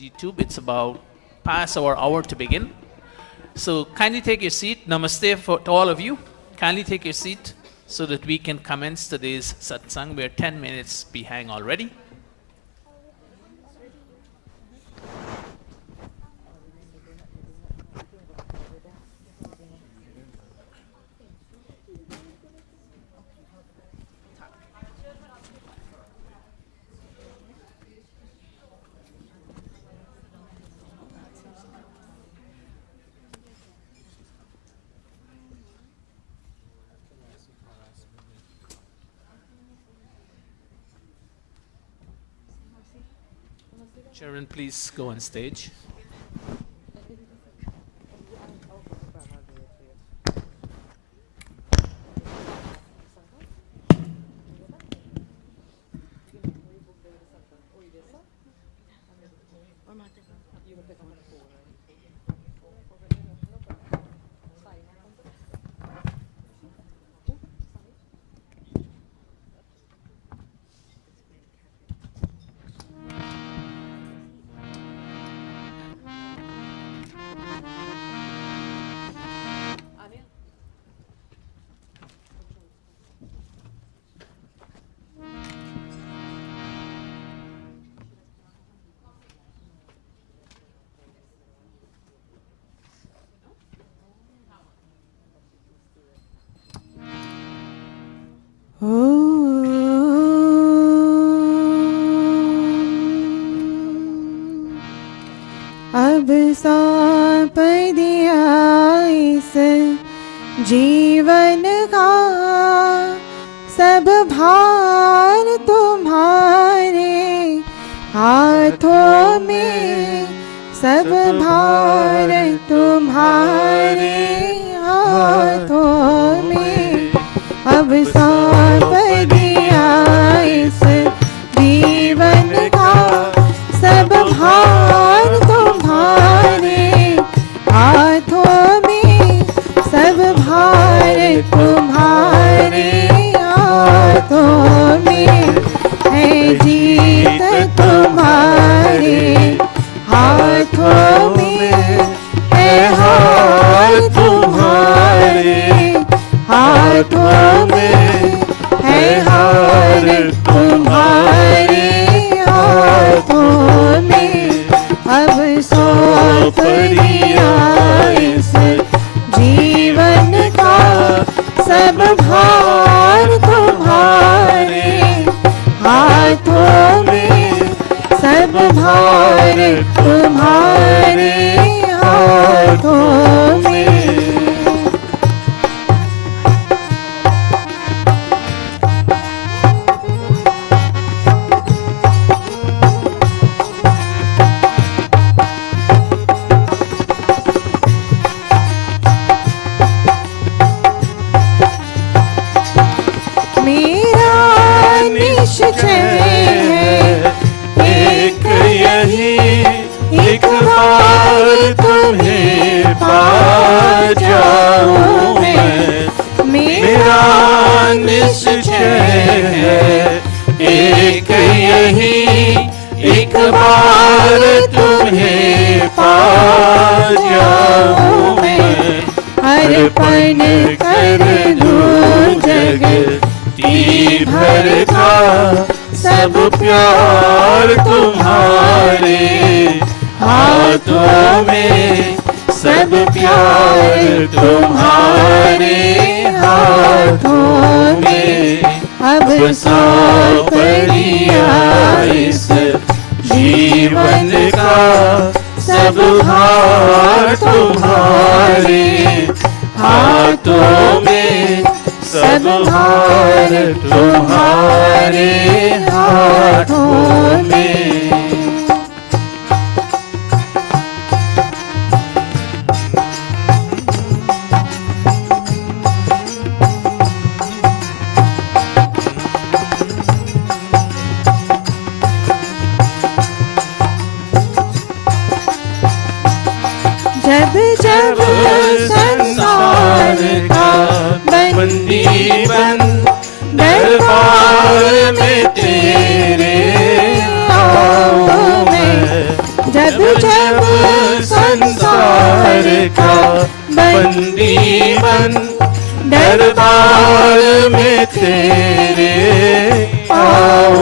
YouTube. It's about past our hour to begin. So kindly take your seat. Namaste to all of you. Kindly take your seat so that we can commence today's satsang. We're 10 minutes behind already. Sharon, please go on stage. अब सौंप दिया इस जीवन का सब भार तुम्हारे हाथों में, सब भार तुम्हारे हाथों में। अब सौंप दिया इस जीवन का सब भार तुम्हारे हाथों में, सब भार तुम्हारे हाथों में। है जीत तुम्हारे हाथों में, है हार तुम्हारे हाथों में, है हार तुम्हारे हाथों में। अब सौंप दिया इस जीवन का सब भार तुम्हारे हाथों में, सब भार तुम्हारे हाथों में। अर्पण कर दूं जगती भर का सब प्यार तुम्हारे हाथों में, सब प्यार तुम्हारे हाथों में। अब सौंप दिया इस जीवन का सब भार तुम्हारे हाथों में, सब भार तुम्हारे हाथों में। जब जब संसार का बंदी बन दरबार में तेरे आओ मैं, जब बंदी बन दरबार में तेरे पाँव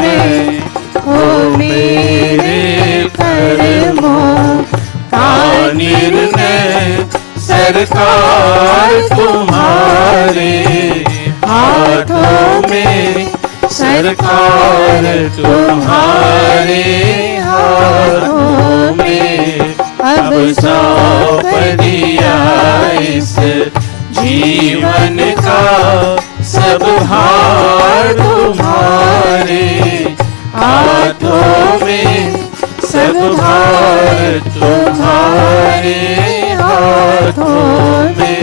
में, हो मेरे कर्मों का निर्णय सरकार तुम्हारे हाथों में, सरकार तुम्हारे हाथों में। अब सौंप दिया इस जीवन का सब भार तुम्हारे हाथों में, सब भार तुम्हारे हाथों में।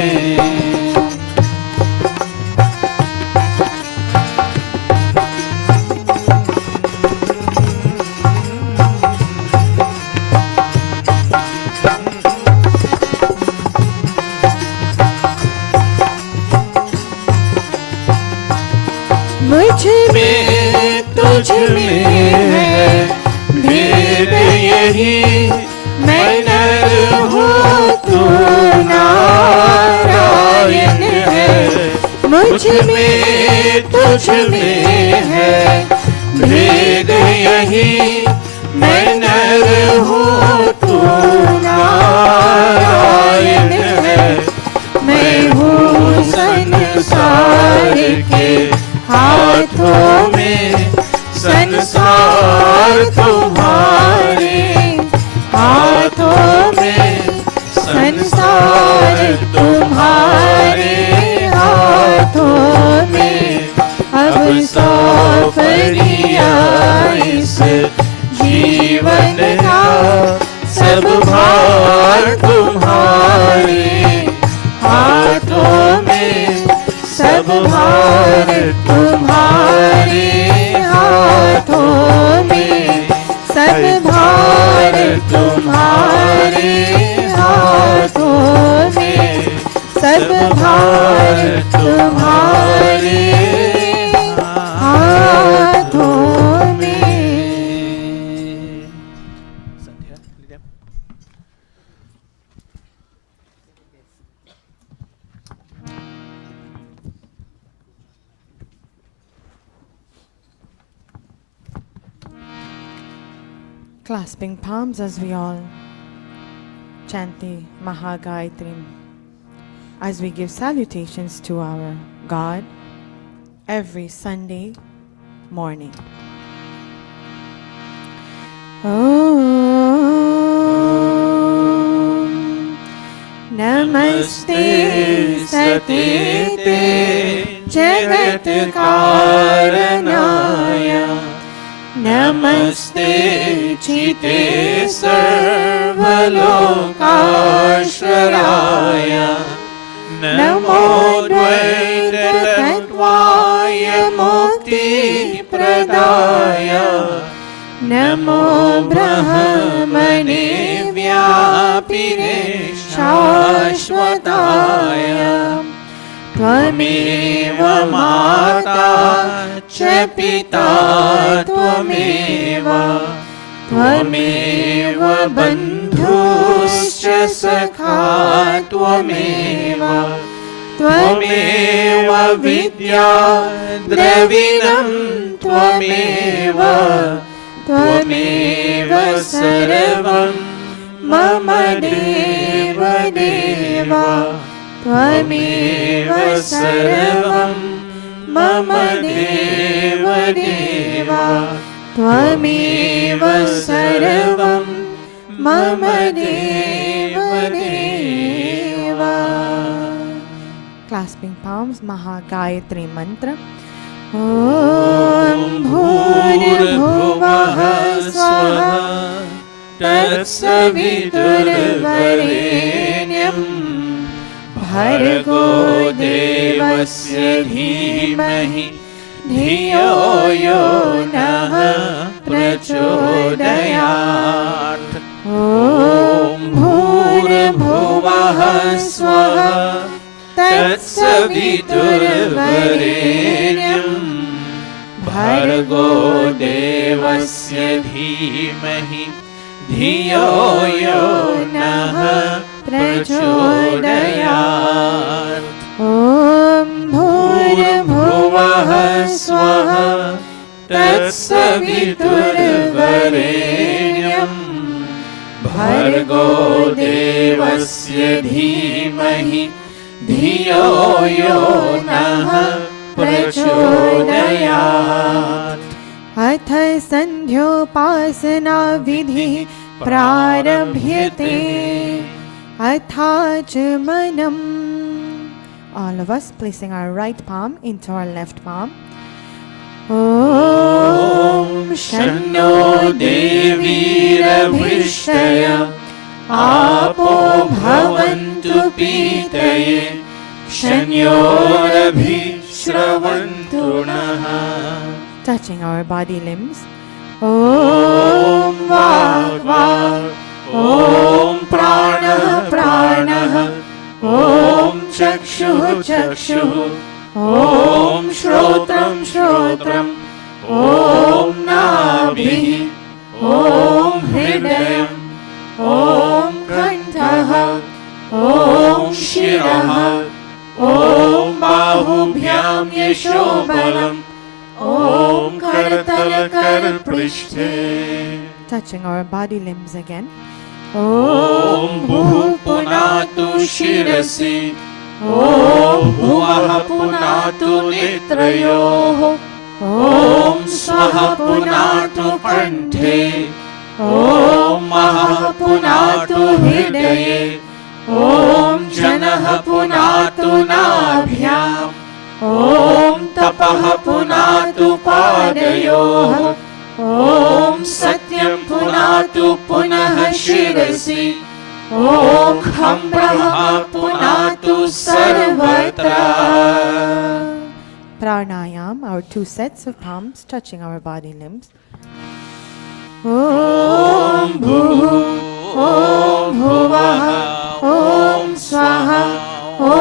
मुझ में तुझ में है भेद यही, मैं नर हूँ तू नारायण है। मुझ में तुझ में है भेद यही, मैं नर हूँ तू नारायण है। मैं हूँ संसार के हाथों में, संसार तुम्हारे हाथों में, संसार तुम्हारे हाथों में। अब सौंप दिया इस जीवन का सब भार तुम्हारे हाथों में, सब भार तुम्हारे हाथों में, सब भार तुम्हारे हाथों में, सब भार तुम्हारे हाथों में। Clasping palms as we all chant the Mahagayatri, as we give salutations to our God every Sunday morning. Om Namaste Satete Jagat Karanaya, Namaste Chite Sarvalokarshvaraya, Namo Dvaita Tattvaya Mukti Pradaya, Namo Brahmane Vyapine Shashvataya, Tvameva Mata Cha Pita Tvameva, Tvameva Bandhuscha Sakha Tvameva, Tvameva Vidya Dravinam Tvameva, Tvameva Sarvam Mama Deva Deva, Tvameva Sarvam Mama Deva Deva, Tvameva Sarvam Mama Deva Deva. Clasping palms, Mahagayatri mantra. Om Bhurabhuvah Swaha Tatsaviturvarenyam Bhargo Devasya Dhimahi Dhiyo Yo Nah Prachodayat. Om Bhurabhuvah Swaha Tatsaviturvarenyam Bhargo Devasya Dhimahi Dhiyo Yo Nah प्रचोदयात् ॐ भूर्भुवः स्वः तत्सवितुर्वरेण्यं भर्गो देवस्य धीमहि धियो यो नः प्रचोदयात् अथ सन्ध्योपासना विधिः प्रारभ्यते अथाचमनम्. All of us placing our right palm into our left palm. Om शन्नो देवीरभिष्टय आपो भवन्तु पीतये शन्योरभिश्रवन्तु नः. Touching our body limbs. ॐ वाक् वाक् ॐ प्राणः प्राणः ॐ चक्षुः चक्षुः ॐ श्रोत्रं श्रोत्रम् ॐ नाभिः ॐ हृदयम् ॐ कण्ठः ॐ शिरः ॐ बाहुभ्यां यशोबलम् ॐ करतलकरपृष्ठे. Touching our body limbs again. ॐ भुः पुनातु शिरसि ॐ भुवः पुनातु नेत्रयोः ॐ स्वः पुनातु कण्ठे ॐ महः पुनातु हृदये ॐ जनः पुनातु नाभ्याम् ॐ तपः पुनातु पादयोः ॐ सत्यं पुनातु पुनः शिरसि ॐ खं ब्रह्म पुनातु सर्वत्र. Pranayam, our two sets of palms touching our body limbs. ॐ भुः ॐ भुवः ॐ स्वः ॐ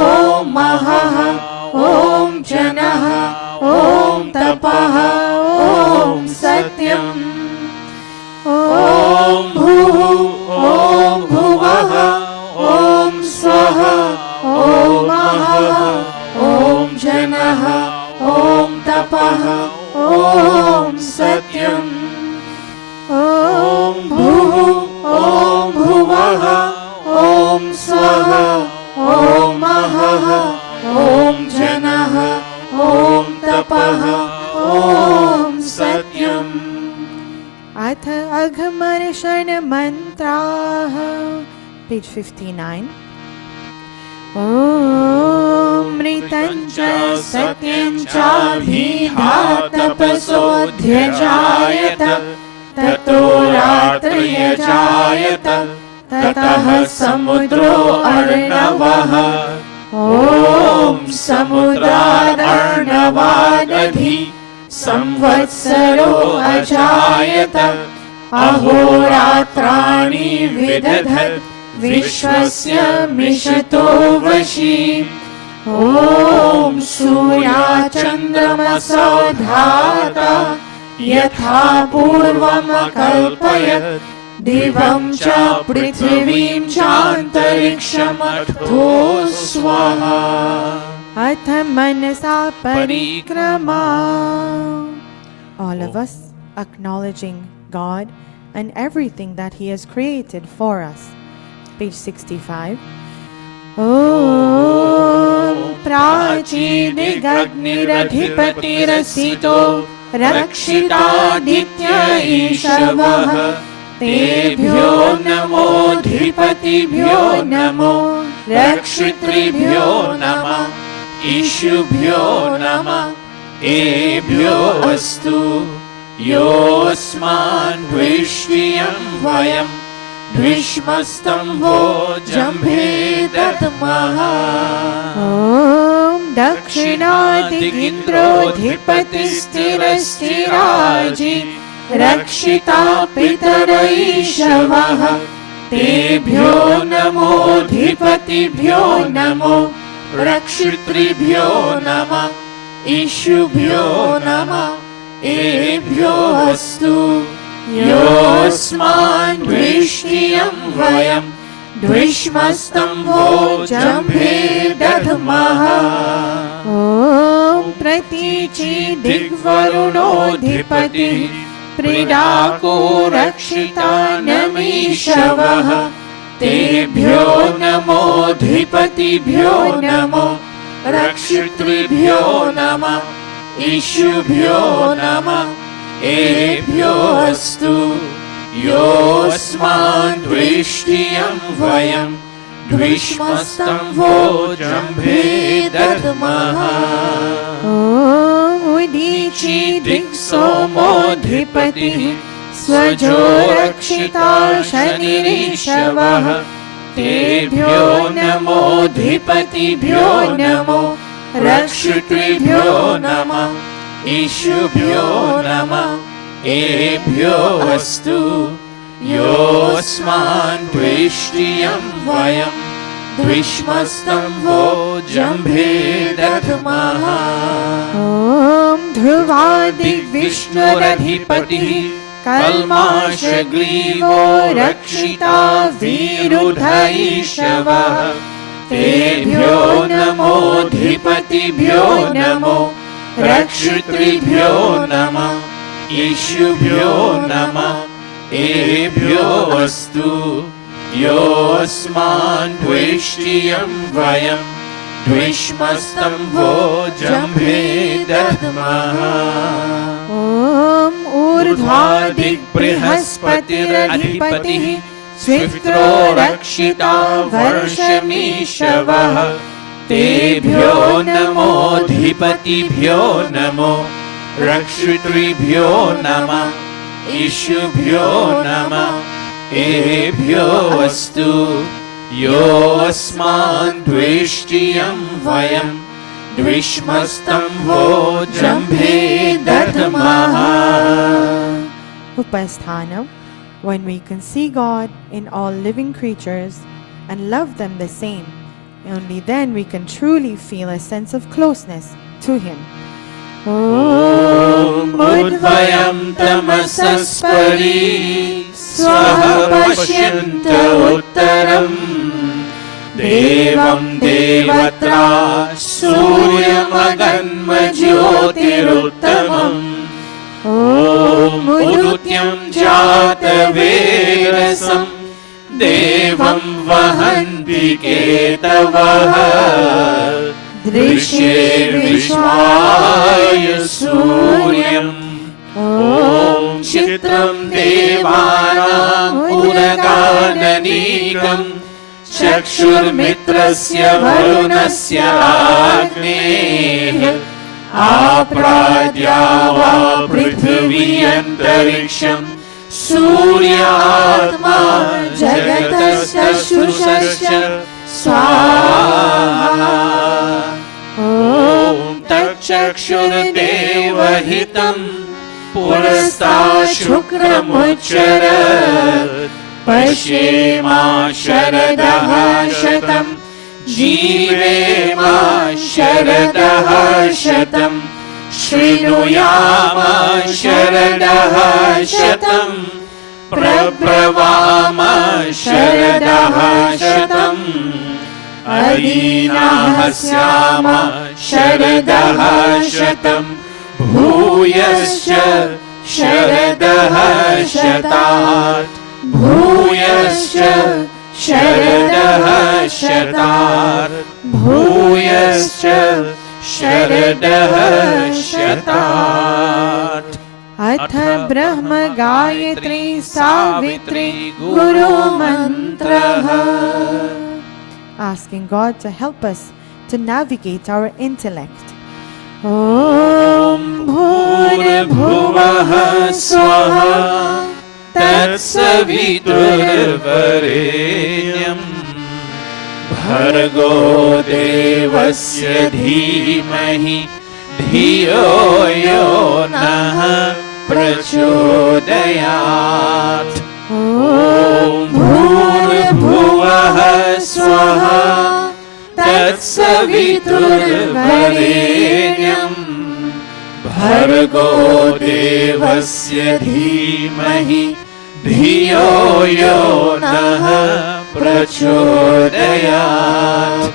महः ॐ जनः ॐ तपः ॐ सत्यम् ॐ भुः ॐ भुवः ॐ स्वः ॐ महः ॐ जनः ॐ तपः ॐ सत्यम् ॐ भुः ॐ भुवः ॐ स्वः ॐ महः ॐ जनः ॐ तपः ॐ सत्यम्. अथ अघमर्षण मन्त्राः. Page 59. ॐ मृतं च सत्यं चाभिधातपसोऽध्यजायत ततो रात्र्यजायत ततः समुद्रो अर्णवः ॐ समुद्रादर्णवादधि संवत्सरो अजायत अहोरात्राणि विदधत् विश्वस्य मिषतो वशी ॐ सूर्याचन्द्रमसो धाता यथा पूर्वमकल्पयत् दिवं च पृथिवीं चान्तरिक्षमर्थो स्वाहा. अथ मनसा परिक्रमा. All of us acknowledging God and everything that He has created for us. Page 65. ॐ प्राचीदिगग्निरधिपतिरसितो रक्षितादित्य ईशवः तेभ्यो नमोऽधिपतिभ्यो नमो रक्षितृभ्यो नमः ईशुभ्यो नमः एभ्यो अस्तु योऽस्मान् द्विष्टियं वयं भीष्मस्तम्भो जम्भे दद्मः. ॐ दक्षिणादिगिन्द्रोऽधिपतिस्थिरस्थिराजि रक्षिता पितरैषवः तेभ्यो नमोऽधिपतिभ्यो नमो रक्षितृभ्यो नमः ईशुभ्यो नमः एभ्यो अस्तु योऽस्मान् द्विष्टियं वयं द्विष्मस्तम्भो जम्भे दध्मः ॐ प्रतीची दिग्वरुणोऽधिपतिः प्रीडाको रक्षिता नमीशवः तेभ्यो नमोऽधिपतिभ्यो नमो रक्षितृभ्यो नमः ईशुभ्यो नमः एभ्योऽस्तु योऽस्मान् द्विष्टियं वयं द्विष्मस्तम्भो जम्भे दध्मः ॐ उदीची दिक्सोमोऽधिपतिः स्वजो रक्षिता शनिरीशवः तेभ्यो नमोऽधिपतिभ्यो नमो रक्षितृभ्यो नमः ईशुभ्यो नमः एभ्योऽस्तु योऽस्मान् द्विष्टियं वयं द्विष्मस्तम्भो जम्भे दध्मः ॐ ध्रुवादिविष्णुरधिपतिः कल्माशग्रीवो रक्षिता वीरुधैषवः तेभ्यो नमोऽधिपतिभ्यो नमो रक्षितृभ्यो नमः ईशुभ्यो नमः एभ्योऽस्तु योऽस्मान् द्विष्टियं वयं द्विष्मस्तम्भो जम्भे दध्मः ॐ ऊर्ध्वादिबृहस्पतिरधिपतिः स्वित्रो रक्षिता वर्षमीशवः तेभ्यो नमोऽधिपतिभ्यो नमो रक्षितृभ्यो नमः ईशुभ्यो नमः एभ्योऽस्तु योऽस्मान् द्विष्टियं वयं द्विष्मस्तम्भो जम्भे दध्मः Upasthanam. When we can see God in all living creatures and love them the same, only then we can truly feel a sense of closeness to Him. ॐ उद्भयं तमसस्परि स्वः पश्यन्त उत्तरम् देवं देवत्रा सूर्यमगन्मज्योतिरुत्तमम् ॐ उदुत्यं जातवेरसं देवं वहन्ति केतवः दृश्ये विश्वाय सूर्यम् ॐ चित्रं देवानाम् उदगाननीकम् चक्षुर्मित्रस्य वरुणस्य अग्नेः आप्राद्या वा पृथिवी अन्तरिक्षम् सूर्यात्मा जगतश्चक्षुषश्च स्वाहा ॐ तच्चक्षुर्देवहितं पुरस्तात् शुक्रमुच्चरत् पश्येमा शरदः शतं जीवेमा शरदः शतं शृणुयाम शरदः शतं प्रब्रवाम शरदः शतम् अदीनाः स्याम शरदः शतं भूयश्च शरदः शतात् भूयश्च शरदः शतात् भूयश्च शरदः शतात् अथ ब्रह्म गायत्री सावित्री गुरु मंत्रः. Asking God to help us to navigate our intellect. Om भूर्भुवः स्वः तत्सवितुर्वरेण्यं भर्गो देवस्य धीमहि धियो यो नः प्रचोदयात्. ॐ भूर्भुवः स्वः तत्सवितुर्वरेण्यं भर्गो देवस्य धीमहि धियो यो नः प्रचोदयात्. prachodayat.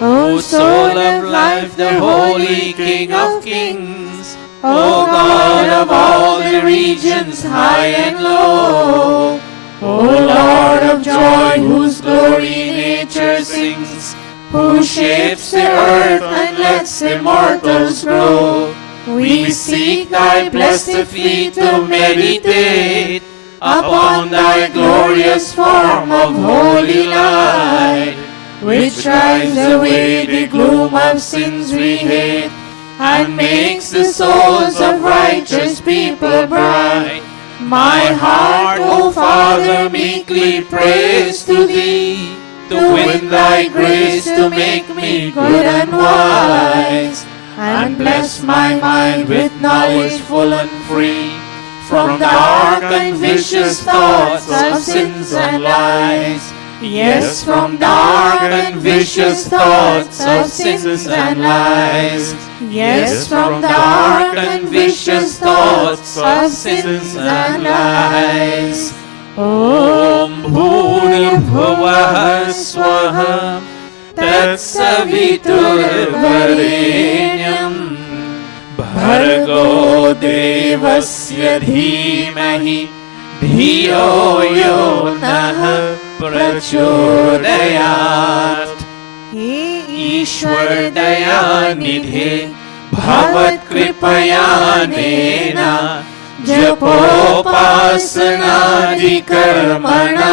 O Soul of life, the Holy King of Kings, O God of all the regions high and low, O Lord of joy, whose glory nature sings, who shapes the earth and lets immortals grow, we seek thy blessed feet to meditate upon thy glorious form of holy light, which drives away the gloom of sins we hate, and makes the souls of righteous people bright. My heart, O Father, meekly prays to thee, to win thy grace to make me good and wise, and bless my mind with knowledge full and free, from dark and vicious thoughts of sins and lies. Yes, from dark and vicious thoughts of sins and lies. Yes, from dark and vicious thoughts of sins and lies. Om Bhuribhuvah Swaha Tatsaviturvarenyam Bhargo Devasya Dhimahi Dhiyo Yo Nah Prachodayat. He Ishwar Dayanidhe Bhavat Kripayanena Japopasana Karmana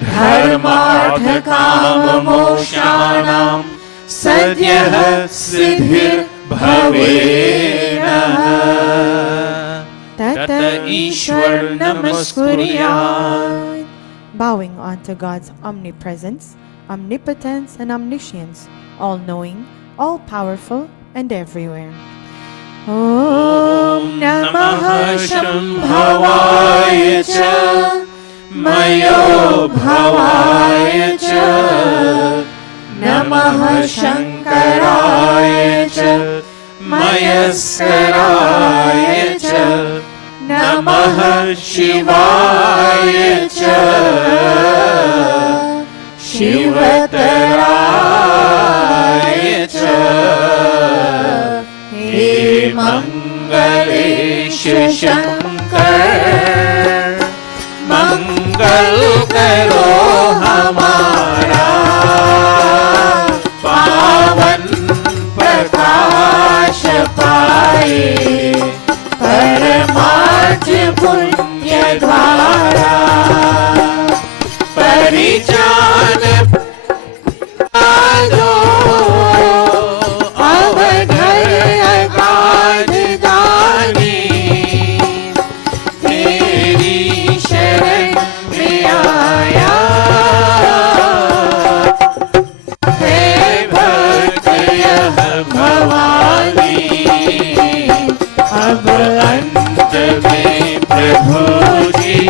Dharmartha Kama Mokshanam Sadyah Siddhir Bhavena. Tata Ishwar Namaskuryat. Bowing unto God's omnipresence, omnipotence, and omniscience, all-knowing, all-powerful, and everywhere. Om Namah Shambhavaya cha Mayo Bhavaya cha Namah Shankaraya cha Mayaskaraya cha Namah Shivaya cha Shivataraya cha He Mangalesha Shankar Mangal karo hamara Pavan prakash paaye परमार्थ पुण्य द्वारा परिजान दो अवधर अगाध दानी तेरी शरण में आया है भक्त यह भवानी अब अंत में प्रभु जी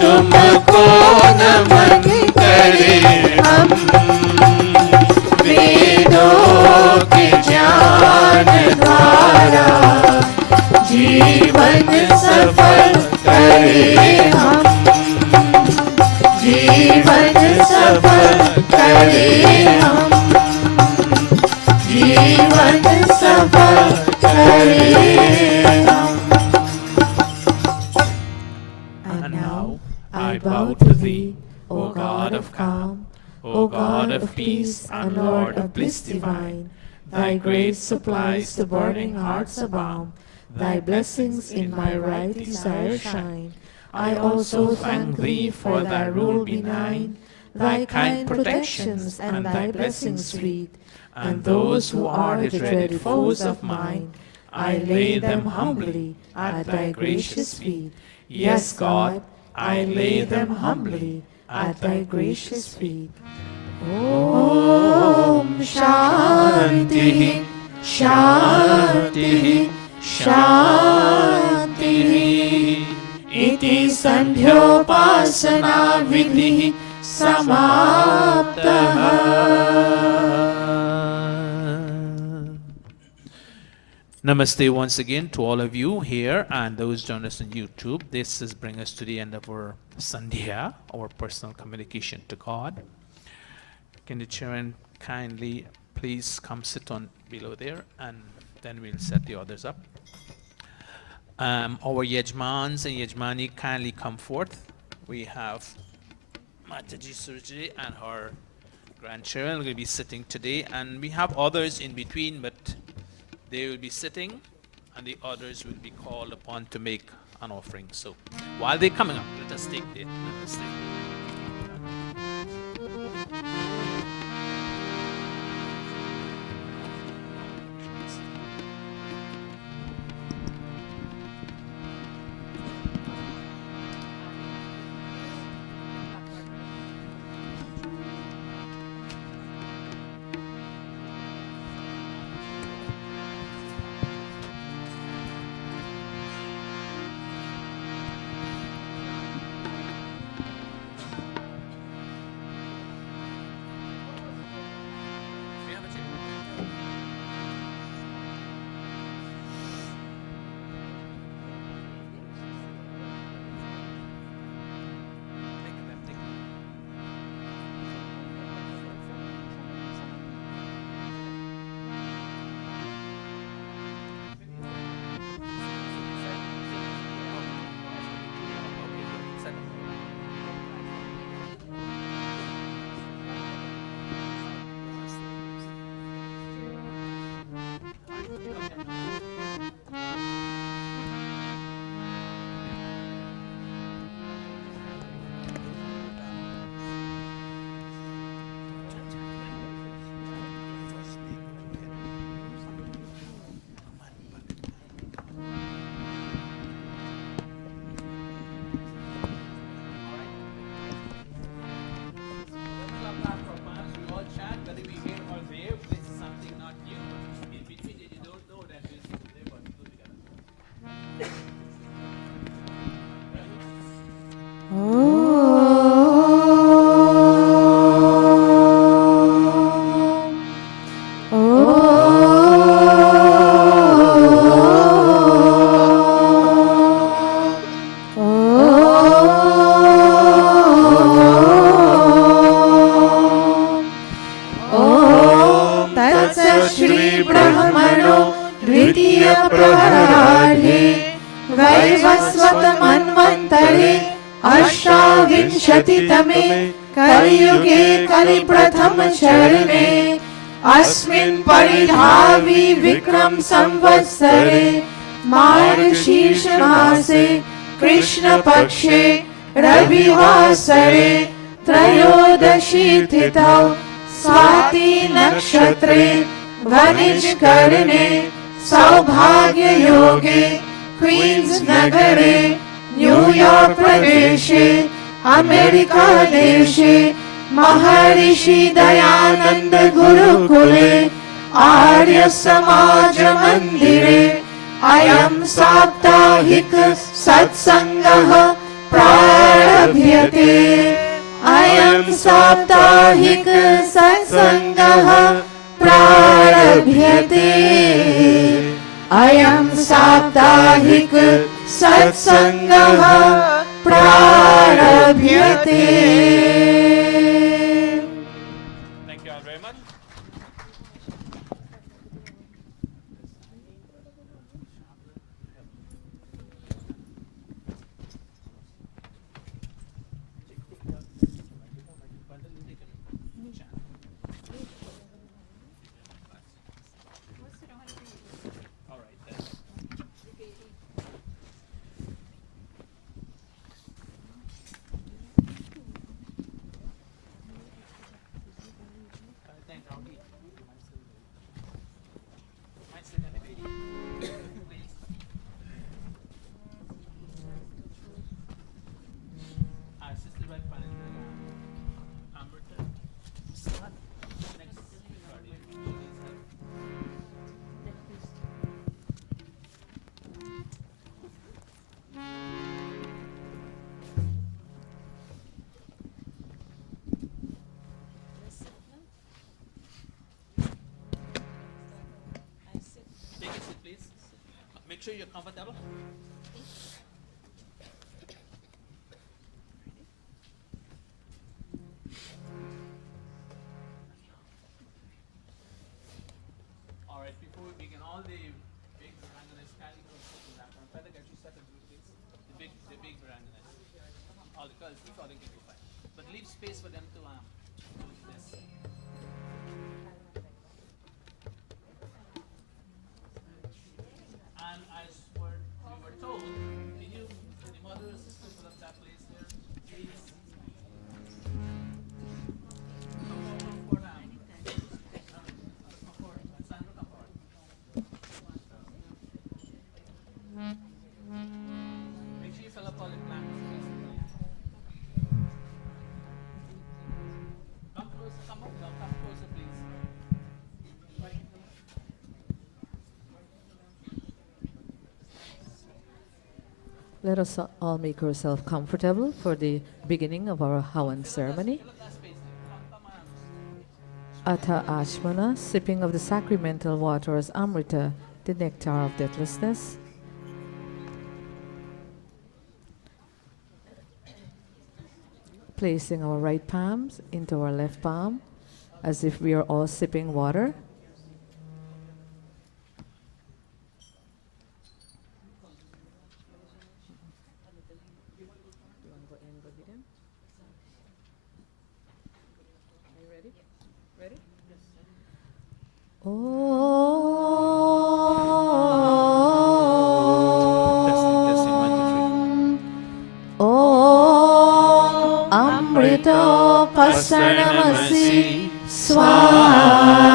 तुमको नमन करे हम वेदों के ज्ञान द्वारा जीवन सफल करे हम जीवन सफल करे हम जीवन सफल And now I bow to thee, O God of calm, O God of peace and Lord of bliss divine. Thy grace supplies to burning hearts abound. Thy blessings in my right desire shine. I also thank thee for thy rule benign, thy kind protections and thy blessings sweet. And those who are the dreaded foes of mine, I lay them humbly at thy gracious feet. Yes, God, I lay them humbly at thy gracious feet. Om Shanti Shanti Shanti Iti Sandhyopasana Vidhi Samaptaha. Namaste once again to all of you here and those joining us on YouTube. This is bring us to the end of our Sandhya, our personal communication to God. Can the Chairman kindly please come sit on below there, and then we'll set the others up. Our Yajmans and Yajmani kindly come forth. We have Mataji Surji and her grandchildren will be sitting today, and we have others in between, but they will be sitting and the others will be called upon to make an offering. So while they're coming up, let us take the namaste. विंशतितमे कलियुगे कलिप्रथम चरणे अस्मिन् परिधावी विक्रम संवत्सरे मार्गशीर्ष मासे कृष्णपक्षे रविवासरे त्रयोदशी तिथौ स्वाति नक्षत्रे वनिजकरणे सौभाग्य योगे queen's नगरे न्यूयॉर्क प्रदेशे अमेरिका देशे महर्षि दयानंद गुरुकुले आर्य समाज मंदिरे अयं साप्ताहिक सत्संगः प्रारभ्यते अयं साप्ताहिक सत्संगः प्रारभ्यते अयं साप्ताहिक सत्संगः प्रारभ्यते. Thank you all very much. All right then. sure you're comfortable. All right, before we begin, all the big verandanas, kindly go sit in that one. Father, can you step into it, please? The big verandanas. All the girls, keep calling, can be fine. But leave space for them to do this. And as we were told, can you, the mother or sister, put up that place there, please? Come forward, come forward. Sandra, come forward. Make sure you fill up all the blanks, please. Come closer, come up now, come closer, please. Let us all make ourselves comfortable for the beginning of our Hawan ceremony. Fill up that space there. Come, Atha Achmana, sipping of the sacramental water as Amrita, the nectar of deathlessness. Placing our right palms into our left palm as if we are all sipping water. Om Amrito Pasanamasi Swaha.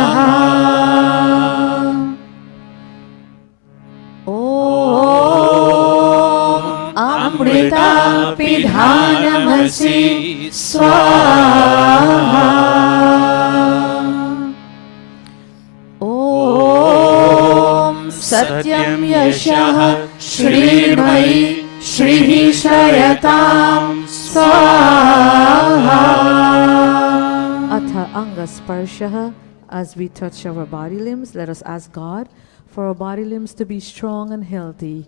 Om Amrita Pidhanamasi Swaha. Om Satyam Yashah Shrimai Shrihi Shayatam Swaha. Atha Anga Sparshaha. As we touch our body limbs, let us ask God for our body limbs to be strong and healthy.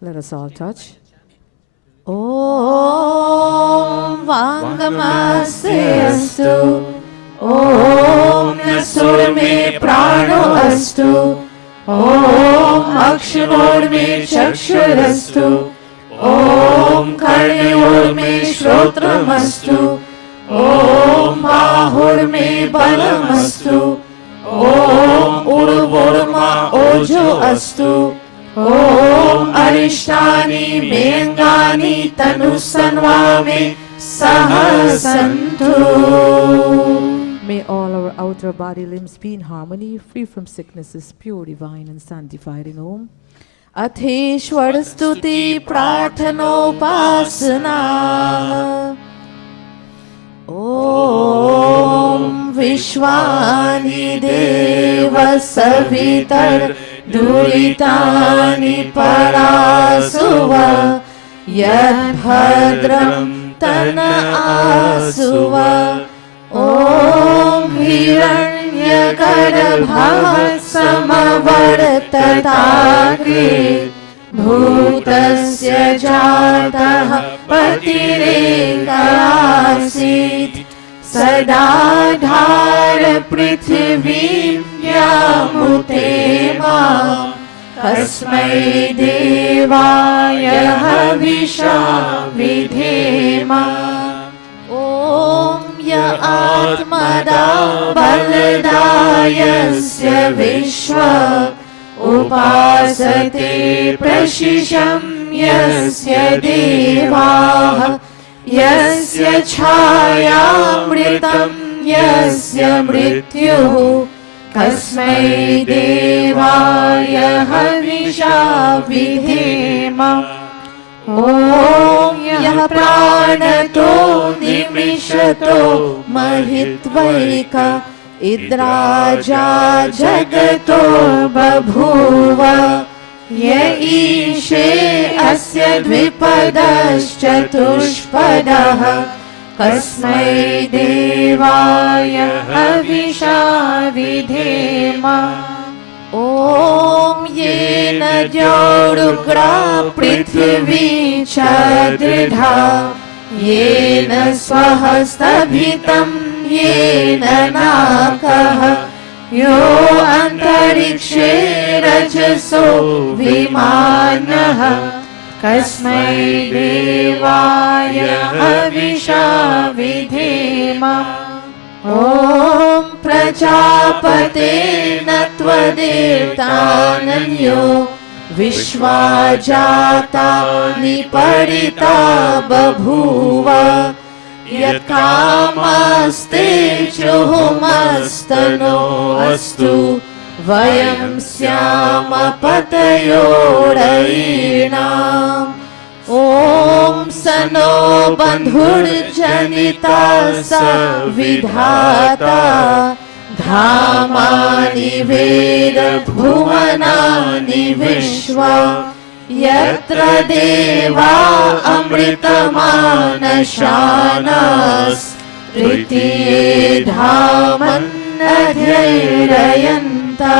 Let us all touch. Om Vangamaste Astu. Om Nasur me Prano Astu. Om Akshanor me Chakshurastu. Om Karnayor me Shrotramastu. Om Bahur me Balamastu. Om Urvorma Ojo Astu. Om Arishtani Mengani Tanusanvame Sahasantu. May all our outer body limbs be in harmony, free from sicknesses, pure, divine, and sanctified in Om. Atheshwar Stuti Prarthanopasana. Om Vishwani Deva Savitar Duritani Parasuva Yad Bhadram Tana Asuva. Om Hiranyagarbha Samavartatagre Bhutasya Jatah Patirekarasit Sadadhara Prithivim Yamutema Kasmai Devaya Havisha Vidhema. Om Ya Atmada Baladayasya Vishwa Upasate Prashisham Yasya Devaha Yasya Chayamritam Yasya Mrityuh Kasmai Devaya Havisha Vidhema. Om Yah Pranato Nimishato Mahitvaika Idraja Jagato Babhuva Ye Ishe Asya Dvipadash Chatushpadaha कस्मै देवाय हविषा विधेम ॐ येन द्यौरुग्रा पृथिवी च दृढा येन स्वहस्तभितं येन नाकः यो अन्तरिक्षे रजसो विमानः कस्मै देवाय हविषा विधेम ॐ प्रजापते न त्वदेतानन्यो विश्वा जातानि परिता बभूव यत्कामस्ते जुहुमस्तनो अस्तु वयं स्याम पतयोरयीणाम् ॐ स नो बन्धुर्जनिता स विधाता धामानि वेद भुवनानि विश्वा यत्र देवा अमृतमानशानास् तृतीये धामन्नध्यैरयन्ता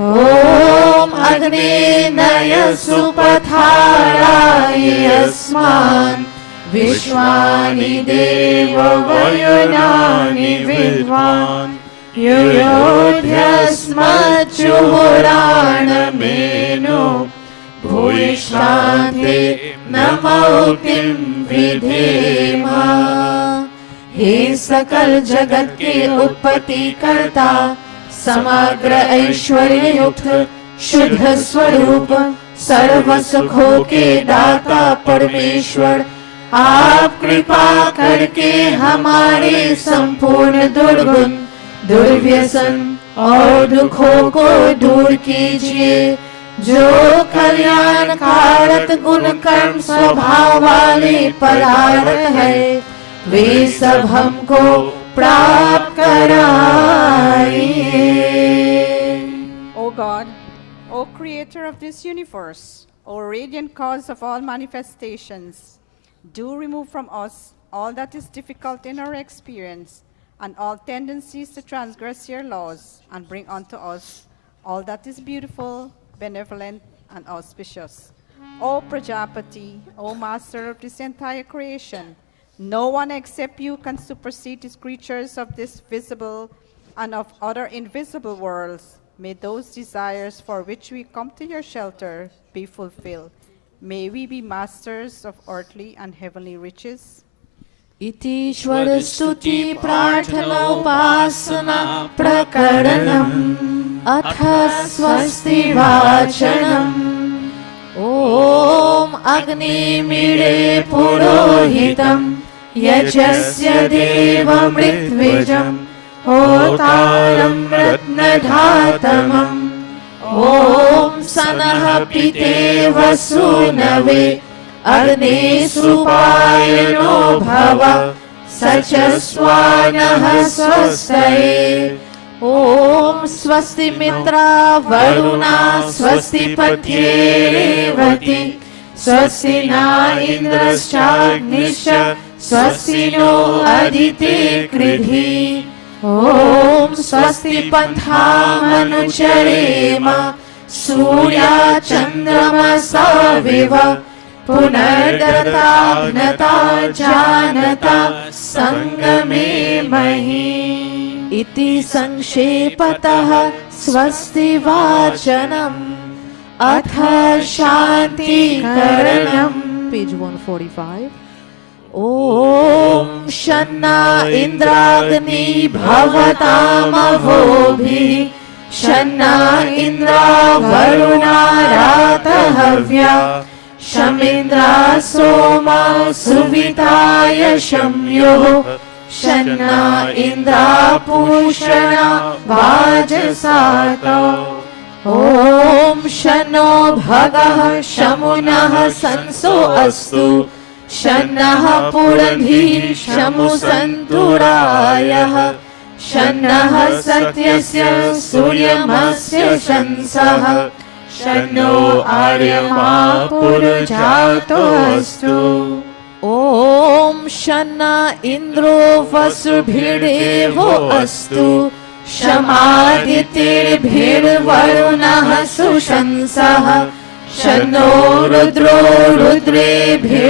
ॐ अग्नेनय सुपथाराय अस्मान् विश्वानि देववयुनानि विद्वान् युयोध्यस्मज्जुहुराणमेनो भूयिष्ठान्ते नमौतिं विधेम हे सकल जगत के उत्पत्ति करता समग्र ऐश्वर्य युक्त शुद्ध स्वरूप सर्व सुखों के दाता परमेश्वर आप कृपा करके हमारे संपूर्ण दुर्गुण दुर्व्यसन और दुखों को दूर कीजिए जो कल्याण कारक गुण कर्म स्वभाव वाले पदार्थ है वे सब हमको प्राप्त कराइए। O God, O creator of this universe, O radiant cause of all manifestations, do remove from us all that is difficult in our experience and all tendencies to transgress your laws, and bring unto us all that is beautiful, benevolent, and auspicious. O Prajapati, O master of this entire creation, no one except you can supersede these creatures of this visible and of other invisible worlds. May those desires for which we come to your shelter be fulfilled. May we be masters of earthly and heavenly riches. इतीश्वर स्तुति प्रार्थना उपासना प्रकरणम् अथ स्वस्ति वाचनम् ॐ अग्निमीळे पुरोहितं यजस्य देवमृत्विजं होतारं रत्नधातमम् ॐ सनः पितेव सूनवे अग्ने सुपायनो भव सचस्वानः स्वस्तये ॐ स्वस्ति मित्रा वरुणा स्वस्ति पत्ये रेवती स्वस्ति न इन्द्रश्चाग्निश्च स्वस्ति नो अदिते कृधि ॐ स्वस्ति पन्थामनुचरेम सूर्या चन्द्रमसाविव पुनर्दताग्नता जानता संगमे महि इति संक्षेपतः स्वस्ति वाचनम् अथ शान्तिकरणम् पेज 145 ॐ शन्ना इन्द्राग्नि भवतामवोभिः शन्ना इन्द्रा वरुणा रातहव्या शमिन्द्रा सोमा सुविताय शम्युः शन्ना इन्द्रा पूषणा वाजसातौ ॐ शन्नो भगः शमुनः संसो अस्तु शन्नः पुरंधिः शमु सन्तुरायः शन्नः सत्यस्य सूर्यमस्य शंसः शन्नो आर्यमा पुरुजातो अस्तु ॐ शन्ना इन्द्रो वसुभिर्देवो अस्तु शमादितिर्भिर्वरुणः सुशंसः शन्नो रुद्रो रुद्रेभिर्जलाशः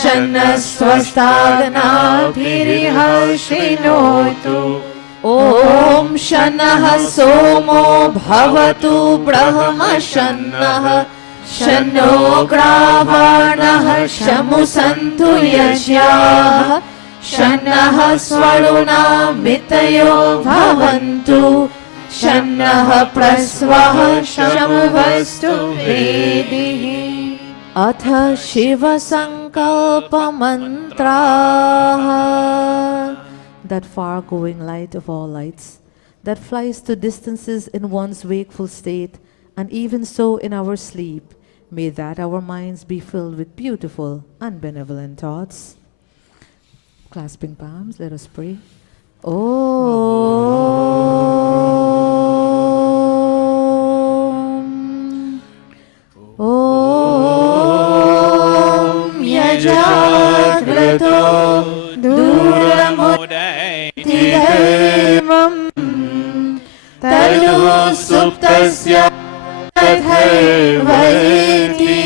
शन्नः स्वस्ताग्नाभिर्हर्षिणोतु ॐ शन्नः सोमो भवतु ब्रह्मशन्नः शन्नो ग्रावाणः शमुसन्तु यज्ञाः शन्नः स्वरुणा मितयो भवन्तु शन्नः प्रस्वः शमवस्तु वेदिः अथ शिवसङ्कल्पमन्त्राः That far-going light of all lights, that flies to distances in one's wakeful state, and even so in our sleep, may that our minds be filled with beautiful and benevolent thoughts. Clasping palms, let us pray. Om Yajagrato Duramudaivam Tadu Suptasya Tadharvaiti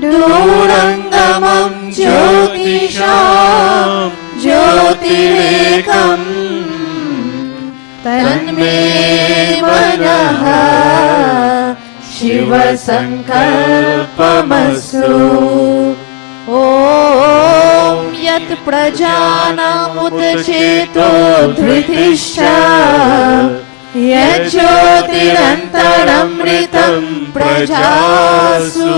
Durangamam Jyotisham Jyotirekam Tanme Manaha Shiva Sankalpamastu Om Yat Prajanam Utcheto Dhritisha Yajyotirantaramritam Prajasu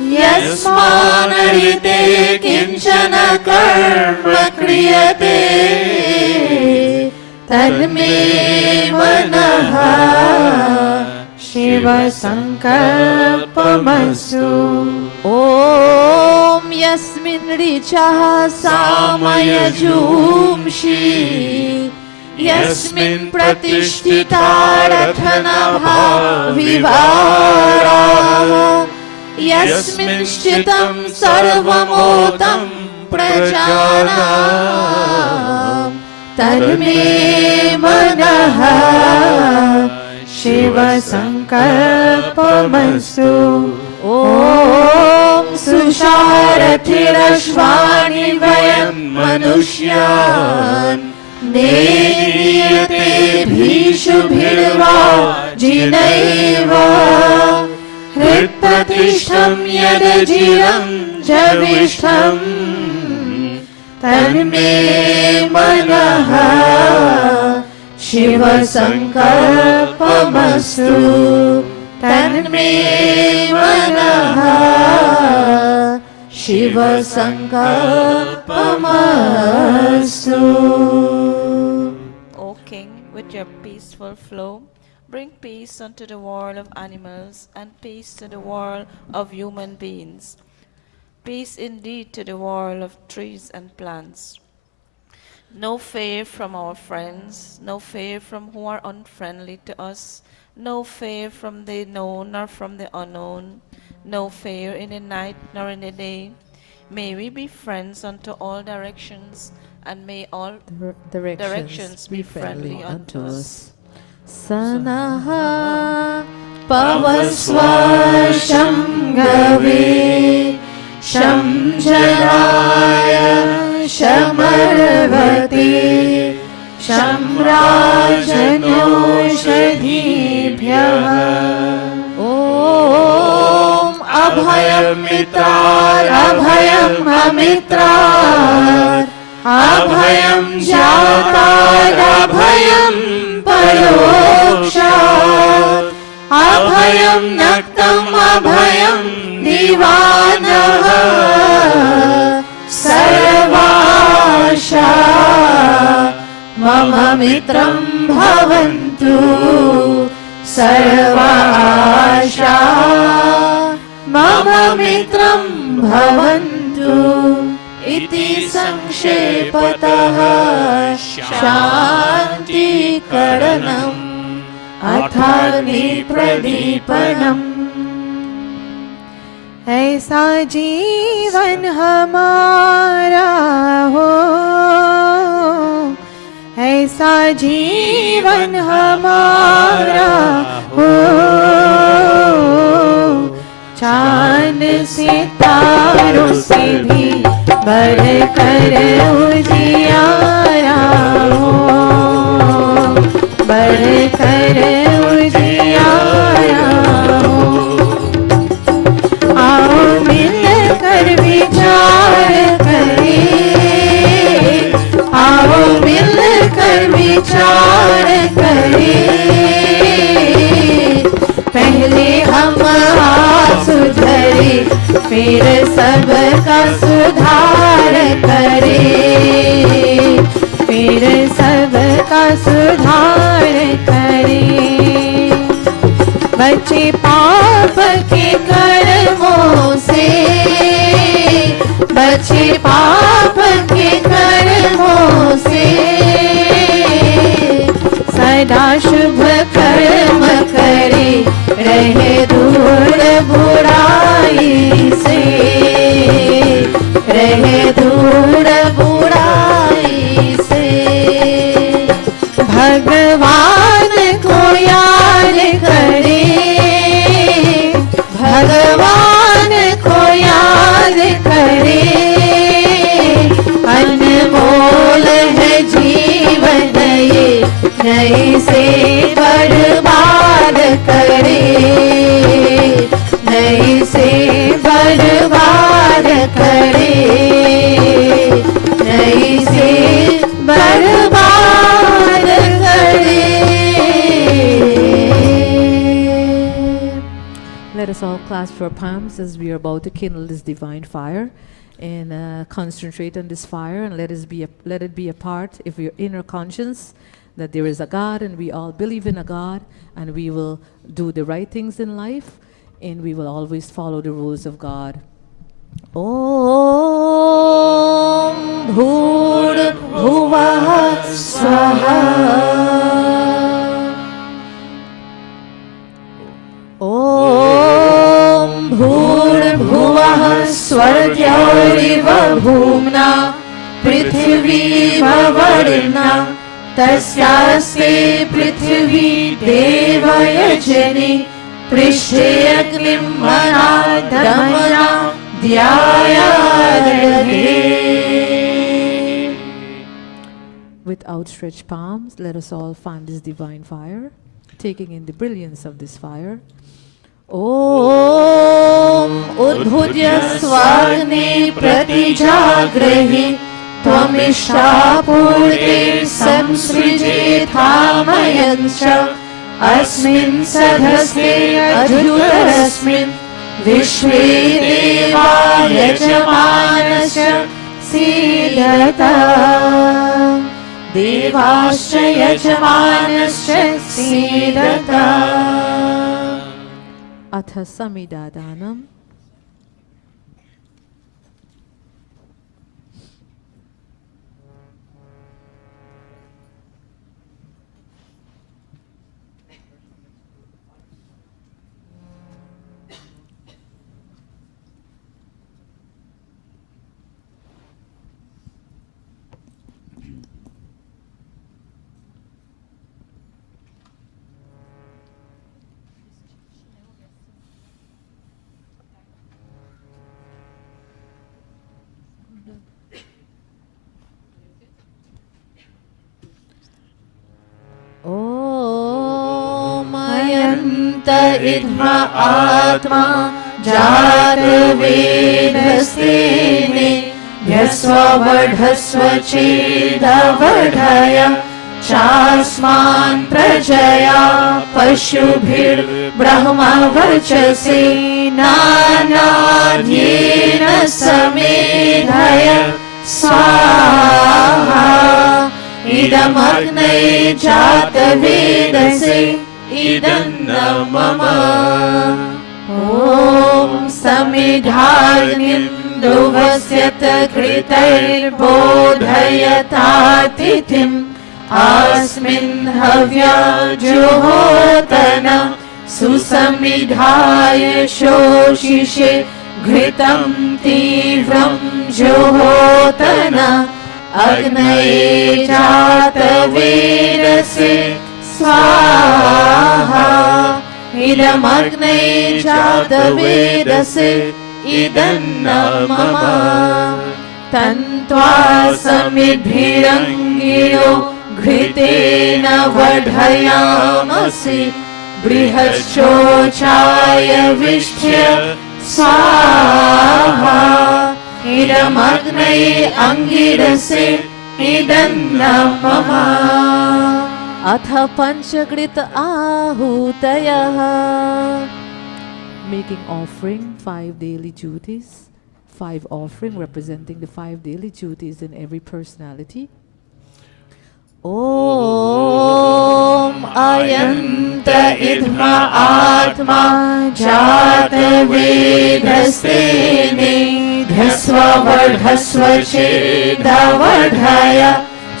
Yasmanarite Kinchana Karma Kriyate Tadme Manaha Shiva Sankalpamastu Om Yasmin Richaha Samaya Jumshi Yasmin Pratishtita Rathanabha Vivara Yasmin Shchitam Sarvamotam Prajanam Tadme Manaha Shiva Sankalpamastu Om Susharathirashvani Vayam Manushyan Nediyate Bhishubhirva Jinaiva Hritpratishtam Yadajiram Javishtam Tanme Manaha Shiva Sankalpamastu Tanme Manaha Shiva Sankalpamastu. O King, with your peaceful flow, bring peace unto the world of animals and peace to the world of human beings. Peace indeed to the world of trees and plants. No fear from our friends, no fear from who are unfriendly to us, no fear from the known nor from the unknown, no fear in the night nor in the day. May we be friends unto all directions, and may all directions be friendly unto us. Sanaha Pavasva Shamgave Shamjaraya Shamarvate Shamrajanoshadhibhyah Om Abhayam Mitrar Abhayam Amitrar Abhayam Jatar Abhayam Parokshat Abhayam Naktam Abhayam Divanaha Sarvasha Mama Mitram Bhavantu Sarvasha Mama Mitram Bhavantu Iti Sankshepatāh Shanti Karanam Athani Pradipanam ऐसा जीवन हमारा हो, ऐसा जीवन हमारा हो, चांद सितारों से भी बढ़कर उजियारा हो, बढ़कर उजियारा हो। आओ मिलकर विचार करें, आओ मिलकर विचार करें, पहले हम सुधरे फिर सबका सुधार करें, फिर सबका सुधार करें। बचे पाप के कर्मों से, बचे पाप के कर्मों से, सदा शुभ कर्म करे, रहे दूर बुराई से, रहे दूर बुराई से। भगवान को याद करे, भगवान को याद करे, अनमोल है जीवन ये, नहीं से बर्बाद करे, नहीं से बर्बाद करे, नहीं से बर्बाद करे। Let us all clasp our palms as we are about to kindle this divine fire, and concentrate on this fire, and let it be a part of your inner conscience that there is a God, and we all believe in a God, and we will do the right things in life, and we will always follow the rules of God. Om Bhur-Bhuvah Swaha. Om Bhur-Bhuvah Swargyoriv Bhumna Prithvi Vavarna Tasyaste Prithvi Devayajani Prishte Agnim Manadamana Dhyayadhe. With outstretched palms, let us all fan this divine fire, taking in the brilliance of this fire. Om Udbhudya Swagni Pratijagrahi Tvamishapurte Samsrijetamayanscha Asmin Sadhaste Adhutarasmin Vishve Deva Yajamanasya Siddhata Devasya Yajamanasya Siddhata. Atha Samidadanam. Om Ayanta Idma Atma Jat Vedastene Yasva Vadhasva Cheda Vadhaya Chasman Prajaya Pashubhir Brahma Vachase Nanadhyena Samedhaya Swaha Idam Agnay Jata Vedase Idam Mama. Om Samidharnim Duvasyata Kritair Bodhayata Titim Asmin Havya Johotana Susamidhaya Shoshishe घृतं तीव्रं जुहोतन अग्नये जातवेदसे स्वाहा इदमग्नये जातवेदसे इदन्न मम तन्त्वा समिद्भिरङ्गिरो घृतेन वर्धयामसि बृहच्छोचाय विष्ठ्य स्वाहा इदमग्नये अंगिरसे इदन्न मम अथ पंचकृत आहूतयः Making offering 5 daily duties, 5 offering representing the 5 daily duties in every personality. Om Ayanta idma atma jata vedastene dhasva vardhasva cheda vardhaya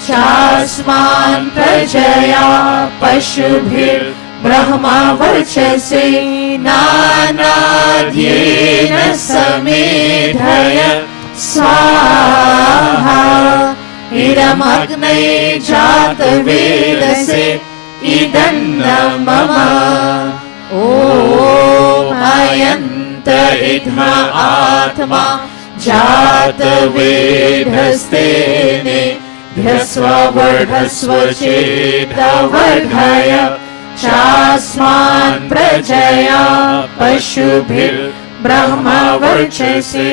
chasman prajaya pashubhir brahma varchase nanadyena samedhaya swaha इदमग्नये जातवेदसे इदन्न मम ॐ अयन्त इद्मा आत्मा जातवेदस्तेने ध्यस्व वर्धस्व चेदवर्धय चास्मान् प्रजया पशुभिर्ब्रह्मा वर्चसे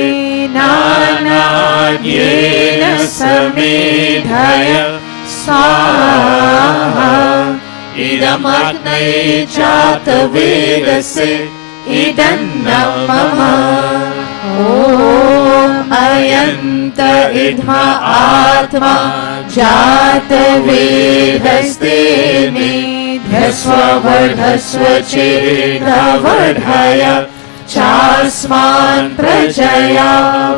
नानाद्येन समेधय स्वाहा इदमग्नये जातवेदसे इदन्न मम ॐ अयन्त इद्मा आत्मा जातवेदस्तेने ध्यस्व वर्धस्व चेदवर्धय चास्मान् प्रजया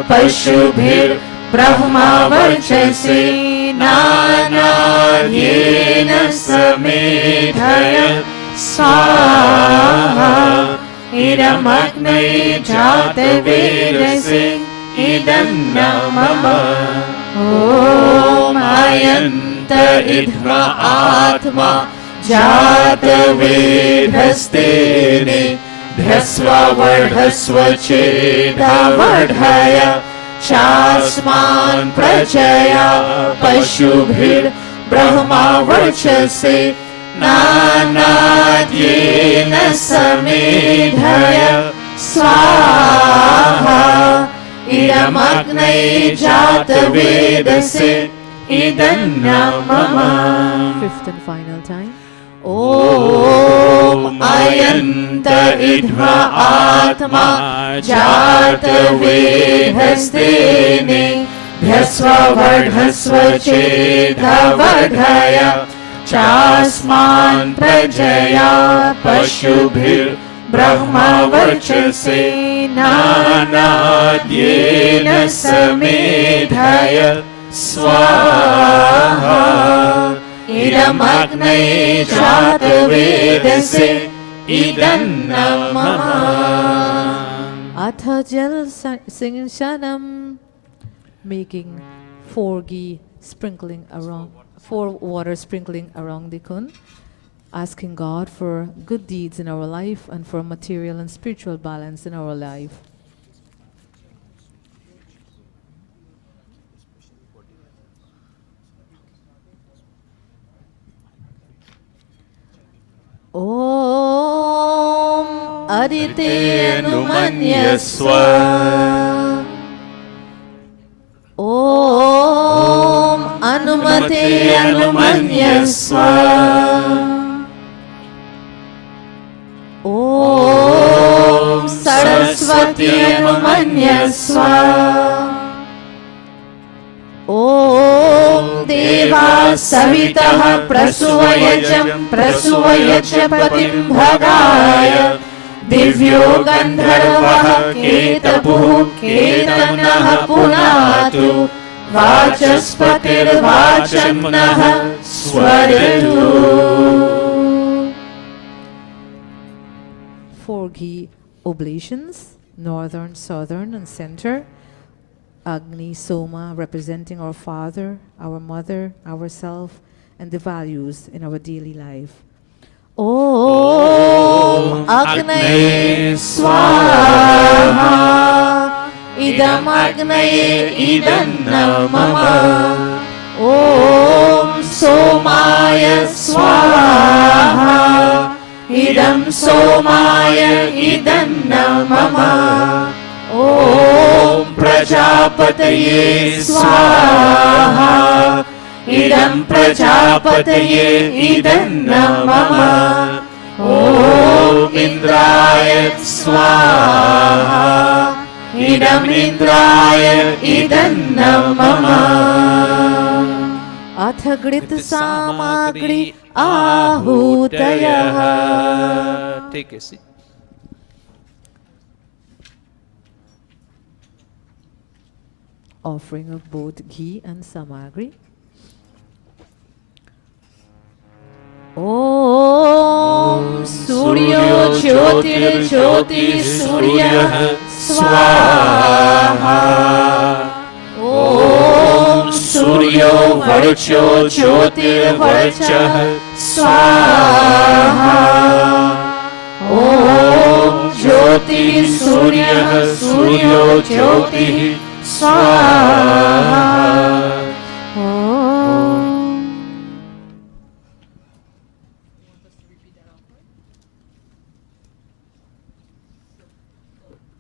पशुभिर्ब्रह्मा वर्चसे नानाद्येन समेधय स्वाहा इदमग्नये जातवेदसे इदन्न मम ॐ अयन्त इद्मा आत्मा जातवेदस्तेने ध्यस्व वर्धस्व चेदवर्धय चास्मान् प्रजया पशुभिर्ब्रह्मा वर्चसे नानाद्येन समेधय स्वाहा इदमग्नये जातवेदसे इदन्न मम 5th and final time. ॐ अयन्त इद्मा आत्मा जातवेदस्तेने ध्यस्व वर्धस्व चेदवर्धय चास्मान् प्रजया पशुभिर्ब्रह्मा वर्चसे नानाद्येन समेधय स्वाहा इदमग्नये जातवेदसे इदन्न मम अथ जल सिंचनम, making 4 ghee sprinkling around, 4 water sprinkling around the kun, asking God for good deeds in our life and for material and spiritual balance in our life. ॐ अदितेऽनुमन्यस्व ॐ अनुमतेऽनुमन्यस्व ॐ सरस्वत्यनुमन्यस्व ॐ देवा सवितः प्रसूयच पतिं भगाय दिव्यो गन्धर्वः केतपुः केतनः पुनातु वाचस्पतिर्वाचम्नः स्वरतु 4 ghee oblations, northern, southern, and center. Agni, Soma, representing our father, our mother, ourselves, and the values in our daily life. Om Agnaye Swaha Idam Agnaye Idam Mama Om Somaya Swaha Idam Somaya Idam Mama Om Prajapataye Swaha Idam Prajapataye Idam Mama Om Indraya Swaha Idam Indraya Idam Mama Athagrit Samagri Ahutayah. Take a seat. Offering of both ghee and samagri. Om Suryo Jyotir Jyoti Surya Swaha Om Suryo Varcho Jyotir Varcha Swaha Om Jyoti Surya Suryo Jyoti Swaha.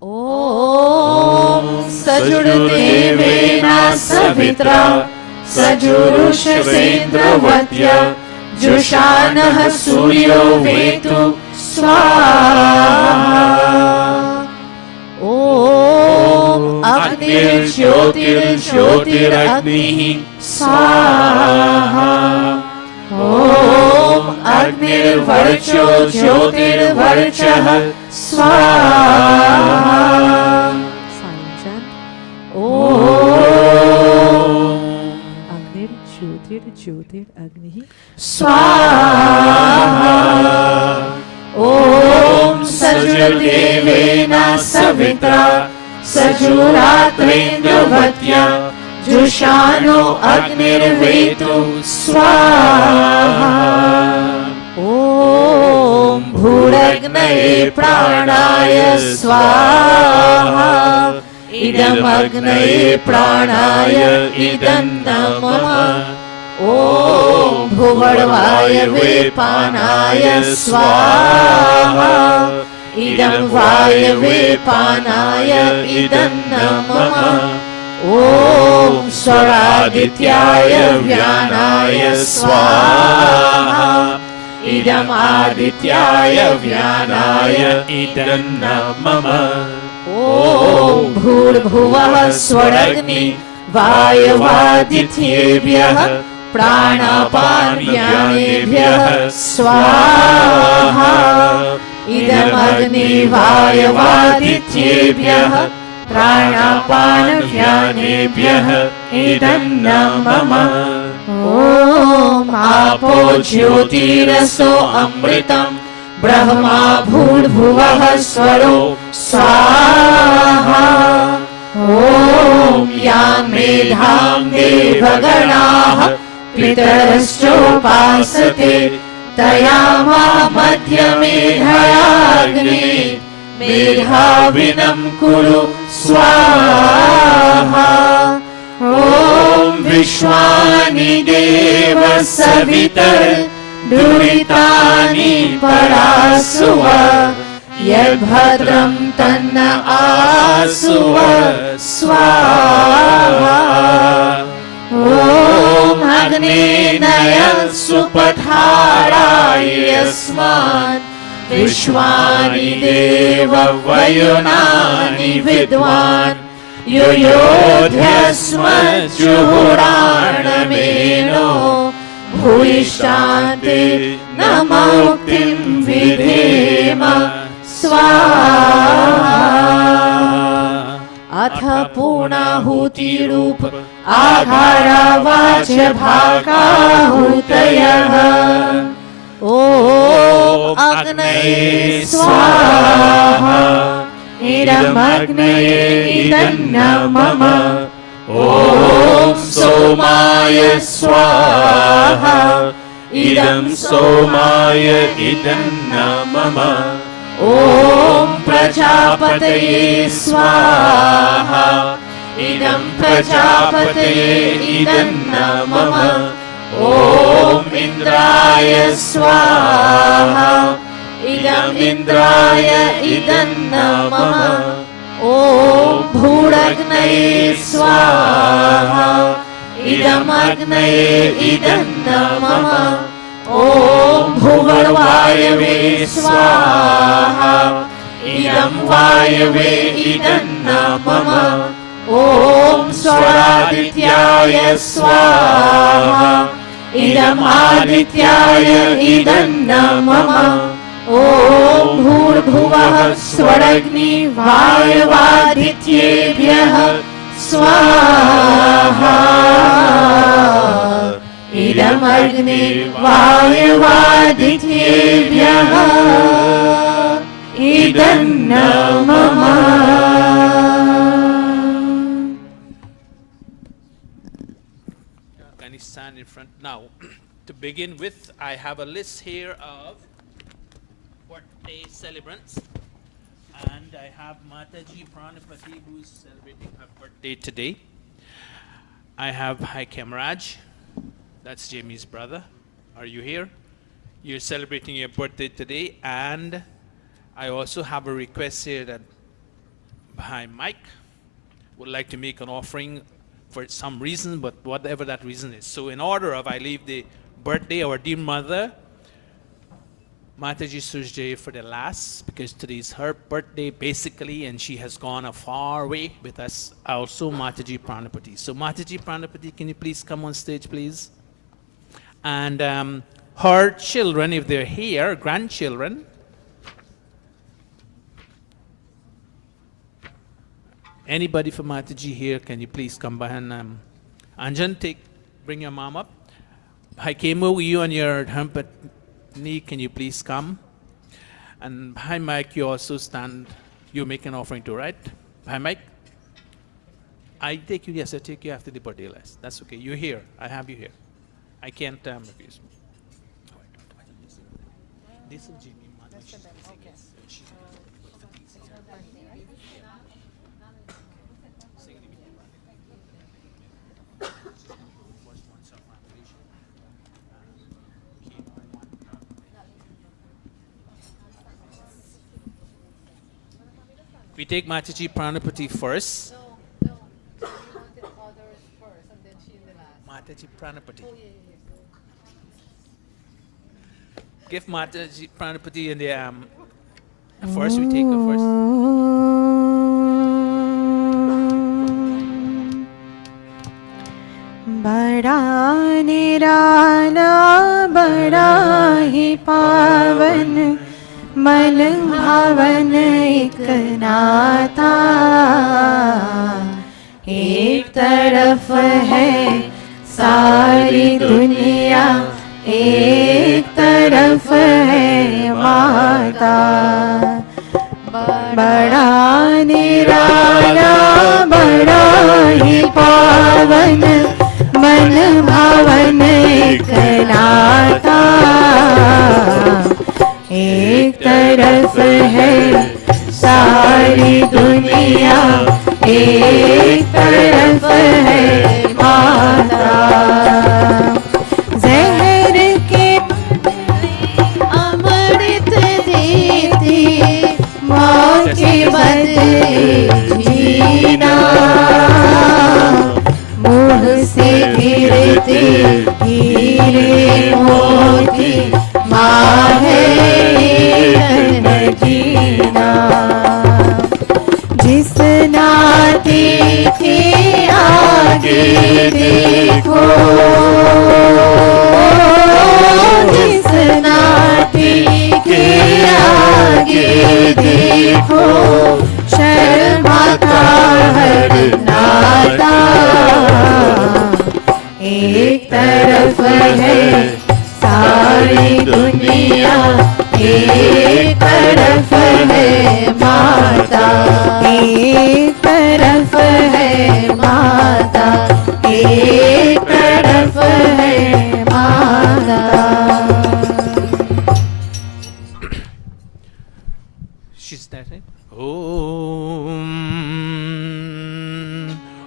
Om Sajurudevena Savitra Sajurushasendravadya Jushanah Suryo Vetu Swaha Om Agnir Jyotir Jyotir Agni Swaha Om Agnir Varcho Jyotir Varcha Swaha. Silent chant. Om Agnir Jyotir Jyotir Agni Swaha Om Sajurdevena Savitra Sajuratrendravadya Jushano Agnirvetu Swaha Om Bhuragnaye Pranaya Swaha Idam Agnaye Pranaya Idam Mama Om Bhuvadvaya Vepanaya Swaha Idam Vaya Vepanaya Idam Mama Om Swaradityaya Vyanaya Swaha Idam Adityaya Vyanaya Idam Mama Om Bhurbhuvah Swaragni Vayavadityebhyah Pranapanyanebhyah Swaha Idam Agni Vayavadityebhyah Pranapanyanebhyah Idam Mama Om Apo Jyotiraso Amritam Brahma Bhurvuvah Swaro Swaha Om Yam Medham Devaganaah Pitarashchopasate Tayama Madhya Medhayagni Medhavinam Kuru Swaha Om Vishwani Deva Savitar Duritani Parasuva Yadbhadram Tanna Asuva Swaha Om Agni Naya Supatharaya Yasmat Vishwani Deva Vayunani Vidwan Yoyodhyasmat Juhuranameno Bhuishante Namuktim Vidhema Swaha Atha Purnahuti Rup Adhara Vacha Bhakahutayah Om Agnaye Swaha Idam idamagneye idanna mama. Om somaya swaha, idam somaya idanna mama. Om prajapataye swaha, idam prajapataye idanna mama. Om indraya swaha, idam indraya idanna mama. Om bhuragnaye swaha, idam agnaye idanna mama. Om bhuvarvayave swaha, idam vayave idanna mama. Om swaradityaya swaha, idam adityaya idanna mama. Om bhurbhuvah swaragni vayavadityebhyah swaha, idam agni vayavadityebhyah idanna mama. Can you stand in front now? To begin with, I have a list here of birthday celebrants, and I have Mataji Pranapati, who is celebrating her birthday today. I have Haikamraj, that's Jamie's brother. Are you here? You're celebrating your birthday today, and I also have a request here that Mike would like to make an offering for some reason, but whatever that reason is. So in order of, I leave the birthday of our dear mother, Mataji Surjay, for the last, because today is her birthday basically, and she has gone a far way with us. Also Mataji Pranapati. So Mataji Pranapati, can you please come on stage, please? And her children, if they're here, grandchildren. Anybody from Mataji here, can you please come by and Anjan, bring your mom up. Haikemu, you and your Hampatni, can you please come? And hi Mike, you also stand, you make an offering too, right? Hi Mike. I take you, yes, I take you after the birthday last. That's okay, you're here, I have you here. I can't refuse. This is Jimmy. We take Mataji Pranapati first. No, you wanted others first, and then she in the last. Mataji Pranapati. Give Mataji Pranapati in the first. We take her first. बड़ा निराला बड़ा ही पावन मन भावन एक नाता, एक तरफ है सारी दुनिया, एक तरफ है माता। बड़ा निराला बड़ा ही पावन मन भावन एक नाता, एक तरफ है सारी दुनिया, एक तरफ है माता। जहर के अमृत देती मौत के बदले जीना, मुँह से गिरते हीरे मोती माँ है न जीना। जिस नाते के आगे देखो, जिस नाते के आगे देखो, शर्माता हर नाता। एक तरफ है सारी दुनिया, एक तरफ है माता। right? Om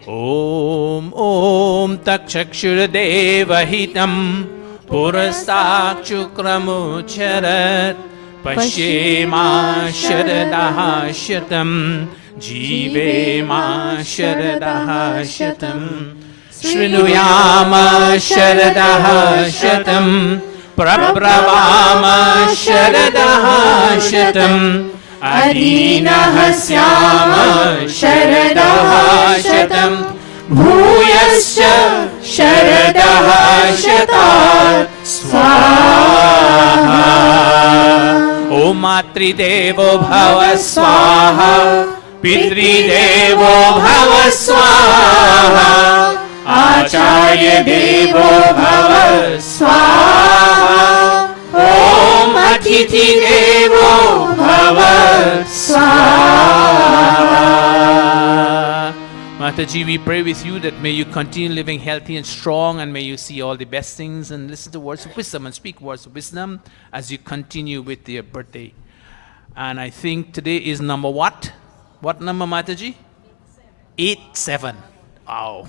Om Om Takshakshuradevahitam Purastakshukramucharat Pashyema Sharadaha Shatam Jivema Sharadaha Shatam Shrinuyama Sharadaha Shatam Prabhavama Sharadaha Shatam Adinahasyama Sharadaha Shatam Bhuyascha Sharadaha Shatat Swaha Om Matridevo Bhava Swaha Pitridevo Bhava Swaha Acharya Devo Bhava Swaha Om Atiti Devo Bhava Swaha. Mataji, we pray with you that may you continue living healthy and strong, and may you see all the best things and listen to words of wisdom and speak words of wisdom as you continue with your birthday. And I think today is number what? What number, Mataji? 87. Wow.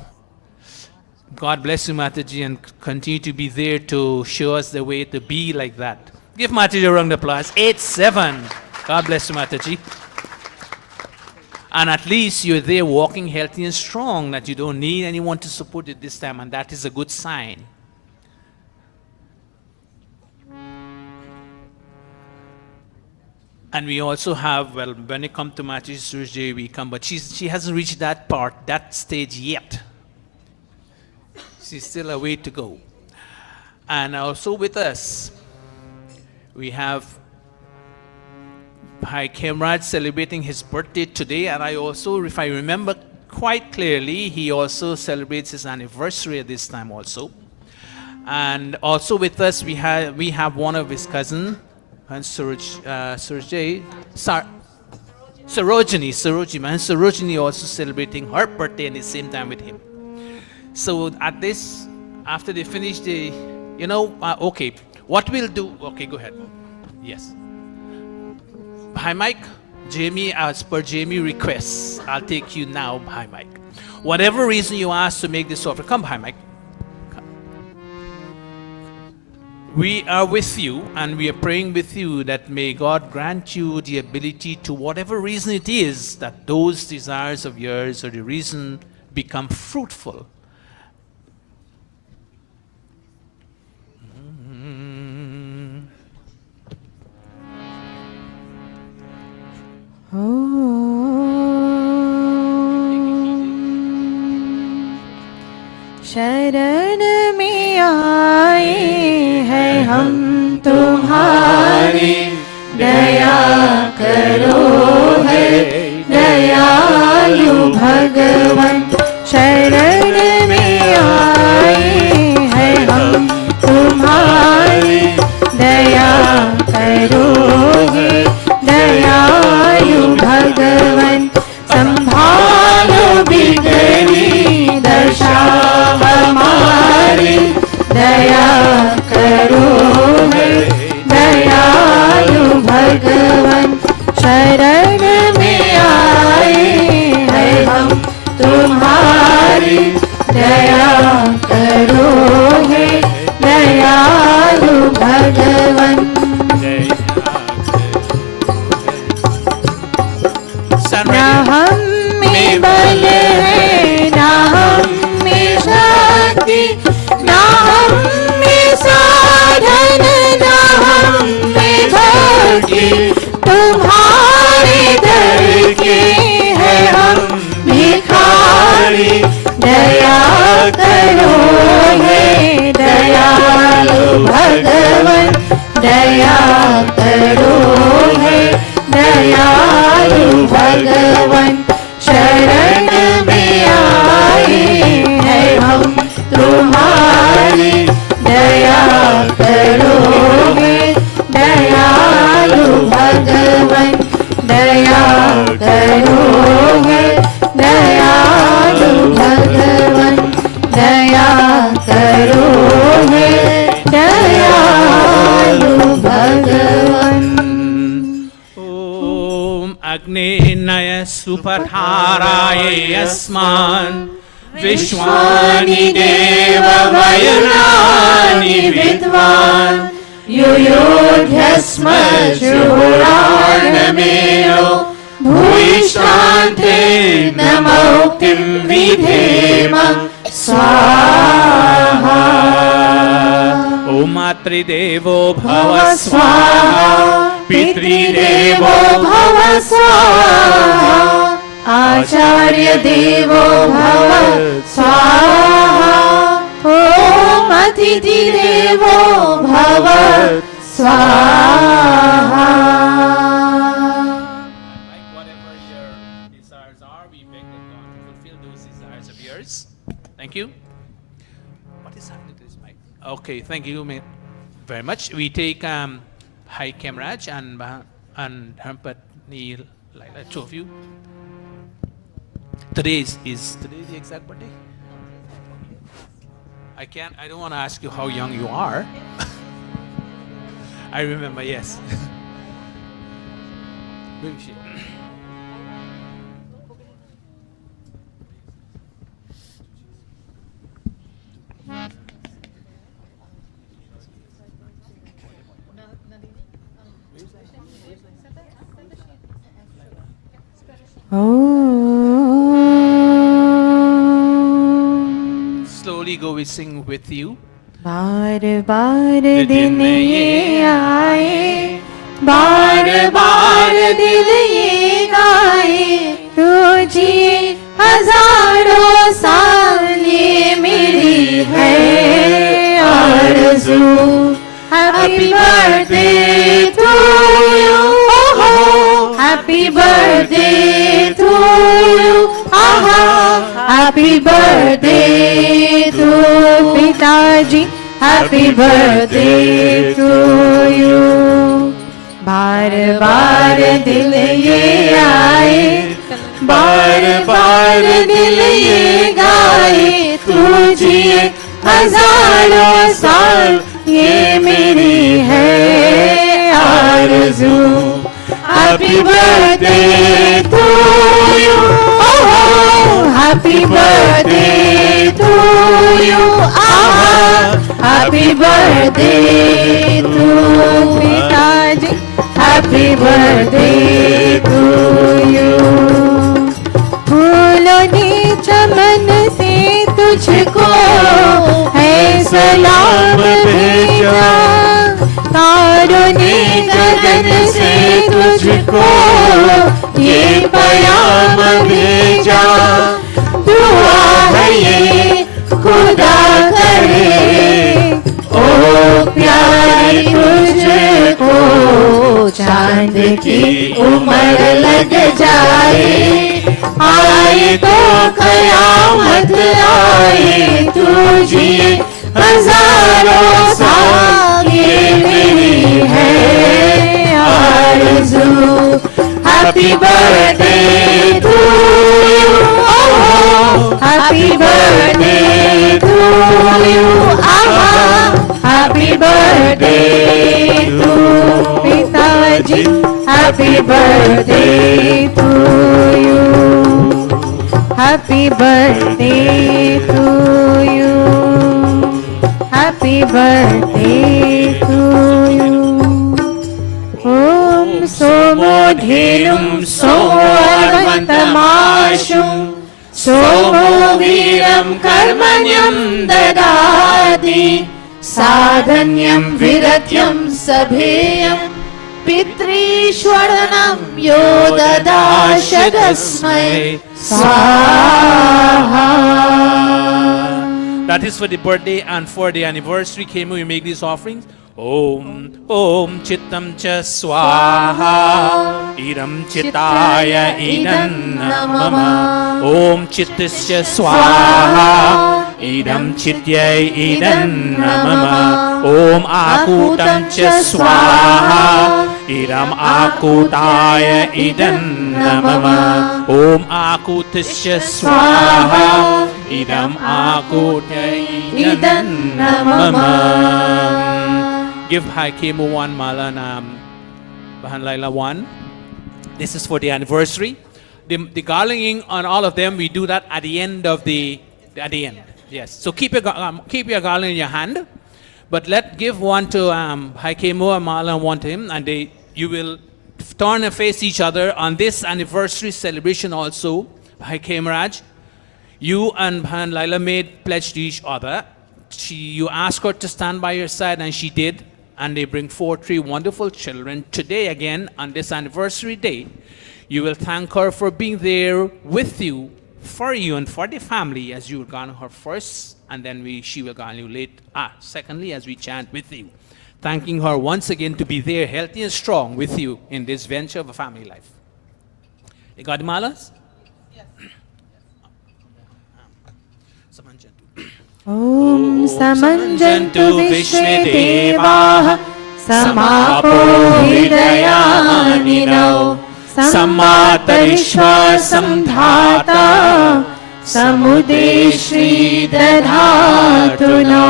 God bless you, Mataji, and continue to be there to show us the way to be like that. Give Mataji a round of applause. 87. God bless you, Mataji. And at least you're there walking healthy and strong, that you don't need anyone to support you this time, and that is a good sign. And we also have, well, when it comes to Mataji Surjay, we come, but she hasn't reached that part, that stage yet. She's still a way to go. And also with us, we have Bhai Kemraj celebrating his birthday today, and I also, if I remember quite clearly, he also celebrates his anniversary at this time also. And also with us, we have one of his cousins, Sarojini, Sarojini also celebrating her birthday at the same time with him. So at this, after they finish the, okay, what we'll do, okay, go ahead. Yes. Hi, Mike. Jamie, as per Jamie requests, I'll take you now, hi, Mike. Whatever reason you ask to make this offer, come, hi, Mike. Come. We are with you, and we are praying with you that may God grant you the ability to, whatever reason it is, that those desires of yours or the reason become fruitful. शरण में आए हैं हम तुम्हारी दया करो है दयालु भगवन शरण में आए हैं हम तुम्हारी दया करो है दयालु भगवन संभालो बिगड़ी दशा हमारी दया करो है दयालु भगवन शरण में आए हैं हम तुम्हारी दया करो है दयालु भगवन Agne Naya Supatharaya Yasman Vishwani Deva Vayunani Vidvan Yuyodhyasma Juhuranameno Bhuishtante Namoktim Vidhema Swaha Om Matri Devo Bhava Swaha Pitri Devo Bhava Swaha Acharya Devo Bhava Swaha Om Atithi Devo Bhava Swaha. Like whatever your desires are, we beg that God to fulfill those desires of yours. Thank you. What is happening to this mic? Okay, thank you very much. We take Hai Kemraj and Harpat Neil, like the two of you. Today is today the exact birthday? I don't want to ask you how young you are. I remember, yes. Where is she? Slowly go, we sing with you. बार बार दिन ये आए, बार बार दिल ये गाए, तुझे हजारों साल ये मेरी है आरज़ू. Happy birthday to you, happy birthday to you, happy birthday to पिताजी, happy birthday to you. बार बार दिल ये आए, बार बार दिल ये गाए, तुझे हजारों साल ये मेरी है आरज़ू. Happy birthday to you, happy birthday to you, happy birthday to पिताजी, happy birthday to you. फूलों ने चमन से तुझको है सलाम भेजा, तारों ने गगन से तुझको ये पयाम भेजा. दुआ है ये खुदा करे, ओ प्यारी तुझको चांद की उम्र लग जाए. आए तो कयामत आए, तुझे हजारों साल ये मेरी है आरज़ू. Happy birthday to you, happy birthday to you, happy birthday to पिताजी, happy birthday to you, happy birthday to you, happy birthday to you. Om somo dhenum somo arvantamaashum somo veeram karmanyam dadati sadhanyam viratyam sabheyam pitrishwaranam yo dadashagasmai swaha. That is for the birthday, and for the anniversary came we make these offerings. Om Chittam Cha Swaha Idam Chittaya Idam Namama. Om Chittasya Swaha Idam Chityay Idam Namama. Om Akutam Cha Swaha Idam Akutaya Idam Namama. Om Akutasya Swaha Idam Akutaya Idam Namama. Give Hai Kemu one mala na Bahan Laila one. This is for the anniversary. The garlanding on all of them, we do that at the end of at the end. Yes. So keep your garland in your hand, but give one to Haikemo and Mala, and one to him, and you will turn and face each other on this anniversary celebration also. Haikemaraj, you and Laila made pledge to each other. You asked her to stand by your side, and she did. And they bring forth 3 wonderful children. Today again, on this anniversary day, you will thank her for being there with you, for you and for the family, as you will garner her first, and then she will garner you later. Secondly, as we chant with you, thanking her once again to be there, healthy and strong with you in this venture of a family life. You got the malas? Om Samanjantu Vishwedevaah Samapo Hidayanino Sammatarishva Samdhata Samudeshri Dadhatuno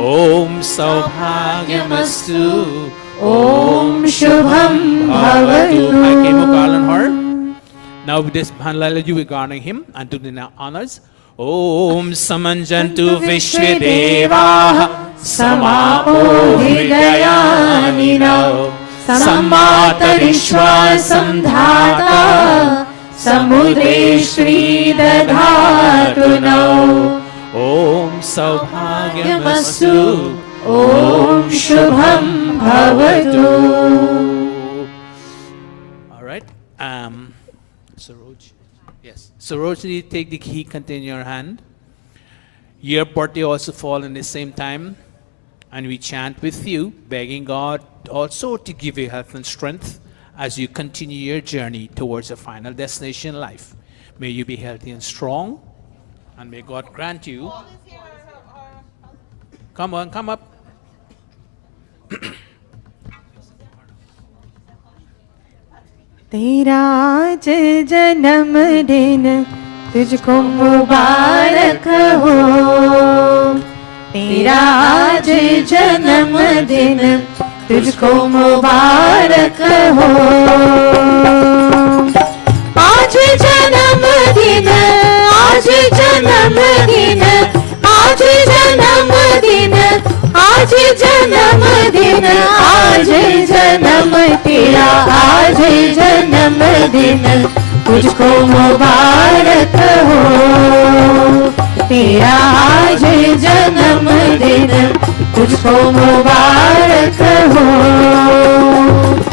Om Saubhagyamastu Om Shubham Bhavatu. I came to garland her. Now with this Bhanlala, you will garner him and do the honors. Om Samanjantu Vishwedevaah Samapo Hidayanino Sammatarishva Samdhata Samudeshri Dadhatuno Om Saubhagyamastu Om Shubham Bhavatu. All right. Saroj. Yes. Sarojini, take the key container in your hand. Your birthday also fall in the same time. And we chant with you, begging God also to give you health and strength as you continue your journey towards a final destination in life. May you be healthy and strong, and may God grant you. Come on, come up. तेरा आज जन्मदिन तुझको मुबारक हो तेरा आज जन्मदिन तुझको मुबारक हो आज जन्मदिन आज जन्मदिन आज जन्मदिन आज जन्मदिन आज जन्म तेरा आज जन्मदिन तुझको मुबारक हो तेरा आज जन्मदिन तुझको मुबारक हो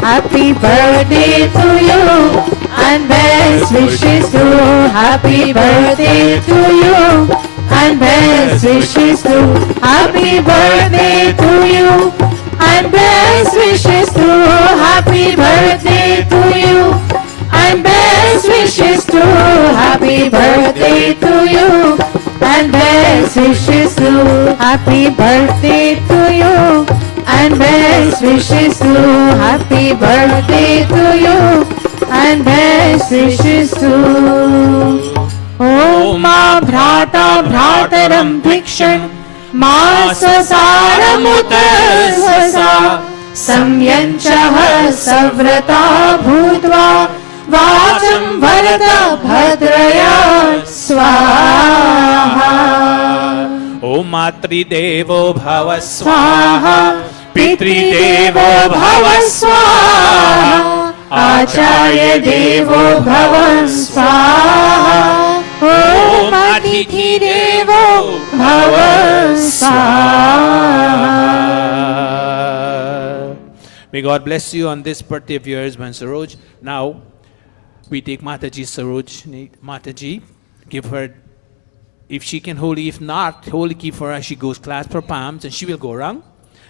Happy birthday to you and best wishes to Happy birthday to you and best wishes to Happy birthday to you and best wishes to Happy birthday to you and best wishes to Happy birthday to you and best wishes to Happy birthday to you and best wishes to Happy birthday to you and best wishes to Om Ma Bhrata Bhrataram Bhikshan Ma Sasaramutasa Samyanchah Savrata Bhutva Vacham Varata Bhadraya Swaha Om Matri Devo Bhava Swaha Pitri Devo Bhava Swaha Acharya Devo Bhava Swaha Om Atithi Devo Bhava Swaha. May God bless you on this birthday of yours, Man Saroj. Now, we take Mataji Saroj. Mataji, give her, if she can holy, if not, holy keep her as she goes, clasp her palms, and she will go around.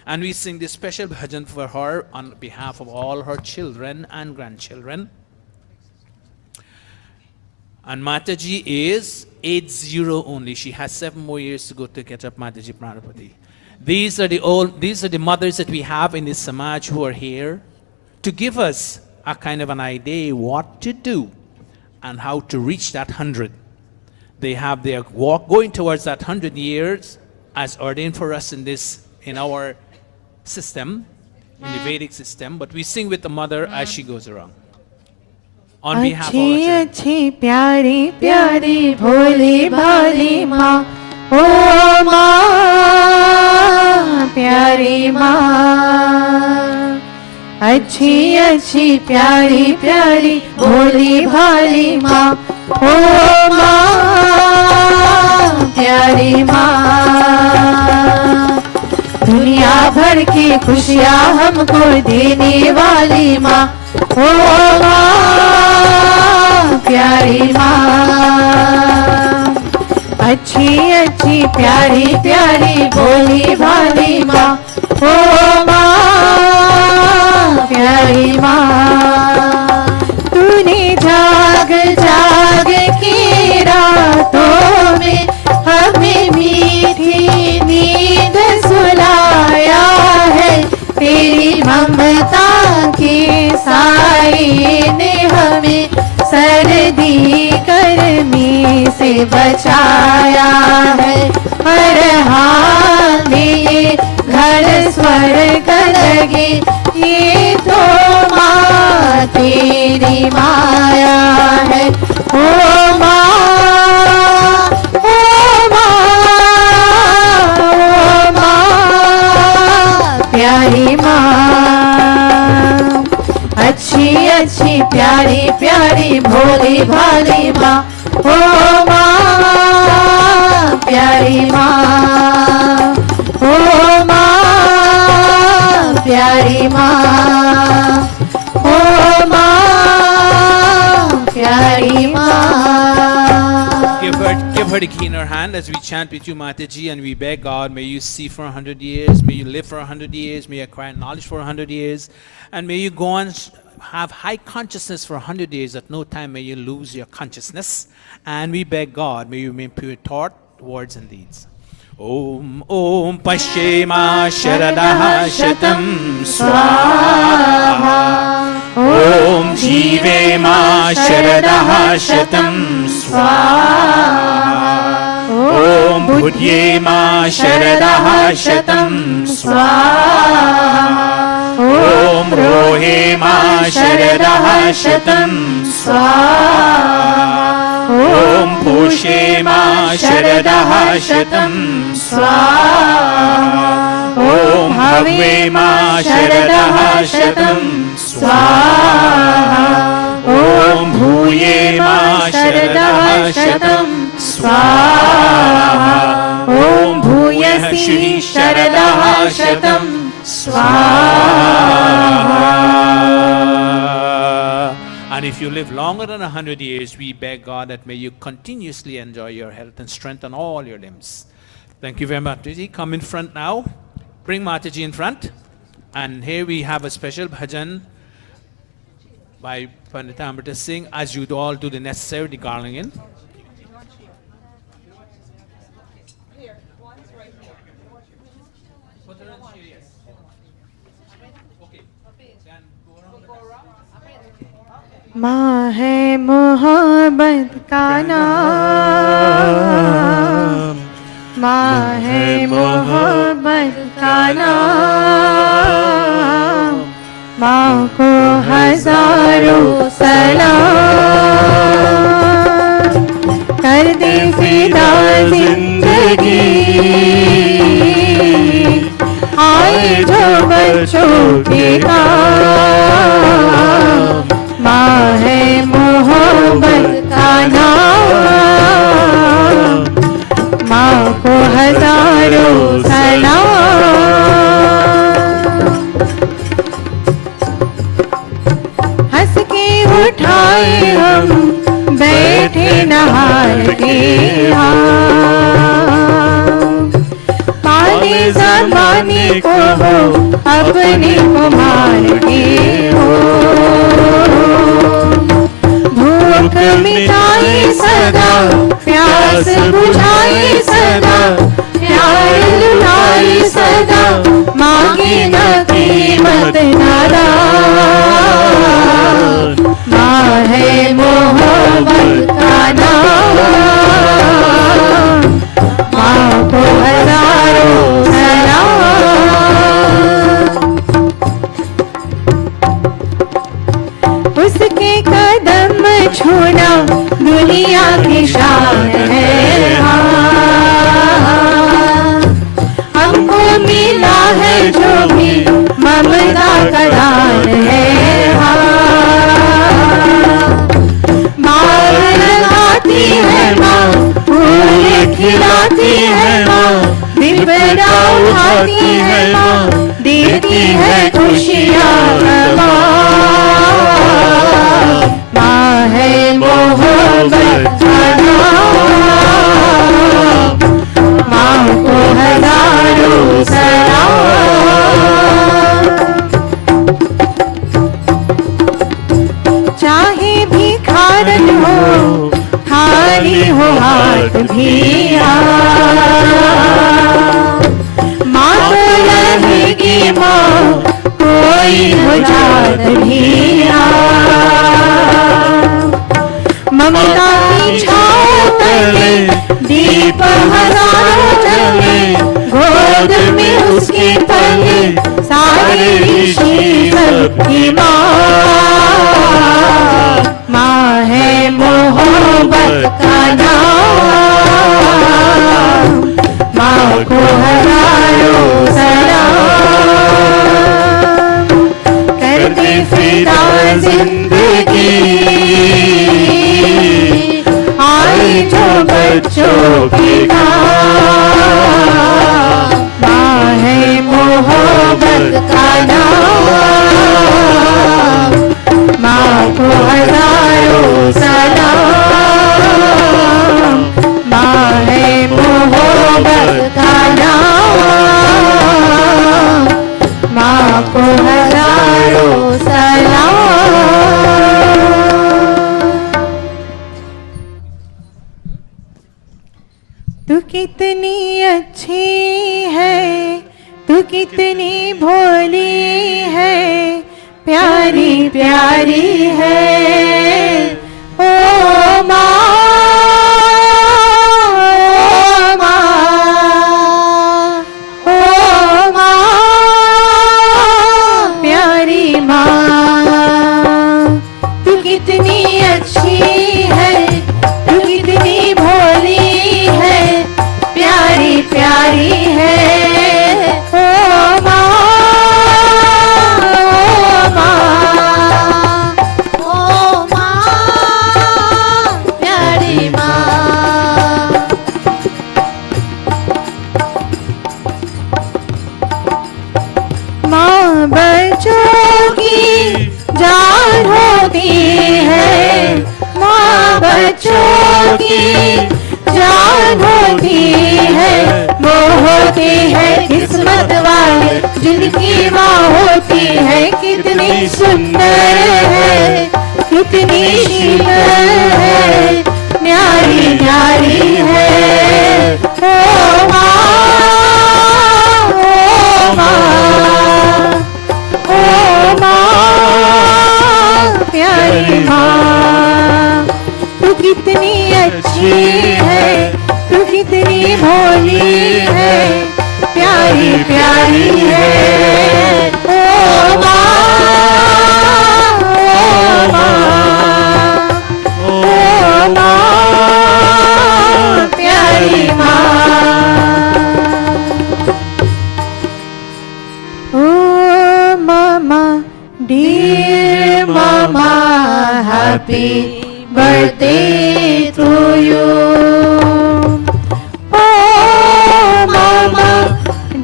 And we sing this special bhajan for her on behalf of all her children and grandchildren. And Mataji is 80 only. She has 7 more years to go to get up Mataji Pranapati. These are the mothers that we have in this Samaj who are here to give us a kind of an idea what to do and how to reach that 100. They have their walk going towards that 100 years as ordained for us in our system, in the Vedic system, but we sing with the mother as she goes around. On behalf of अच्छी our children. अच्छी प्यारी प्यारी भोली भाली माँ, ओ माँ प्यारी माँ। अच्छी अच्छी प्यारी प्यारी भोली भाली माँ, ओ माँ प्यारी माँ। दुनिया भर की खुशियाँ हमको देने वाली माँ, ओ माँ प्यारी माँ। अच्छी अच्छी प्यारी प्यारी भोली भाली माँ, ओ माँ प्यारी माँ। तूने जाग जाग की रातों में हमें मीठी नींद सुलाया है। तेरी ममता के साए ने हमें सर्दी गर्मी से बचाया है। हर हाल में ये घर स्वर्ग लगे, ये तो माँ तेरी माया है। ओ माँ, ओ माँ, ओ माँ प्यारी माँ। अच्छी अच्छी प्यारी प्यारी भोली भाली माँ, ओ माँ प्यारी माँ, ओ माँ प्यारी माँ, ओ माँ प्यारी माँ। Give her the key in her hand as we chant with you, Mataji, and we beg God, may you see for 100 years, may you live for 100 years, may you acquire knowledge for 100 years, and may you go on have high consciousness for 100 years. At no time may you lose your consciousness. And we beg God, may you remain pure thought, words, and deeds. Om Om Paschema Sharadaha Shatam Swaha. Om Jivema Sharadaha Shatam Swaha. Om Buddhyema Sharadaha Shatam Swaha. Om Rohema Sharadaha Shatam Swaha. Om Poshema Sharadaha Shatam Swaha. Om Bhavema Sharadaha Shatam Swaha. Om Bhuyema Sharadaha Shatam Swaha. Om Bhuyasi Sharadaha Shatam Swaha. And if you live longer than 100 years, we beg God that may you continuously enjoy your health and strengthen all your limbs. Thank you very much, Mataji. Come in front now. Bring Mataji in front. And here we have a special bhajan by Pandita Amrita Singh as you all do the necessary garlanding in. माँ है मोहब्बत का नाम, माँ है मोहब्बत का नाम। माँ को हजारों सलाम, कर दे फिदा जिंदगी, आए जो बच्चों के काम। माँ है मोहब्बत का नाम, माँ को हजारों सलाम। हंस के उठाए हम बैठे नहार के हम, पाले ज़माने को हो अपने कुमार के हो। भूख मिटाए सदा, प्यास बुझाए सदा, प्यार लुटाए सदा, मांगे न कीमत नादान। माँ है मोहब्बत का नाम, माँ को हजारों सलाम। उसके कदम छूना दुनिया की शान है। हमको मिला है जो भी ममता का दान है। माँ लगाती है माँ, फूल खिलाती है माँ, विपदा उठाती है माँ, देती है खुशियाँ माँ। माँ है मोहब्बत का नाम, माँ को हजारों सलाम। चाहे भिखारन हो, खाली हो हाथ भी माँ तो रहेगी माँ, कोई हो जात भी ममता की छाँव तले दीप हजारों जले, गोद में उसके पले सारे ऋषि सबकी माँ। माँ है मोहब्बत का नाम, माँ को हजारों सलाम। करते फिदा जिंदगी आई जो बच्चों की माँ। माँ है मोहब्बत का नाम, माँ को हजारों सलाम। माँ है मोहब्बत का नाम, माँ को हजारों सलाम। तू कितनी अच्छी है, तू कितनी भोली है, प्यारी प्यारी है ओ माँ। ओ माँ, ओ माँ, प्यारी माँ। तू कितनी अच्छी है, तू कितनी भोली है, प्यारी प्यारी है ओ माँ। माँ बच्चों की जान होती है, माँ बच्चों की जान होती है। वो होती है किस्मत वाले जिनकी माँ होती है। कितनी सुंदर है, कितनी शीतल है, न्यारी न्यारी है ओ माँ। ओ माँ, ओ माँ, प्यारी माँ। तू कितनी अच्छी है, तू कितनी भोली है, प्यारी प्यारी है ओ माँ। ओ माँ, ओ माँ, प्यारी माँ। ओ मामा, dear mama, happy birthday to you. Oh mama,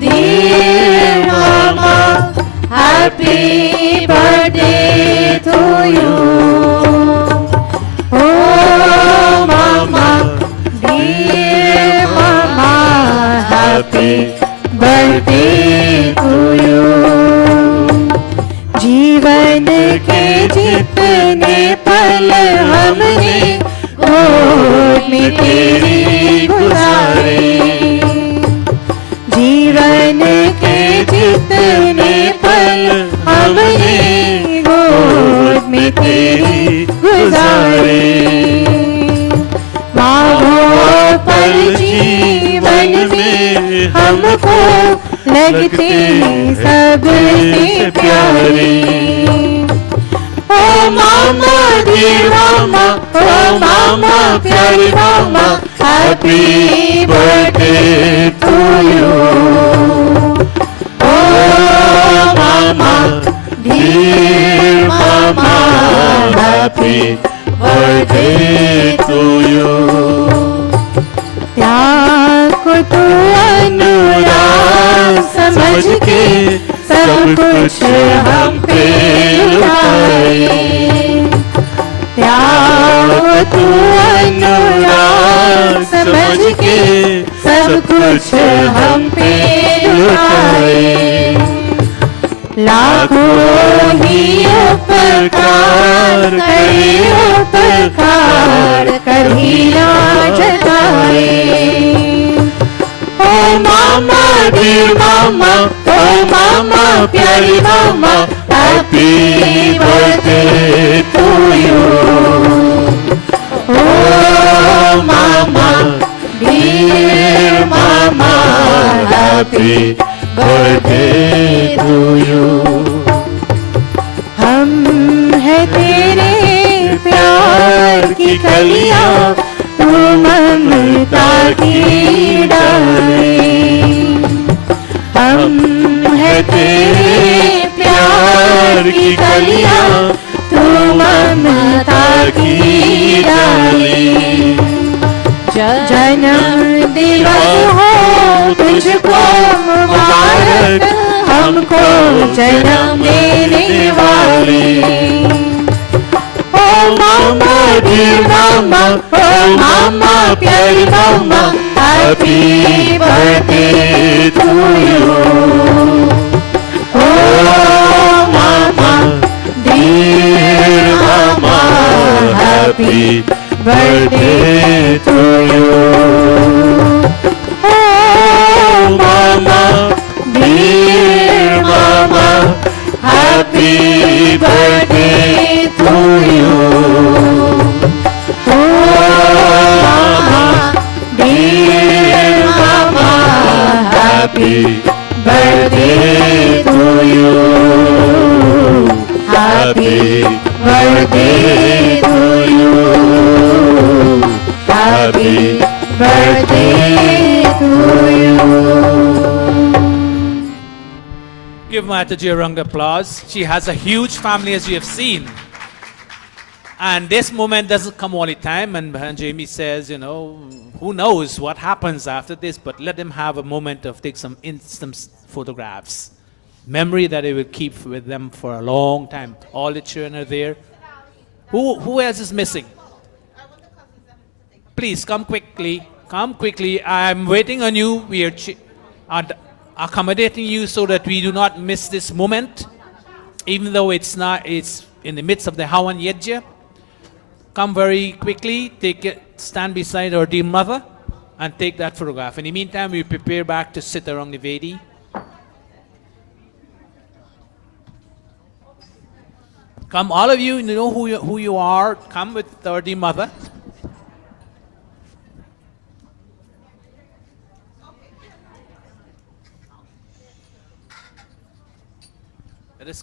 dear mama, happy birthday to you. Oh mama, dear mama, happy birthday to you. जीवन के जितने पल हमने गोद में तेरी गुजारे, जीवन के जितने पल हमने गोद में तेरी गुजारे। माँ वो पल जीवन में हमको लगते सबसे प्यारे। ओ मामा dear mama, oh mama, pyari mama, happy birthday to you. Oh mama, dear mama, happy birthday to you. त्याग को तू अनुराग समझ के सब कुछ हम पे लुटाए. त्याग को तू अनुराग समझ के सब कुछ हम पे लुटाए. लाखों ही उपकार करे, उपकार कभी ना जताए. Oh mama, dear mama, oh mama, pyari mama, happy birthday to you. Oh mama, dear mama, happy birthday to you. हम है तेरे प्यार की कलियां, तू ममता की डालें. हम है तेरे प्यार की कलियां, तू ममता की डालें. जन्म दिवस हो तुझको मुबारक, हमको जन्म देने वाले. Oh mama, dear mama, oh mama, pyari mama, happy birthday to you. Oh mama, dear mama, happy birthday to you. Oh mama, dear mama, happy birthday to you. Oh mama, dear mama, happy birthday to you. Happy birthday to you. Happy birthday to you. Give Mataji a round of applause. She has a huge family, as you have seen. And this moment doesn't come all the time. And Jamie says, you know, who knows what happens after this, but let them have a moment of take some instant photographs. Memory that they will keep with them for a long time. All the children are there. Who else is missing? Please come quickly. Come quickly. I'm waiting on you. We are accommodating you so that we do not miss this moment, even though it's in the midst of the Hawan Yajna. Come very quickly, stand beside our dear mother and take that photograph. In the meantime, we prepare back to sit around the Vedi. Come, all of you know who you are. Come with our dear mother. Let us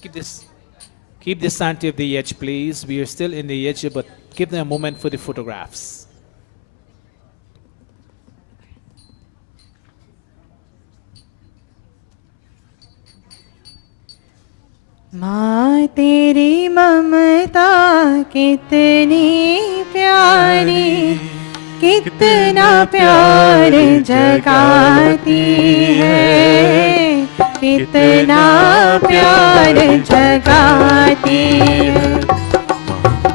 keep this sanctity of the edge, please. We are still in the edge, but give them a moment for the photographs. माँ तेरी ममता कितनी प्यारी, कितना प्यार जगाती है, कितना प्यार जगाती है.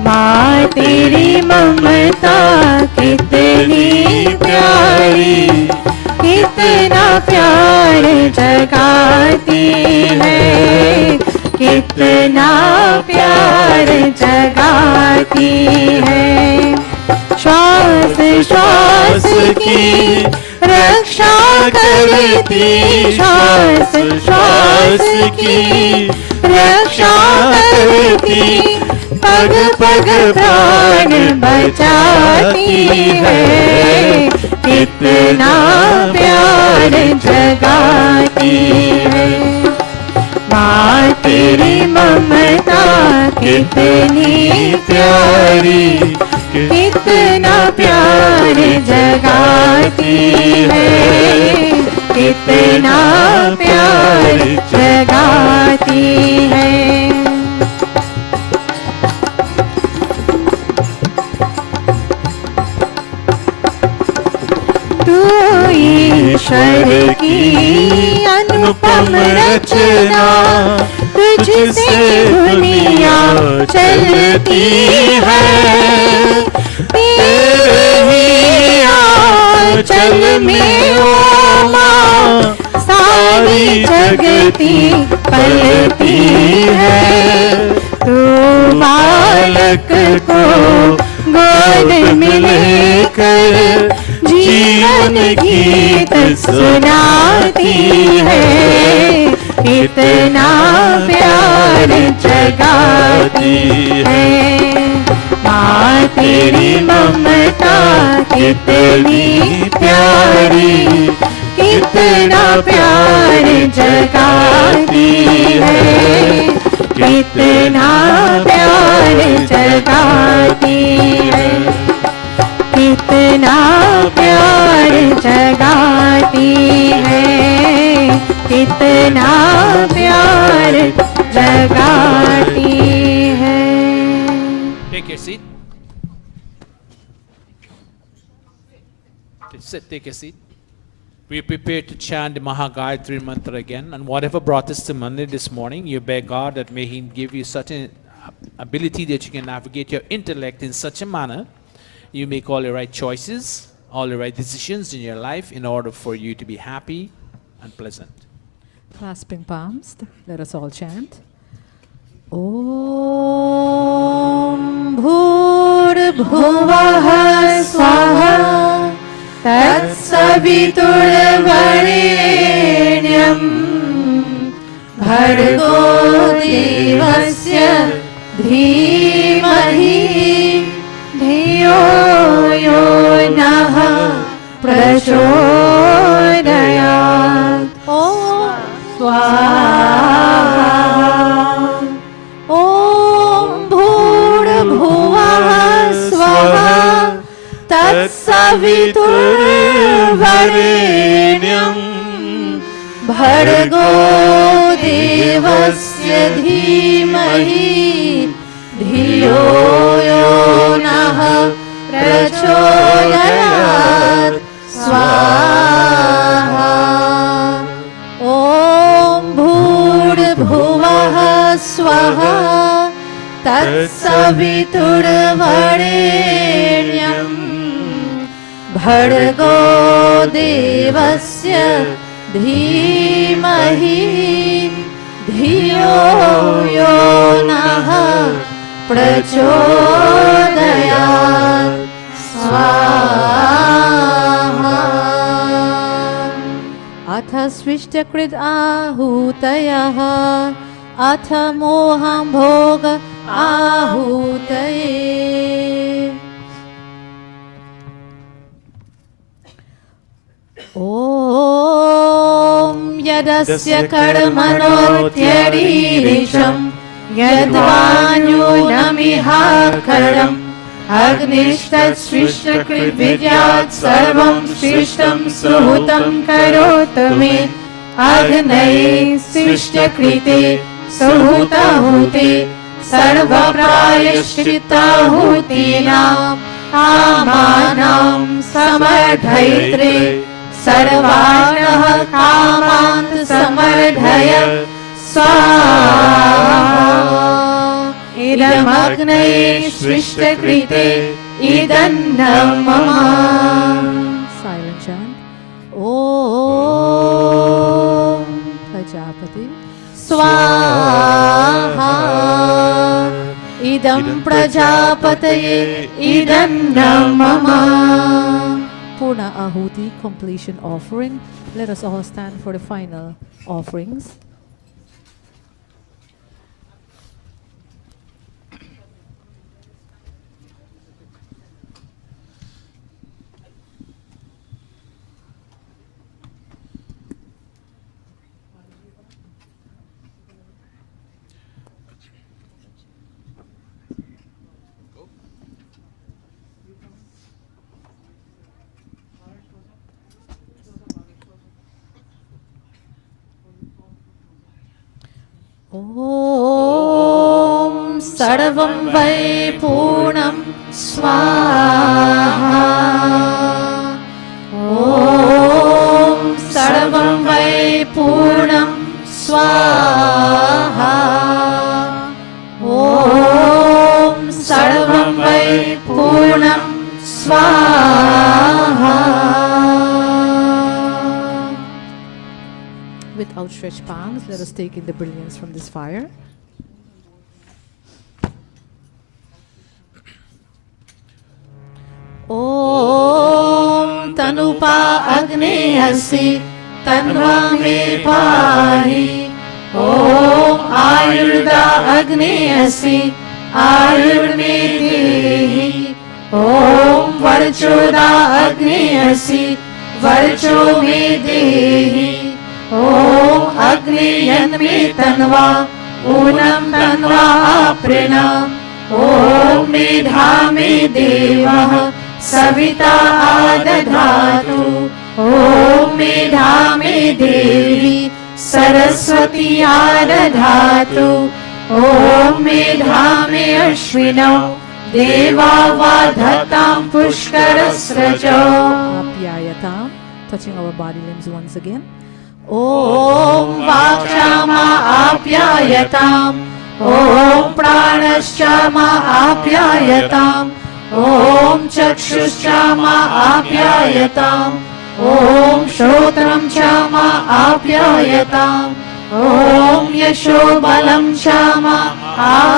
माँ तेरी ममता कितनी प्यारी, कितना प्यार जगाती है, कितना प्यार जगाती है. श्वास श्वास की रक्षा करती, श्वास श्वास की रक्षा करती, पग पग प्राण बचाती है, कितना प्यार जगाती है. माँ तेरी ममता कितनी प्यारी, कितना प्यार जगाती है, कितना प्यार जगाती है। तू ईश्वर की अनुपम रचना, तुझसे दुनिया चलती है, तेरे ही आंचल में ओ माँ सारी जगती पलती है। तू बालक को गोद में लेकर जीवन गीत सुनाती है, कितना प्यार जगाती है। माँ तेरी ममता कितनी प्यारी, कितना प्यार जगाती है, कितना प्यार जगाती है, कितना प्यार जगाती है, कितना प्यार जगाती है। Take your seat. Sit, take a seat. We prepare to chant the Mahagayatri mantra again, and whatever brought us to Mandir this morning, you beg God that may He give you such an ability that you can navigate your intellect in such a manner you make all the right choices, all the right decisions in your life in order for you to be happy and pleasant. Clasping palms, let us all chant. Om Bhurabhuvah Swaha Tatsaviturvarenyam Bhargo Devasya Dhimahi Dhiyo Yo Naha Prachodayat. Om Swaha. Om Bhurabhuvah Swaha Tatsaviturvarenyam Bhargo Devasya Dhimahi Dhiyo Yo Naha Prachodayat. Swaha. Om Bhurabhuvah Swaha Tatsaviturvarenyam Bhargo Devasya Dhimahi Dhiyo Yo Naha Prachodayat. Swaha. Atha svishtakrit ahutayah atha moham bhoga ahutaye. Om yadasya karmanotyarisham yadvanyunamihaskaram Agnishtat shrishtakrit vidyat sarvam shrishtam suhutam karotame Agnai shrishtakrite suhutahute sarva prayashchitahutinam kamanam samardhaitre sarvanah kamant samardhaya. Swaha. Idam Agnai Shrishtakrite Idam Mama. Silent chant. Om Prajapati Swaha. Idam Prajapataye Idam Mama. Purna Ahuti, completion offering. Let us all stand for the final offerings. Om Sarvam Vai Purnam Swaha. Om Sarvam Vai Purnam Swaha. Om Sarvam Vai Purnam Swaha. With outstretched palms, let us take in the brilliance from this fire. Om Tanupa Agni Hasi Tanva Me Pahi. Om Ayurda Agni Hasi Ayur Me Dehi. Om Varchoda Agni Hasi Varcho Me Dehi. Om Agni Yanmi Tanva Unam Tanva Aprinam. Om Medhami Devah Savita Adadhatu. Om Medhami Devi Saraswati Adadhatu. Om Medhami Ashwinau Deva Vadhatam Pushkarasrajo. Apyayatam, touching our body limbs once again. Om Vakshama Apyayatam. Om Pranashama Apyayatam. Om Chakshushama Apyayatam. Om Shrotram Chama Apyayatam. Om Yashobalam Chama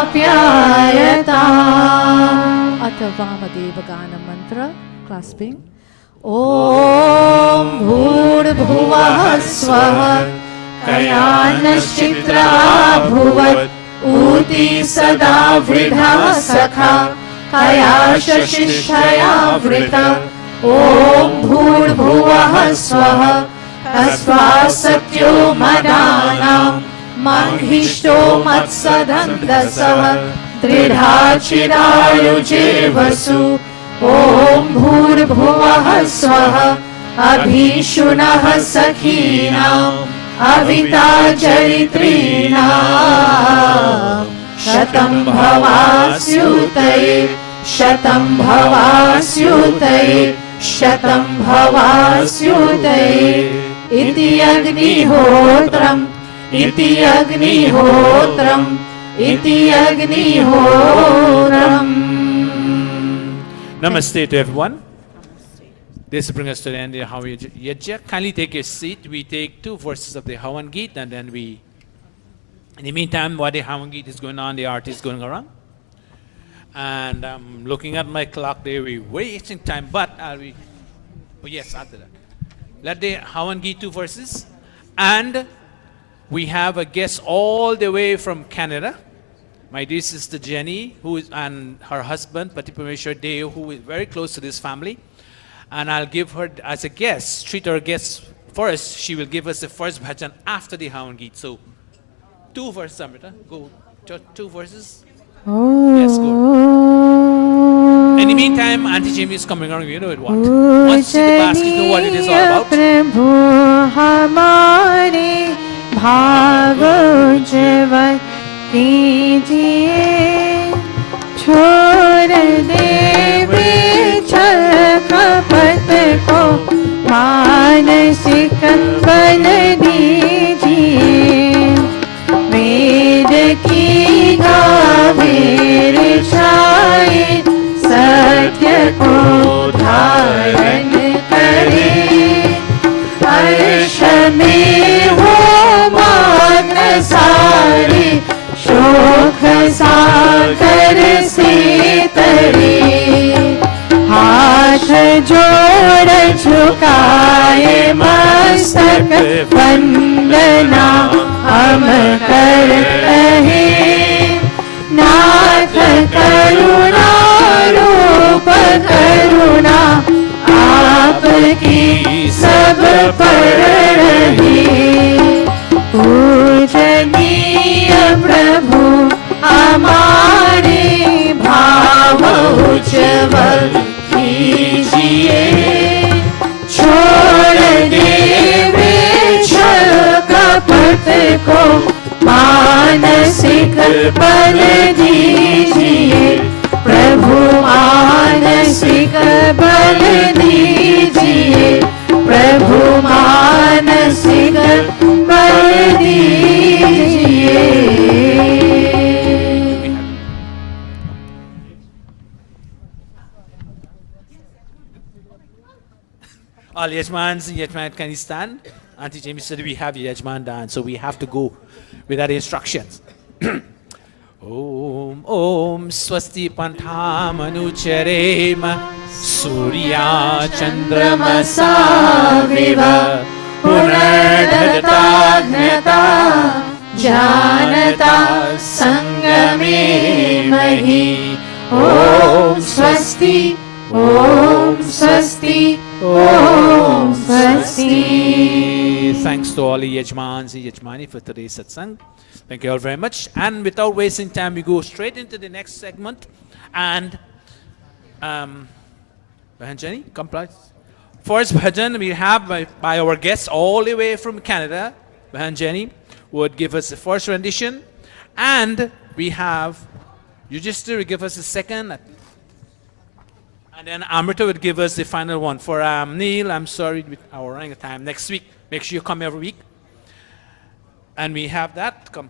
Apyayatam. Atavamade Vagana Mantra, clasping. Om Bhur-Bhuvah Swaha Kayanaschitra Bhuvat Uti Sada Vridha Sakha Kaya Shashishaya Vrita. Om Bhur-Bhuvah Swaha Asva Satyo Madanam Manghishto Matsadandasava Dridha Chirayuje Vasu. Om Bhur-Bhuvah Swaha Abhishunah Sakhinam Avita Charitrinam Shatam Bhavasyutaye Shatam Bhavasyutaye Shatam Bhavasyutaye. Iti Agnihotram Iti Agnihotram Iti Agnihotram. Namaste to everyone. This brings us to the end of Havan Yajna. Kindly take your seat. We take 2 verses of the Havan Geet, and then we, in the meantime, while the Havan Geet is going on, the art is going around. And I'm looking at my clock there, we're wasting time, but oh yes, after that. Let the Havan Geet 2 verses. And we have a guest all the way from Canada. My dear sister Jenny, who is, and her husband, Patipameshwar Deo, who is very close to this family. And I'll give her as a guest, treat her guest first. She will give us the first bhajan after the Havan Geet. So, 2 verses, Amrita. Go, 2 verses. Yes, go. In the meantime, Auntie Jamie is coming around. You know it what. Once you see the basket, you know what it is all about. Prabhu hamare bhav ujjwal कीजिए छोड़ दे विचल कपट को मानसिक बन दीजिए वेद की गंभीर छाए सत्य को धारण करे हर्ष में हो मग्न सारे शोक सागर से तरे हाथ जोड़ झुकाए मस्तक वंदना हम कर रहे नाथ करुणा रूप करुणा आपकी सब पर रही पूजनीय प्रभु हमारे भाव उज्ज्वल कीजिए छोड़ दे विचल कपट को मान बल दीजिए प्रभु मानसिक बल दीजिए प्रभु मानसिक बल दीजिए All Yajmans and Yajman, can you stand? Auntie Jamie said we have Yajman dance, so we have to go with our instructions. Om Om Swasti Pantamanucharema Surya Chandramasa Viva पुनर्दताज्ञता जानता संगमे महि ओम स्वस्ति ओम स्वस्ति ओम स्वस्ति. Thanks to all the Yajmans and Yajmani for today's satsang. Thank you all very much. And without wasting time, we go straight into the next segment. And Bhajan, come please. First bhajan we have by our guest all the way from Canada, Bhajan, who would give us the first rendition. And we have Yudhishthir will give us the second. And then Amrita would give us the final one. For Neil, I'm sorry, with our running out of time. Next week, make sure you come every week. And we have that. Come.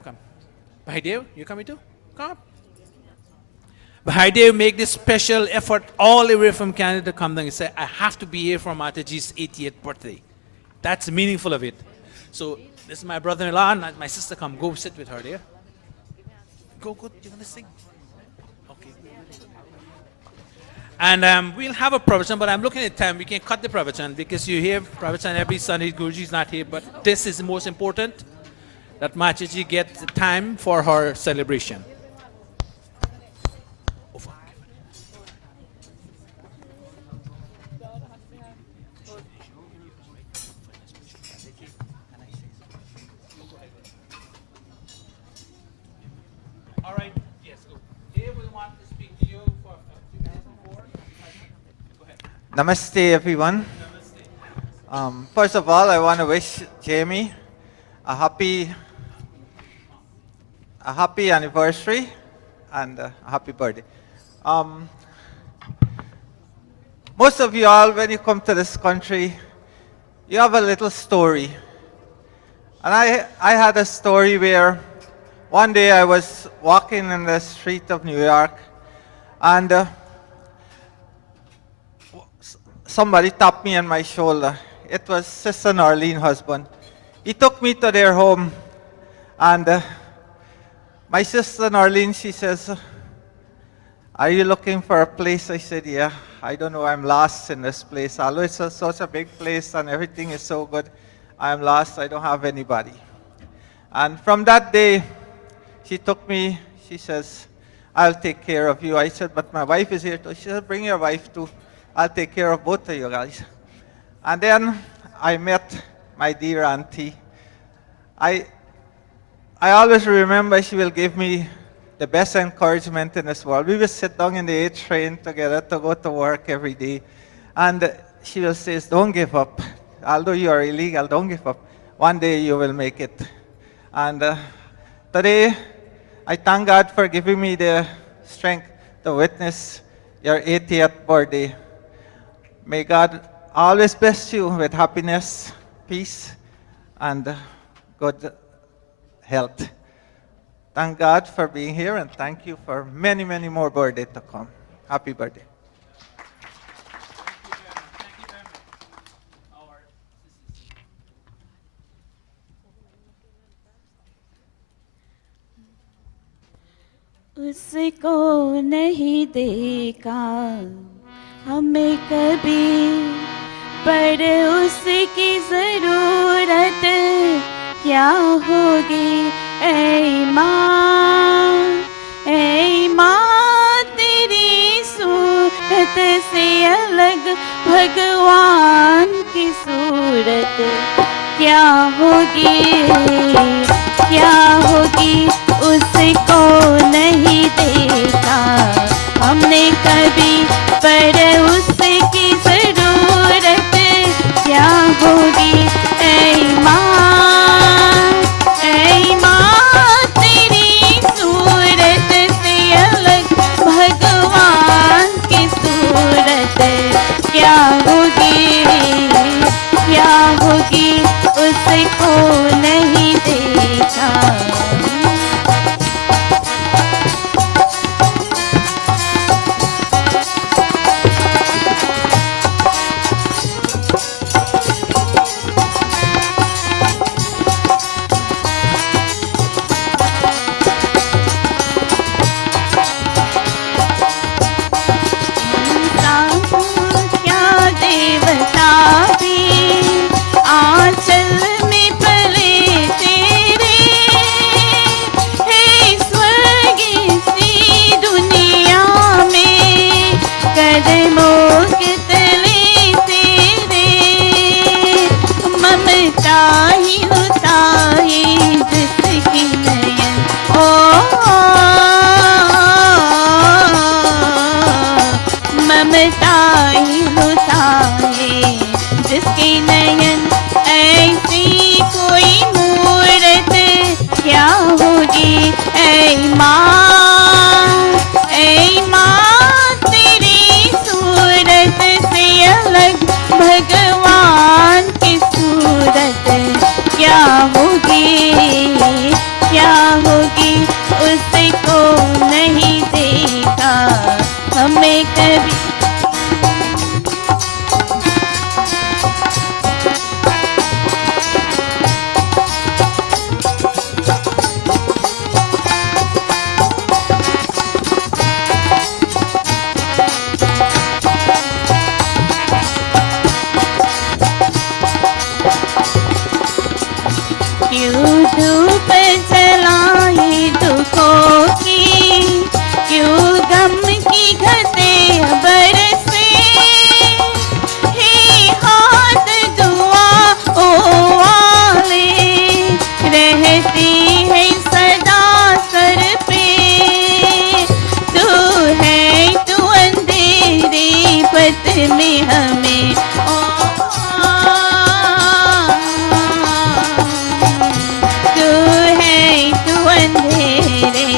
Bhaidev, you coming too? Come. Bhaidev make this special effort all the way from Canada to come down and say, I have to be here for Mataji's 80th birthday. That's meaningful of it. So this is my brother-in-law and my sister. Come, go sit with her there. Go, you're going to sing. Okay. And we'll have a pravachan, but I'm looking at time. We can cut the pravachan because you hear pravachan every Sunday. Guruji's not here, but this is the most important, that Mataji gets time for her celebration. All right, yes, go. They will want to speak to you for a few minutes before. Go ahead. Namaste, everyone. First of all, I want to wish Jamie a happy anniversary and a happy birthday. Most of you all, when you come to this country, you have a little story. And I had a story where one day I was walking in the street of New York and somebody tapped me on my shoulder. It was Sister Norlene's husband. He took me to their home and my sister Norlene, she says, are you looking for a place? I said, yeah. I don't know, I'm lost in this place. Although it's such a big place and everything is so good, I'm lost, I don't have anybody. And from that day, she took me, she says, I'll take care of you. I said, but my wife is here too. She said, bring your wife too. I'll take care of both of you guys. And then I met my dear auntie. I always remember she will give me the best encouragement in this world. We will sit down in the A train together to go to work every day. And she will say, don't give up. Although you are illegal, don't give up. One day you will make it. And today, I thank God for giving me the strength to witness your 80th birthday. May God always bless you with happiness, peace, and good health. Thank God for being here, and thank you for many, many more birthdays to come. Happy birthday. उसको नहीं देखा हमें कभी पर उसकी जरूरत क्या होगी ऐ माँ तेरी सूरत से अलग भगवान की सूरत क्या होगी उसको नहीं देखा हमने कभी पर उसकी जरूरत क्या होगी ऐ माँ तेरी सूरत में हमें तू है तू अंधेरे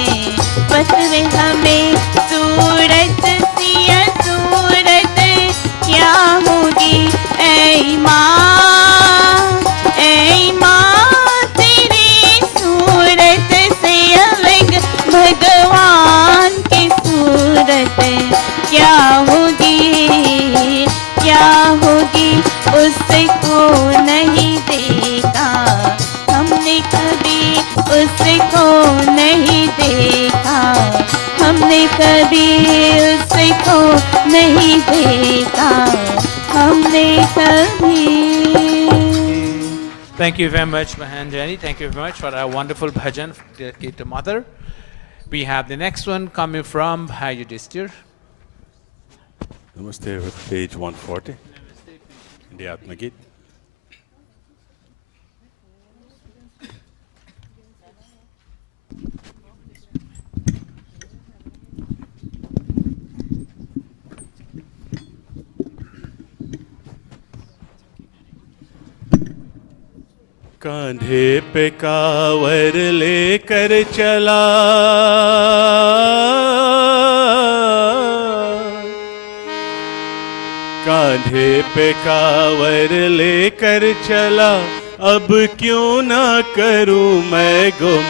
पथ में हमें सूरत सिया सूरत क्या होगी ऐ माँ तेरी सूरत से अलग भगवान की सूरत क्या होगी उसको नहीं देखा हमने कभी उसको नहीं देखा हमने कभी उसको नहीं देखा हमने कभी. Thank you very much, Mahanjani. Thank you very much for our wonderful bhajan dedicated to Mother. We have the next one coming from Bhai Yudhishthir. Namaste, page 140 in the Atmagit. कांधे पे कावर लेकर चला कांधे पे कावर लेकर चला अब क्यों ना करूं मैं गुमान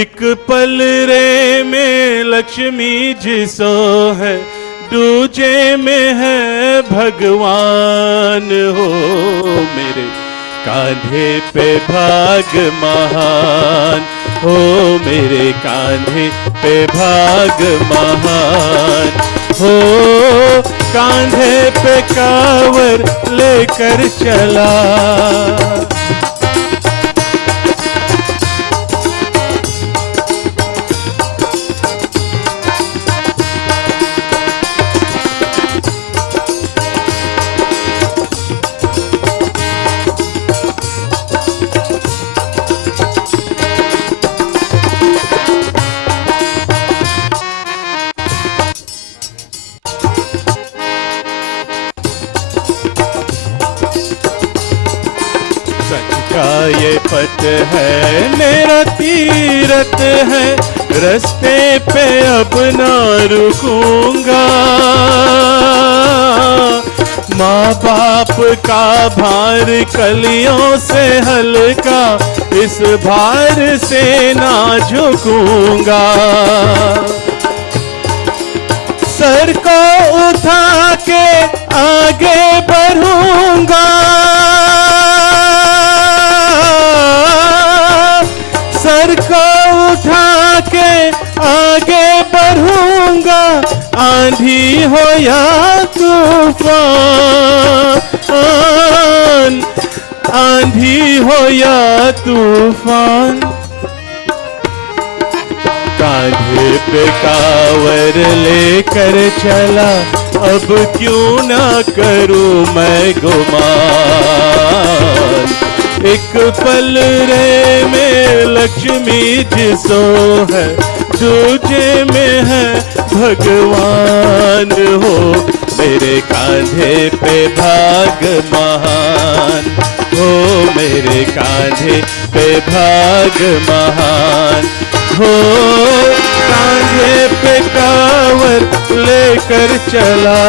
एक पल रे में लक्ष्मी जिसो है दूजे में है भगवान हो मेरे कांधे पे भाग महान हो मेरे कांधे पे भाग महान हो कांधे पे कावर लेकर चला ये पथ है मेरा तीरथ है रास्ते पे अब ना रुकूंगा माँ बाप का भार कलियों से हल्का इस भार से ना झुकूंगा सर को उठा के आगे बढ़ूंगा सर को उठा के आगे बढ़ूंगा आंधी हो या तूफान आंधी हो या तूफान कांधे पे कावर लेकर चला अब क्यों ना करूं मैं गुमान एक पल रे में लक्ष्मी जिसो है दूजे में है भगवान हो मेरे कांधे पे भाग महान हो मेरे कांधे पे भाग महान हो कांधे पे कावर लेकर चला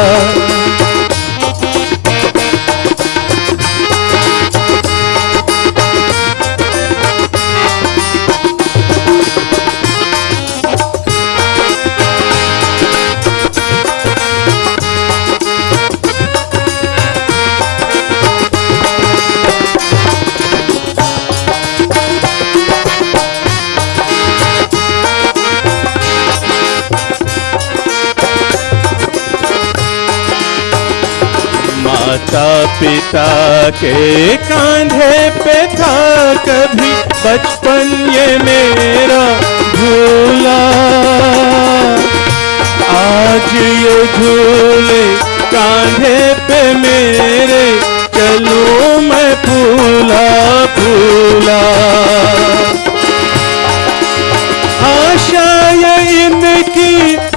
माता पिता के कांधे पे था कभी बचपन ये मेरा झूला आज ये झूले कांधे पे मेरे चलूं मैं फूला फूला आशा ये इनकी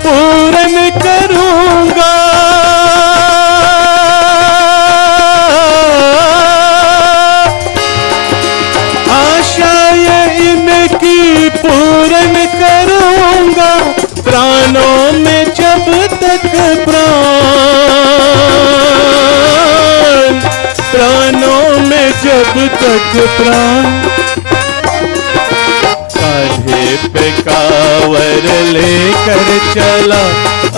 पूरन करूं तक प्राण। कांधे पे कांवर लेकर चला,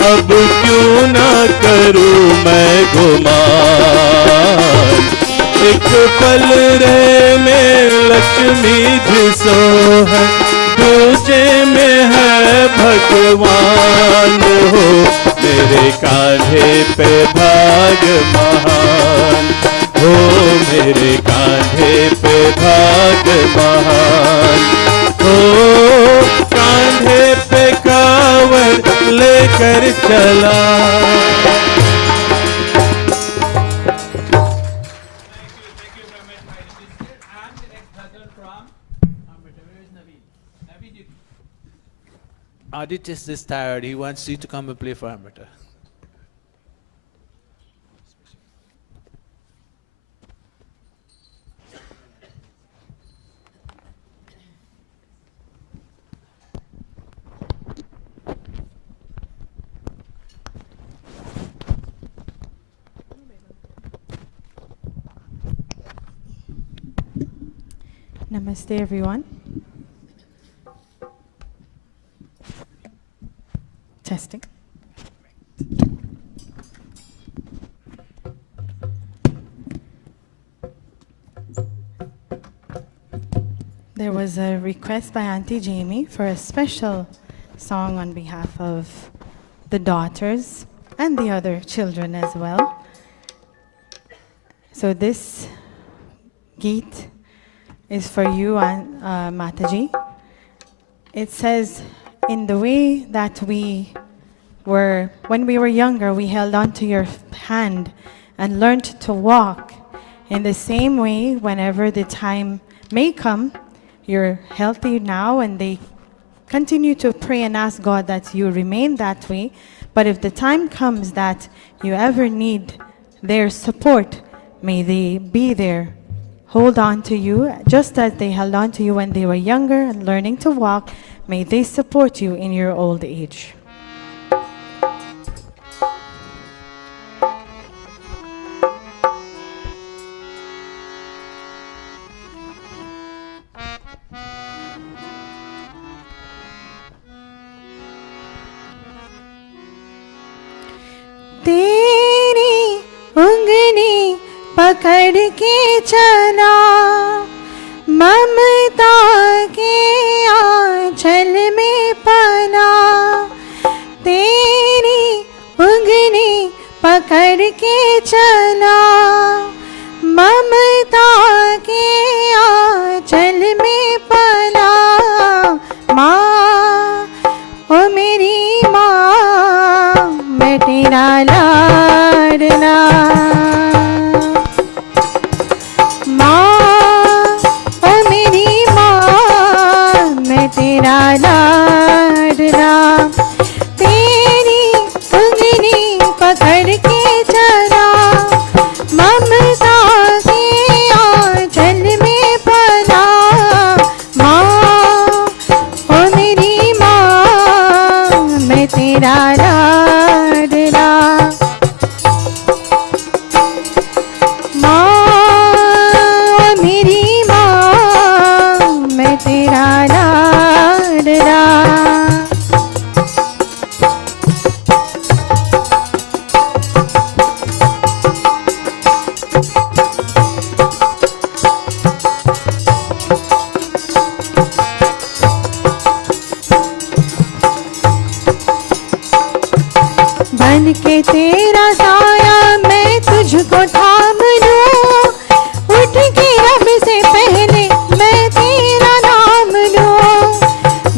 अब क्यों ना करूं मैं गुमान। एक पल रे में लक्ष्मी जिसो है, दूजे में है भगवान हो। मेरे कांधे पे भाग महान हो, मेरे कांधे पे भाग महान हो। कांधे पे कांवर लेकर चला। Aditya is this tired. He wants you to come and play for Amrita. Namaste, everyone. Testing. There was a request by Auntie Jamie for a special song on behalf of the daughters and the other children as well. So this geet is for you, Mataji. It says, in the way that when we were younger, we held on to your hand and learned to walk. In the same way, whenever the time may come, you're healthy now, and they continue to pray and ask God that you remain that way. But if the time comes that you ever need their support, may they be there, hold on to you, just as they held on to you when they were younger and learning to walk. May they support you in your old age. तेरी उंगली पकड़ के चला, ममता के आंचल में पला। तेरी उंगली पकड़ के चला, ममता के आंचल में पला। माँ, ओ मेरी माँ, मैं तेरा लाडला। तेरा लाडला, तेरी उंगली पकड़ के चला, ममता के आंचल में पला। माँ, ओ मेरी माँ, मैं तेरा लाडला। माँ, ओ मेरी माँ, मैं तेरा लाडला। बन के तेरा साया मैं तुझको थाम लूं, उठ के रब से पहले मैं तेरा नाम लूं।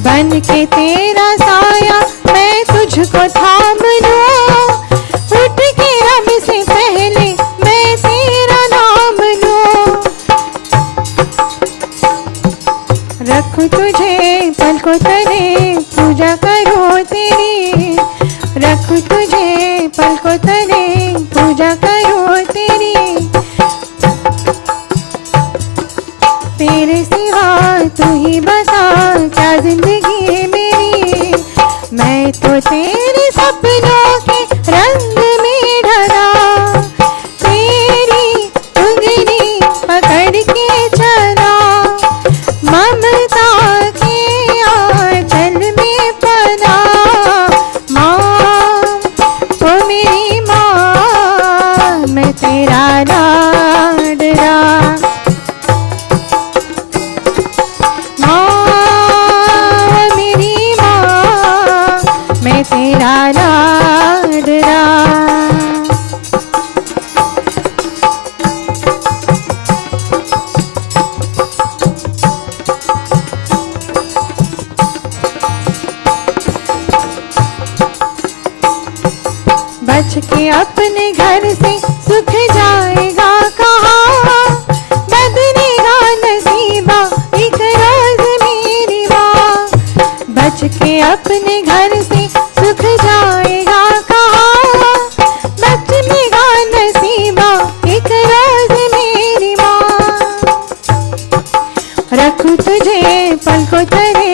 बन के तेरा साया मैं तुझको थाम लूं, उठ के रब से पहले मैं तेरा नाम लूं। रखूं तुझे पलकों तले, पूजा करूं तेरी। रखूं तुझे पलकों तले, पूजा करूं तेरी। तेरे सिवा तू ही बता क्या जिंदगी है मेरी। मैं तो तेरे सपनों के रंग में ढला, तेरी उंगली पकड़ के चला। अपने घर से सुख जाएगा कहाँ, बदलेगा नसीबा एक रोज मेरी माँ। बच के अपने घर से सुख जाएगा कहाँ, बदलेगा नसीबा एक रोज मेरी माँ। रखूं तुझे पलकों तले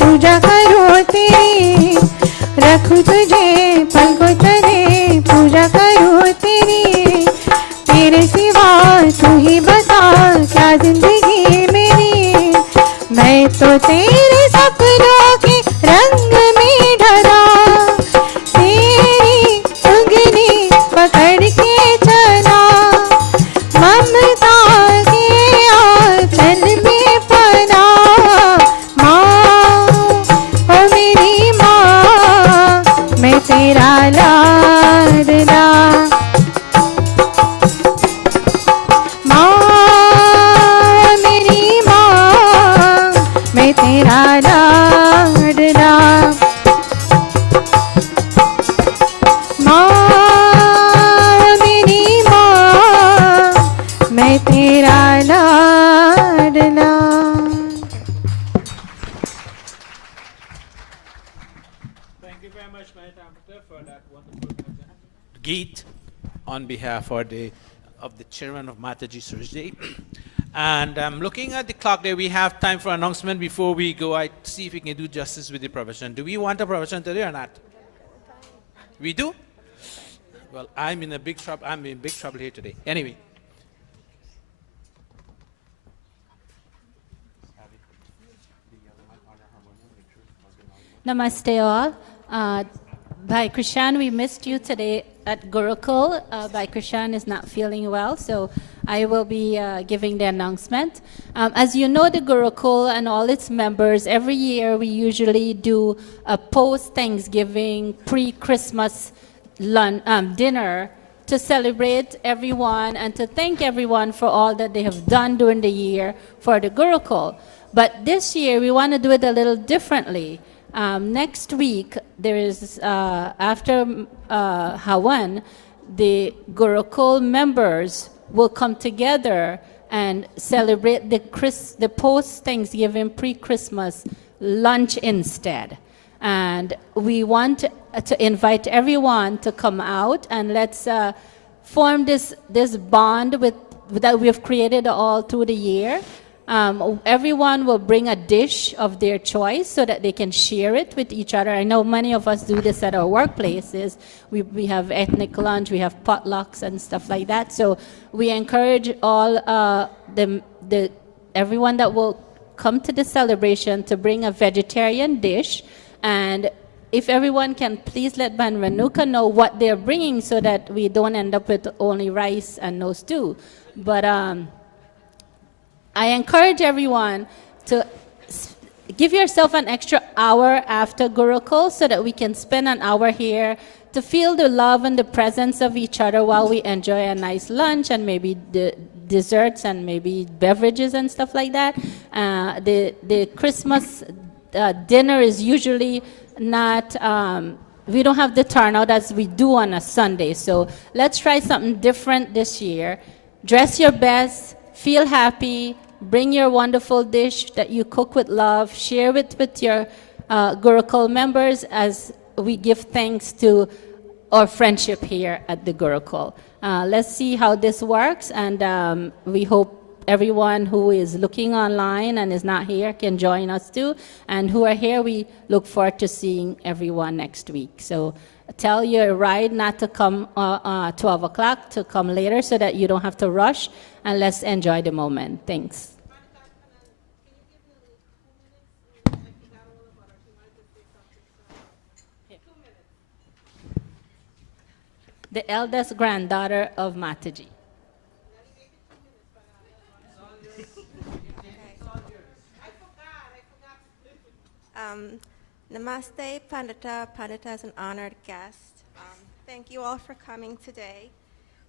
पूजा करूं तेरी, रखूं तुझे पलकों तले पूजा करूं तेरी। तेरे सिवा तू ही बता क्या जिंदगी मेरी, मैं तो तेरे सपनों के रंग में ढला। तेरी उंगली पकड़ के चला, ममता के आंचल में पना। माँ ओ मेरी माँ, मैं तेरा लाडला। माँ ओ मेरी माँ, मैं तेरा लाडला। माँ ओ मेरी माँ, मैं तेरा लाडला। Thank you very much, my interpreter, for that wonderful Geet on behalf of the children of Mataji Surjdev. And looking at the clock there, we have time for announcement before we go. I see if we can do justice with the profession. Do we want a profession today or not? We do? Well, I'm in big trouble here today. Anyway. Namaste all. Bhai Krishan, we missed you today at Gurukul. Bhai Krishan is not feeling well, so I will be giving the announcement. As you know, the Gurukul and all its members, every year we usually do a post-Thanksgiving, pre-Christmas dinner to celebrate everyone and to thank everyone for all that they have done during the year for the Gurukul. But this year, we want to do it a little differently. Next week, there is, after Hawan, the Gurukul members will come together and celebrate the post-Thanksgiving, pre-Christmas lunch instead. And we want to invite everyone to come out and let's form this bond that we have created all through the year. Everyone will bring a dish of their choice so that they can share it with each other. I know many of us do this at our workplaces. We have ethnic lunch, we have potlucks and stuff like that. So we encourage all everyone that will come to the celebration to bring a vegetarian dish. And if everyone can please let Ban Renuka know what they're bringing so that we don't end up with only rice and no stew. But I encourage everyone to give yourself an extra hour after Gurukul so that we can spend an hour here to feel the love and the presence of each other while we enjoy a nice lunch and maybe the desserts and maybe beverages and stuff like that. The Christmas dinner is usually not, we don't have the turnout as we do on a Sunday. So let's try something different this year. Dress your best. Feel happy, bring your wonderful dish that you cook with love, share it with your Gurukul members as we give thanks to our friendship here at the Gurukul. Let's see how this works, and we hope everyone who is looking online and is not here can join us too. And who are here, we look forward to seeing everyone next week. So tell your ride not to come 12 o'clock, to come later so that you don't have to rush, and let's enjoy the moment. Thanks. The eldest granddaughter of Mataji. Namaste, Pandita. Pandita is an honored guest. Thank you all for coming today.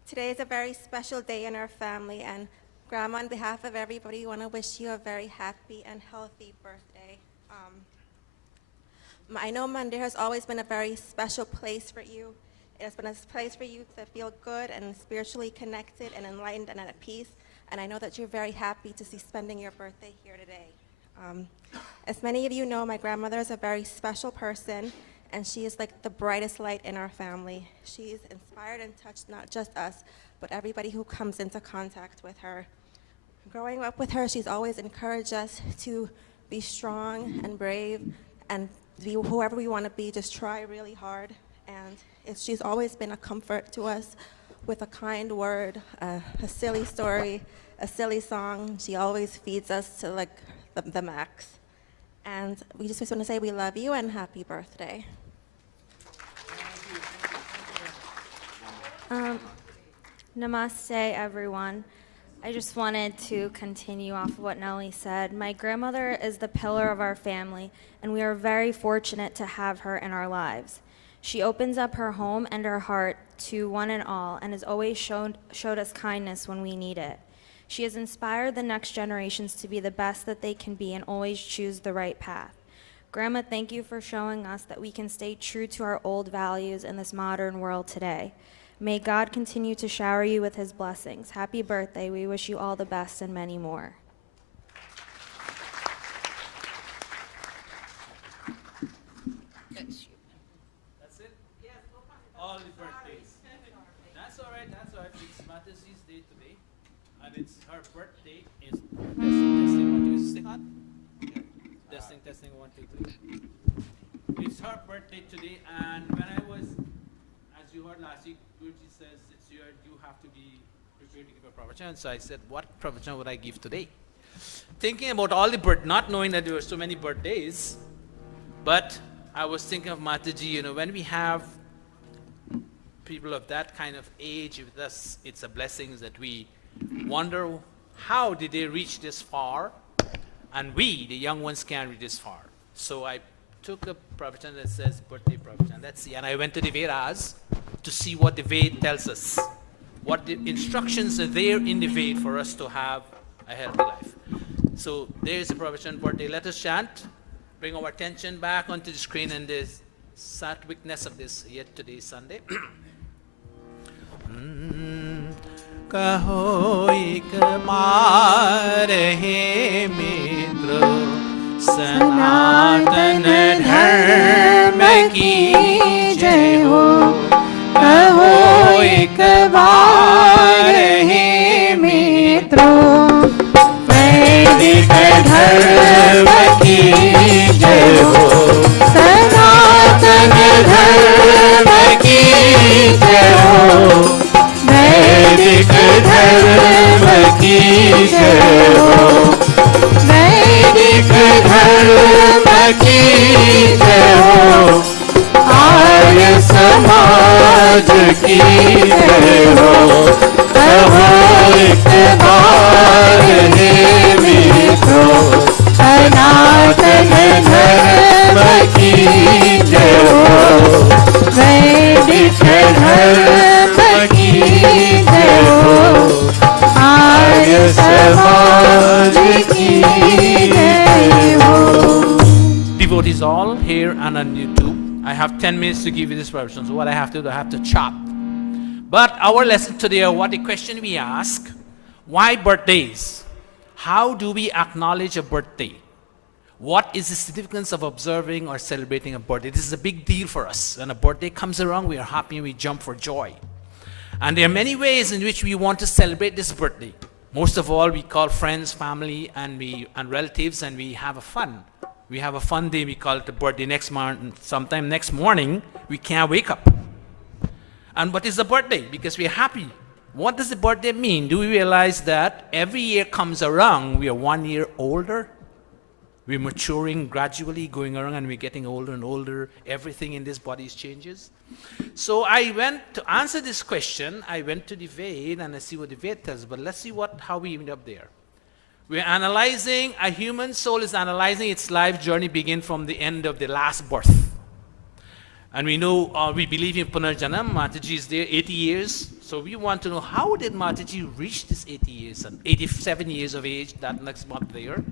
Today is a very special day in our family, and Grandma, on behalf of everybody, we want to wish you a very happy and healthy birthday. I know Mandir has always been a very special place for you It's been a place for you to feel good and spiritually connected and enlightened and at peace. And I know that you're very happy to see spending your birthday here today. As many of you know, my grandmother is a very special person, and she is like the brightest light in our family. She's inspired and touched not just us, but everybody who comes into contact with her. Growing up with her, she's always encouraged us to be strong and brave and be whoever we want to be, just try really hard. And she's always been a comfort to us with a kind word, a silly story, a silly song. She always feeds us to like the max. And we just want to say we love you and happy birthday. Namaste, everyone. I just wanted to continue off of what Nellie said. My grandmother is the pillar of our family, and we are very fortunate to have her in our lives. She opens up her home and her heart to one and all, and has always showed us kindness when we need it. She has inspired the next generations to be the best that they can be and always choose the right path. Grandma, thank you for showing us that we can stay true to our old values in this modern world today. May God continue to shower you with his blessings. Happy birthday. We wish you all the best and many more. That's it? All the birthdays. That's all right. It's Mataji's day today, and it's her birthday. Is testing, what you sing on? Yeah. Testing, 1, 2, 3. It's her birthday today, and when I was, as you heard last week, Guruji says you have to be prepared to give a pravachan. So I said, what pravachan would I give today? Thinking about all the not knowing that there were so many birthdays, but I was thinking of Mataji, when we have people of that kind of age with us, it's a blessing that we wonder how did they reach this far, and we, the young ones, can't reach this far. So I took a pravachan that says birthday pravachan. Let's see. And I went to the Vedas to see what the Ved tells us, what the instructions are there in the Ved for us to have a healthy life. So there's the pravachan birthday. Let us chant, bring our attention back onto the screen and the sattvicness of this yet today Sunday. Kaho ek maare mitro सनातन धर्म की जय हो कहो एक बार हे मित्रों वैदिक धर्म की जय हो सनातन धर्म की जय हो वैदिक धर्म की जय हो धर्म की जय हो आर्य समाज की जय हो कहो एक बार हे मित्रों सनातन धर्म की जय हो वैदिक धर्म की जय हो आर्य समाज की devotees all here and on YouTube. I have 10 minutes to give you this pravachan. So what I have to do, I have to chop. But our lesson today, what the question we ask, why birthdays? How do we acknowledge a birthday? What is the significance of observing or celebrating a birthday? This is a big deal for us. When a birthday comes around, we are happy and we jump for joy. And there are many ways in which we want to celebrate this birthday. Most of all, we call friends, family, and relatives, and we have a fun. We have a fun day, we call it the birthday. Sometime next morning, we can't wake up. And what is the birthday? Because we're happy. What does the birthday mean? Do we realize that every year comes around, we are 1 year older? We're maturing gradually, going around, and we're getting older and older. Everything in this body changes. So I went to answer this question. I went to the Ved, and I see what the Ved tells. But let's see how we end up there. We're analyzing, a human soul is analyzing its life journey begin from the end of the last birth. And we know, we believe in Punarjanam. Mataji is there 80 years. So we want to know, how did Mataji reach this 80 years and 87 years of age, that next month there?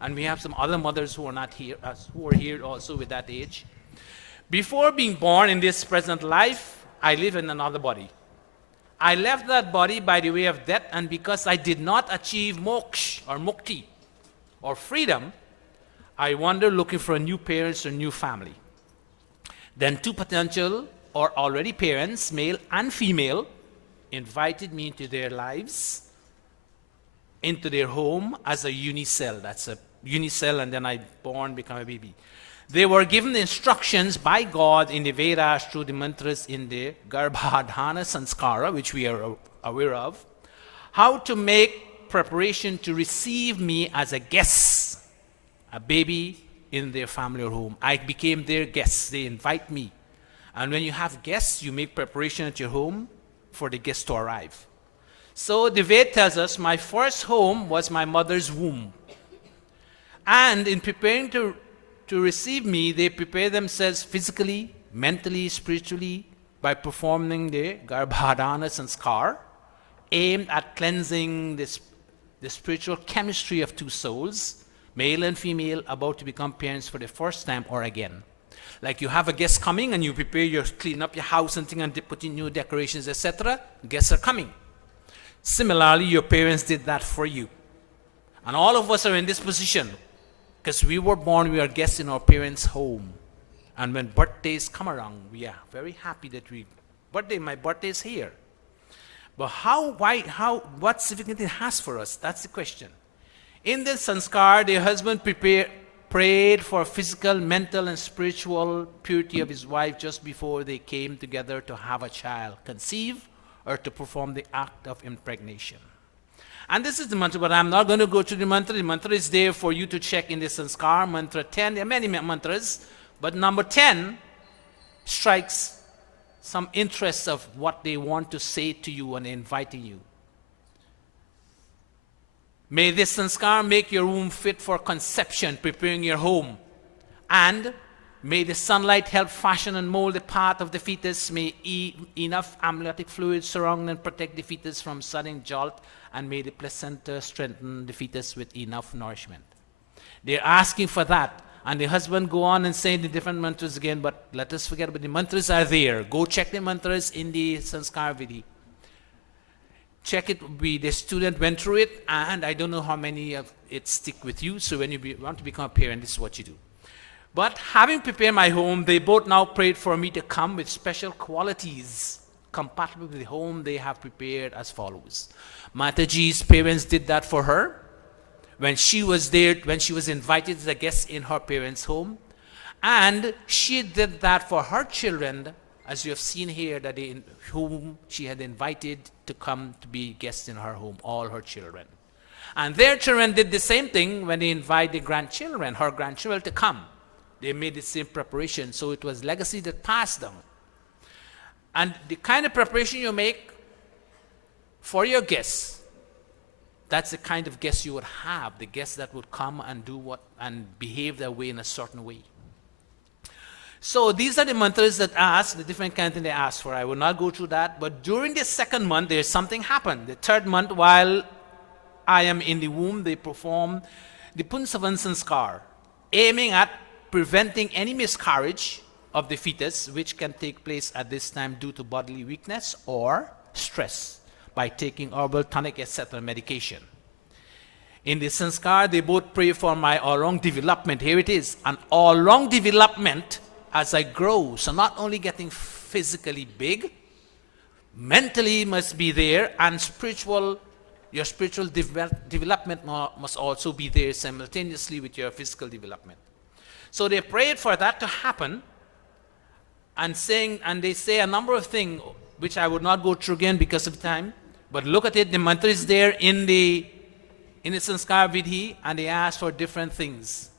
And we have some other mothers who are not here, who are here also with that age. Before being born in this present life, I live in another body. I left that body by the way of death, and because I did not achieve moksha or mukti or freedom, I wander looking for a new parents or new family. Then two potential or already parents, male and female, invited me into their lives, into their home as a unicell. That's a unicell, and then I born, become a baby. They were given the instructions by God in the Vedas through the mantras in the Garbhadhana Sanskara, which we are aware of, how to make preparation to receive me as a guest, a baby in their family or home. I became their guest. They invite me. And when you have guests, you make preparation at your home for the guests to arrive. So the Ved tells us my first home was my mother's womb. And in preparing to receive me, they prepare themselves physically, mentally, spiritually by performing the Garbhadhana Sanskar, aimed at cleansing the spiritual chemistry of two souls, male and female, about to become parents for the first time or again. Like you have a guest coming and you prepare clean up your house and thing and put in new decorations, etc. Guests are coming. Similarly, your parents did that for you. And all of us are in this position because we were born, we are guests in our parents' home. And when birthdays come around, we are very happy that my birthday is here. But what significance it has for us? That's the question. In this sanskar, the husband prayed for physical, mental, and spiritual purity of his wife just before they came together to have a child, conceive, or to perform the act of impregnation. And this is the mantra, but I'm not going to go through the mantra. The mantra is there for you to check in the sanskar. Mantra 10, there are many mantras, but number 10 strikes some interest of what they want to say to you and inviting you. May this sanskar make your womb fit for conception, preparing your home. And may the sunlight help fashion and mold the path of the fetus. May enough amniotic fluid surround and protect the fetus from sudden jolt. And may the placenta strengthen the fetus with enough nourishment. They're asking for that. And the husband go on and say the different mantras again, but let us forget about the mantras are there. Go check the mantras in the sanskar vidhi. Check it. The student went through it, and I don't know how many of it stick with you. So when you want to become a parent, this is what you do. But having prepared my home, they both now prayed for me to come with special qualities compatible with the home they have prepared as follows. Mataji's parents did that for her when she was there, when she was invited as a guest in her parents' home. And she did that for her children, as you have seen here, that whom she had invited to come to be guests in her home, all her children. And their children did the same thing when they invited her grandchildren to come. They made the same preparation, so it was legacy that passed down. And the kind of preparation you make for your guests, that's the kind of guests you would have, the guests that would come and do and behave their way in a certain way. So these are the mantras that ask, the different kinds they ask for. I will not go through that, but during the second month, there's something happened. The third month, while I am in the womb, they perform the Punsavan Sanskar, aiming at preventing any miscarriage of the fetus, which can take place at this time due to bodily weakness or stress by taking herbal tonic, etc. medication. In the sanskar, they both pray for my all-round development. Here it is, an all-round development as I grow. So not only getting physically big, mentally must be there, and your spiritual development must also be there simultaneously with your physical development. So they prayed for that to happen, and they say a number of things, which I would not go through again because of time. But look at it, the mantra is there in the sanskar vidhi, and they ask for different things.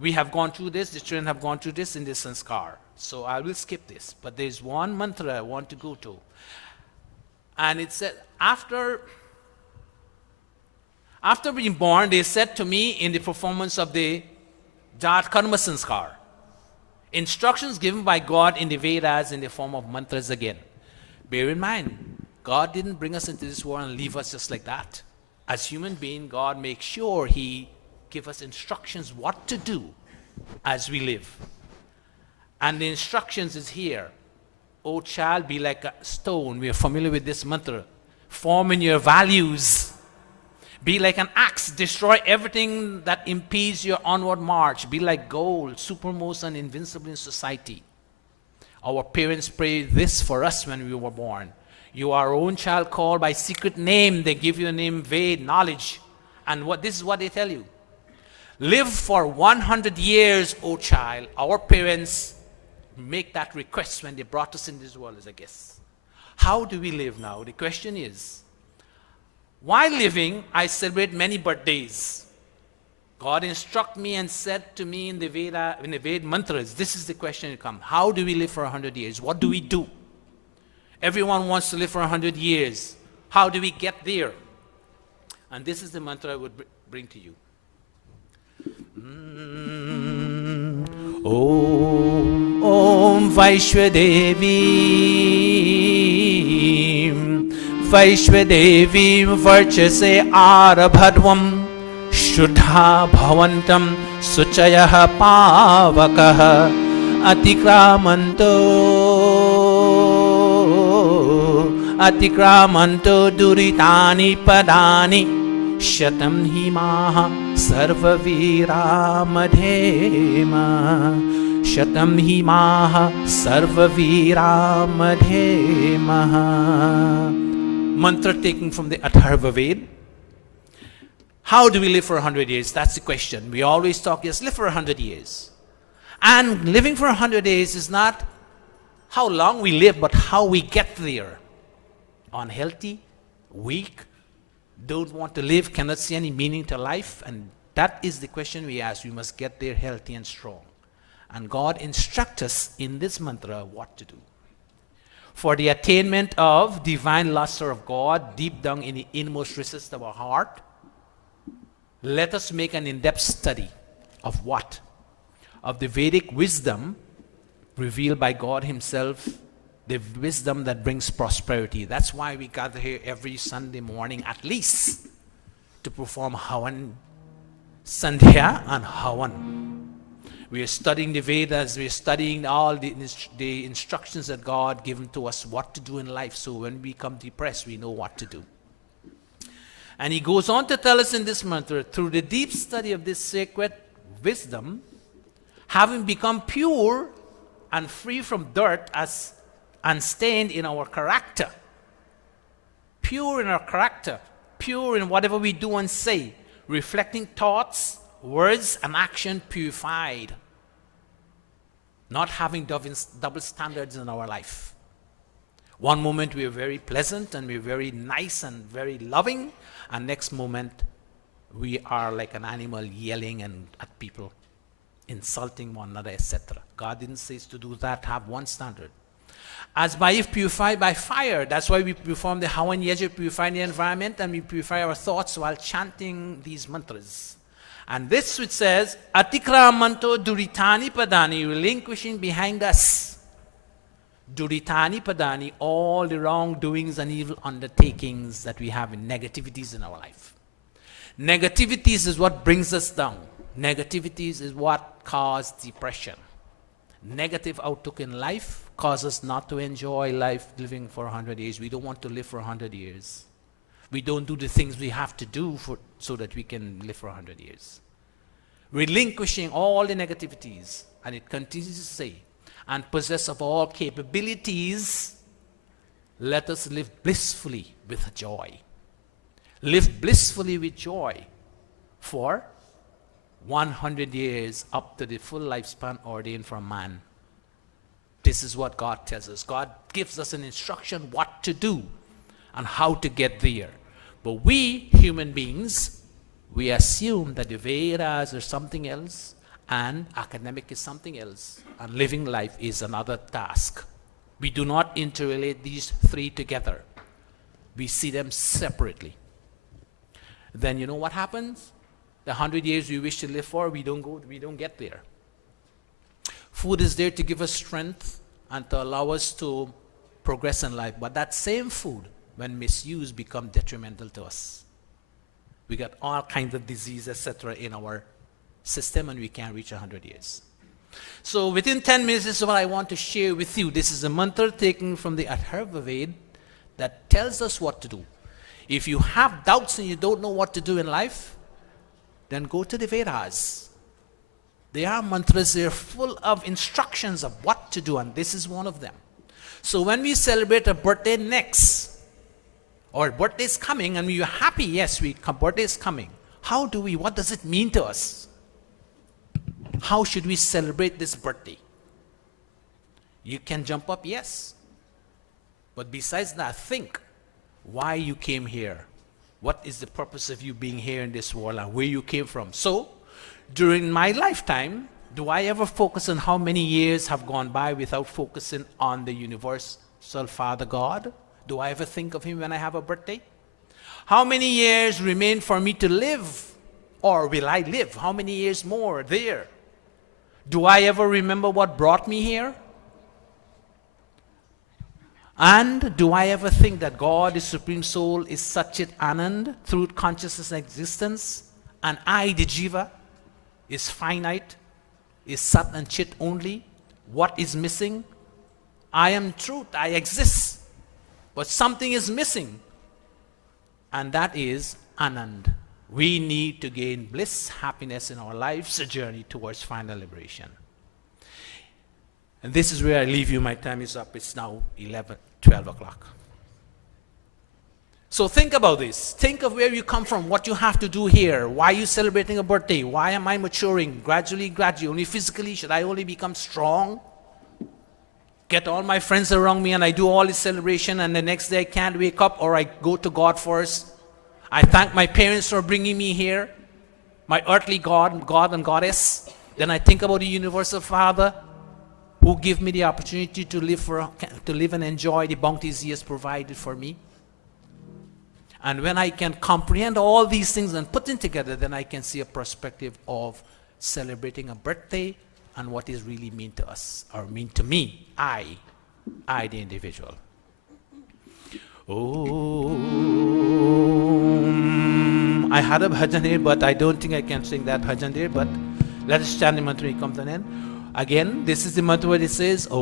We have gone through this, the children have gone through this in the sanskar. So I will skip this. But there's one mantra I want to go to. And it said, after being born, they said to me in the performance of the Jat Karma Sanskar, instructions given by God in the Vedas in the form of mantras again. Bear in mind, God didn't bring us into this world and leave us just like that. As human beings, God makes sure He gives us instructions what to do as we live. And the instructions is here. O child, be like a stone. We are familiar with this mantra. Form in your values. Be like an axe. Destroy everything that impedes your onward march. Be like gold, supermost and invincible in society. Our parents prayed this for us when we were born. You are our own child called by secret name. They give you a name, Ved, knowledge. And this is what they tell you. Live for 100 years, O child. Our parents make that request when they brought us in this world as a guest. How do we live now? The question is, while living, I celebrate many birthdays. God instructed me and said to me in the Veda mantras, this is the question that comes. How do we live for 100 years? What do we do? Everyone wants to live for 100 years. How do we get there? And this is the mantra I would bring to you. Om Vaishvedevim Varchase Arabhadvam Shuddha Bhavantam Suchayah Pavakah Atikramanto Duritani Padani Shatam Himaha Sarvavira Madhema Shatam Himaha Sarvavira Madhema. Mantra taken from the Atharva Ved. How do we live for 100 years? That's the question. We always talk, yes, live for 100 years. And living for 100 days is not how long we live, but how we get there. Unhealthy, weak, don't want to live, cannot see any meaning to life. And that is the question we ask. We must get there healthy and strong. And God instructs us in this mantra what to do. For the attainment of divine luster of God deep down in the inmost recesses of our heart, let us make an in-depth study of what? Of the Vedic wisdom revealed by God Himself, the wisdom that brings prosperity. That's why we gather here every Sunday morning at least to perform Havan, Sandhya and Havan. We are studying the Vedas, we are studying all the instructions that God given to us what to do in life, so when we become depressed, we know what to do. And He goes on to tell us in this mantra, through the deep study of this sacred wisdom, having become pure and free from dirt as unstained in our character, pure in our character, pure in whatever we do and say, reflecting thoughts, words, and action purified, not having double standards in our life. One moment we are very pleasant and we're very nice and very loving, and next moment we are like an animal yelling and at people, insulting one another, etc. God didn't say to do that, have one standard. As by if purified by fire, that's why we perform the Havan Yajna, purify the environment, and we purify our thoughts while chanting these mantras. And this which says, Atikramanto Duritani Padani, relinquishing behind us. Duritani Padani, all the wrongdoings and evil undertakings that we have in negativities in our life. Negativities is what brings us down. Negativities is what causes depression. Negative outlook in life causes us not to enjoy life living for 100 years. We don't want to live for 100 years. We don't do the things we have to do so that we can live for 100 years. Relinquishing all the negativities, and it continues to say, and possess of all capabilities, let us live blissfully with joy. Live blissfully with joy for 100 years up to the full lifespan ordained for man. This is what God tells us. God gives us an instruction what to do and how to get there. But we, human beings, we assume that the Vedas are something else and academic is something else and living life is another task. We do not interrelate these three together. We see them separately. Then you know what happens? The 100 years we wish to live for, we don't get there. Food is there to give us strength and to allow us to progress in life. But that same food, when misused, becomes detrimental to us. We got all kinds of disease, etc. in our system, and we can't reach 100 years. So within 10 minutes, this is what I want to share with you. This is a mantra taken from the Atharva Ved that tells us what to do. If you have doubts and you don't know what to do in life, then go to the Vedas. They are mantras, they're full of instructions of what to do, and this is one of them. So when we celebrate a birthday next, or birthday is coming, and we are happy, yes, birthday is coming. What does it mean to us? How should we celebrate this birthday? You can jump up, yes. But besides that, think why you came here. What is the purpose of you being here in this world and where you came from? So, during my lifetime, do I ever focus on how many years have gone by without focusing on the universal Father God? Do I ever think of Him when I have a birthday? How many years remain for me to live? Or will I live? How many years more there? Do I ever remember what brought me here? And do I ever think that God, the Supreme Soul, is Satchit Anand, through consciousness and existence, and I, the Jiva, is finite, is Sat and Chit only? What is missing? I am truth, I exist, but something is missing, and that is Anand. We need to gain bliss, happiness in our lives, a journey towards final liberation. And this is where I leave you. My time is up. It's now 12 o'clock. So think about this. Think of where you come from, what you have to do here. Why are you celebrating a birthday? Why am I maturing? Gradually, only physically. Should I only become strong? Get all my friends around me and I do all this celebration, and the next day I can't wake up, or I go to God first. I thank my parents for bringing me here, my earthly God and Goddess. Then I think about the universal Father who give me the opportunity to live and enjoy the bounties He has provided for me. And when I can comprehend all these things and put them together, then I can see a perspective of celebrating a birthday and what it really mean to us, or mean to me, I the individual. I had a bhajan here, but I don't think I can sing that bhajan here, but let us chant the mantra when it comes to an end. Again, this is the mantra where it says, Om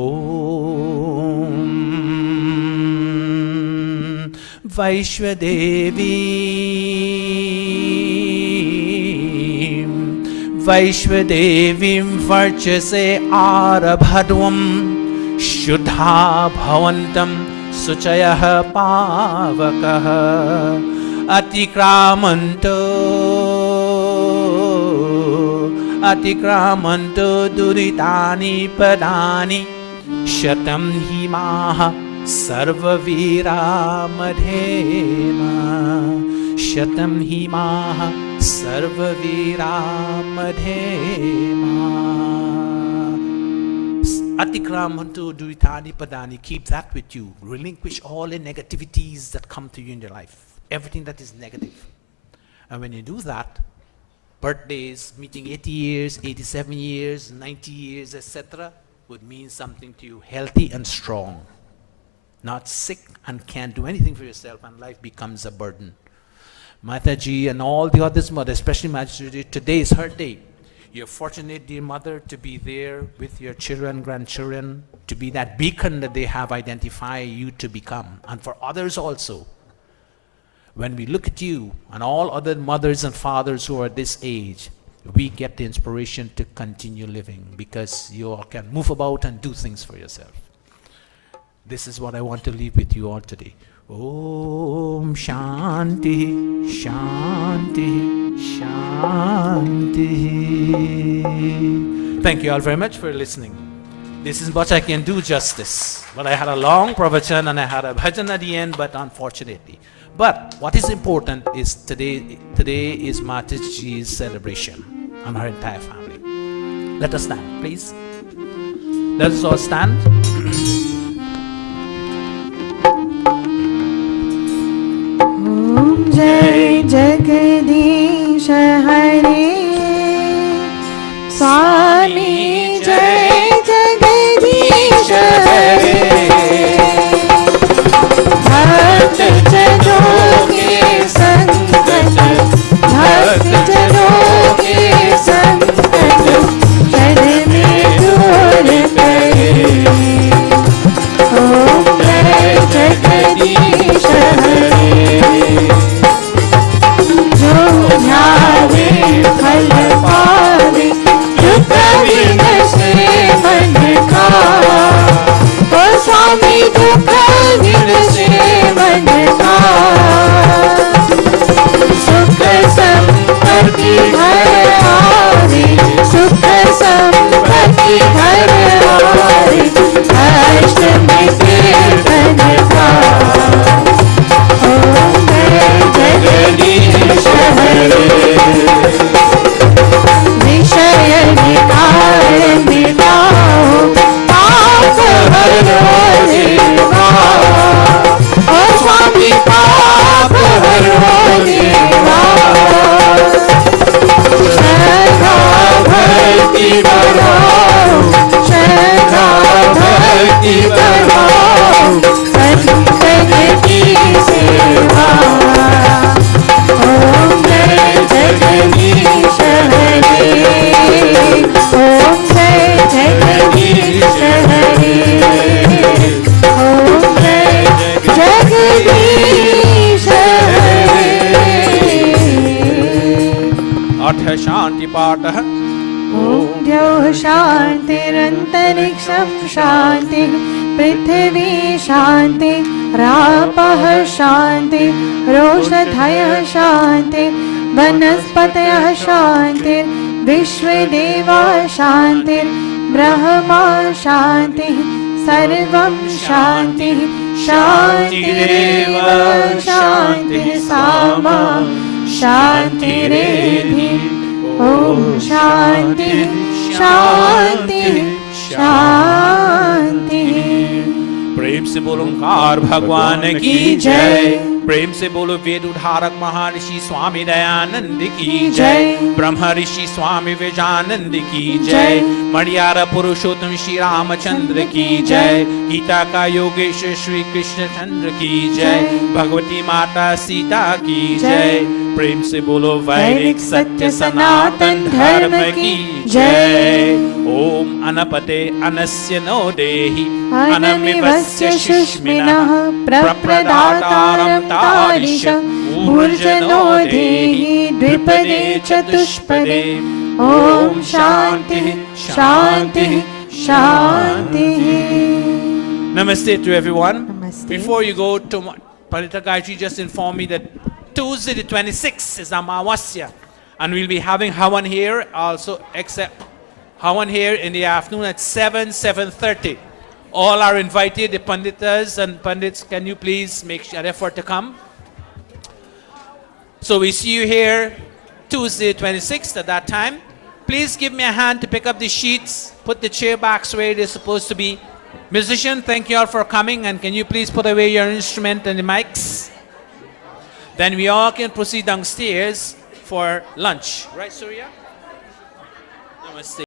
Vaishvadevim Varchase Arabhadvam Shuddha Bhavantam Suchayah Pavakah Atikramanto Duritani Padani Shatam Himaha Sarvavira Madhema Shatam Himaha Sarvavira Madhema. Atikramanto Duritani Padani. Keep that with you. Relinquish all the negativities that come to you in your life. Everything that is negative. And when you do that, birthdays, meeting 80 years, 87 years, 90 years, etc., would mean something to you, healthy and strong. Not sick and can't do anything for yourself, and life becomes a burden. Mataji and all the others' mothers, especially Mataji, today is her day. You're fortunate, dear mother, to be there with your children, grandchildren, to be that beacon that they have identified you to become, and for others also. When we look at you and all other mothers and fathers who are this age, we get the inspiration to continue living, because you all can move about and do things for yourself. This is what I want to leave with you all today. Om Shanti, Shanti, Shanti. Thank you all very much for listening. This is what I can do justice. But I had a long pravachan and I had a bhajan at the end, but unfortunately. But what is important is today is Mataji's celebration and her entire family. Let us stand, please. Let us all stand. Om Jai Jagadish Hare Swami Jai Jagadish Hare Bhakt Janon ke sankat Bhakt Janon ke sankat Chad mein शान्ति पृथिवी शान्ति रापः शान्ति रोषधयः शान्ति वनस्पतयः शान्ति विश्वदेवा शान्ति ब्रह्मा शान्तिः सर्वं शान्तिः शान्तिरेव शान्तिः सामा शान्तिरेधि ॐ शान्तिः शान्तिः शान्तिः। प्रेम से बोलो ओंकार भगवान की जय। प्रेम से बोलो वेद उद्धारक महर्षि स्वामी दयानंद की जय। ब्रह्म ऋषि स्वामी विवेकानंद की जय। मणियारा पुरुषोत्तम श्री रामचंद्र की जय। गीता का योगेश्वर श्री कृष्ण चंद्र की जय। भगवती माता सीता की जय। प्रेम से बोलो वैदिक सत्य सनातन धर्म की जय। ओम अनपते अनस्य नो देहि अनमिवस्य शुष्मिनः प्रप्रदातारं तारिष ऊर्जनो देहि द्विपदे चतुष्पदे। ओम शांति शांति शांति। Namaste to everyone. Namaste. Before you go to Pandita Gayatri just informed me that Tuesday the 26th is Amavasya, and we'll be having Havan here also, except Havan here in the afternoon at 7:30. All are invited, the Panditas and Pandits, can you please make an effort to come? So we see you here Tuesday 26th at that time. Please give me a hand to pick up the sheets, put the chair backs where it is supposed to be. Musician, thank you all for coming, and can you please put away your instrument and the mics? Then we all can proceed downstairs for lunch. Right, Surya? Namaste.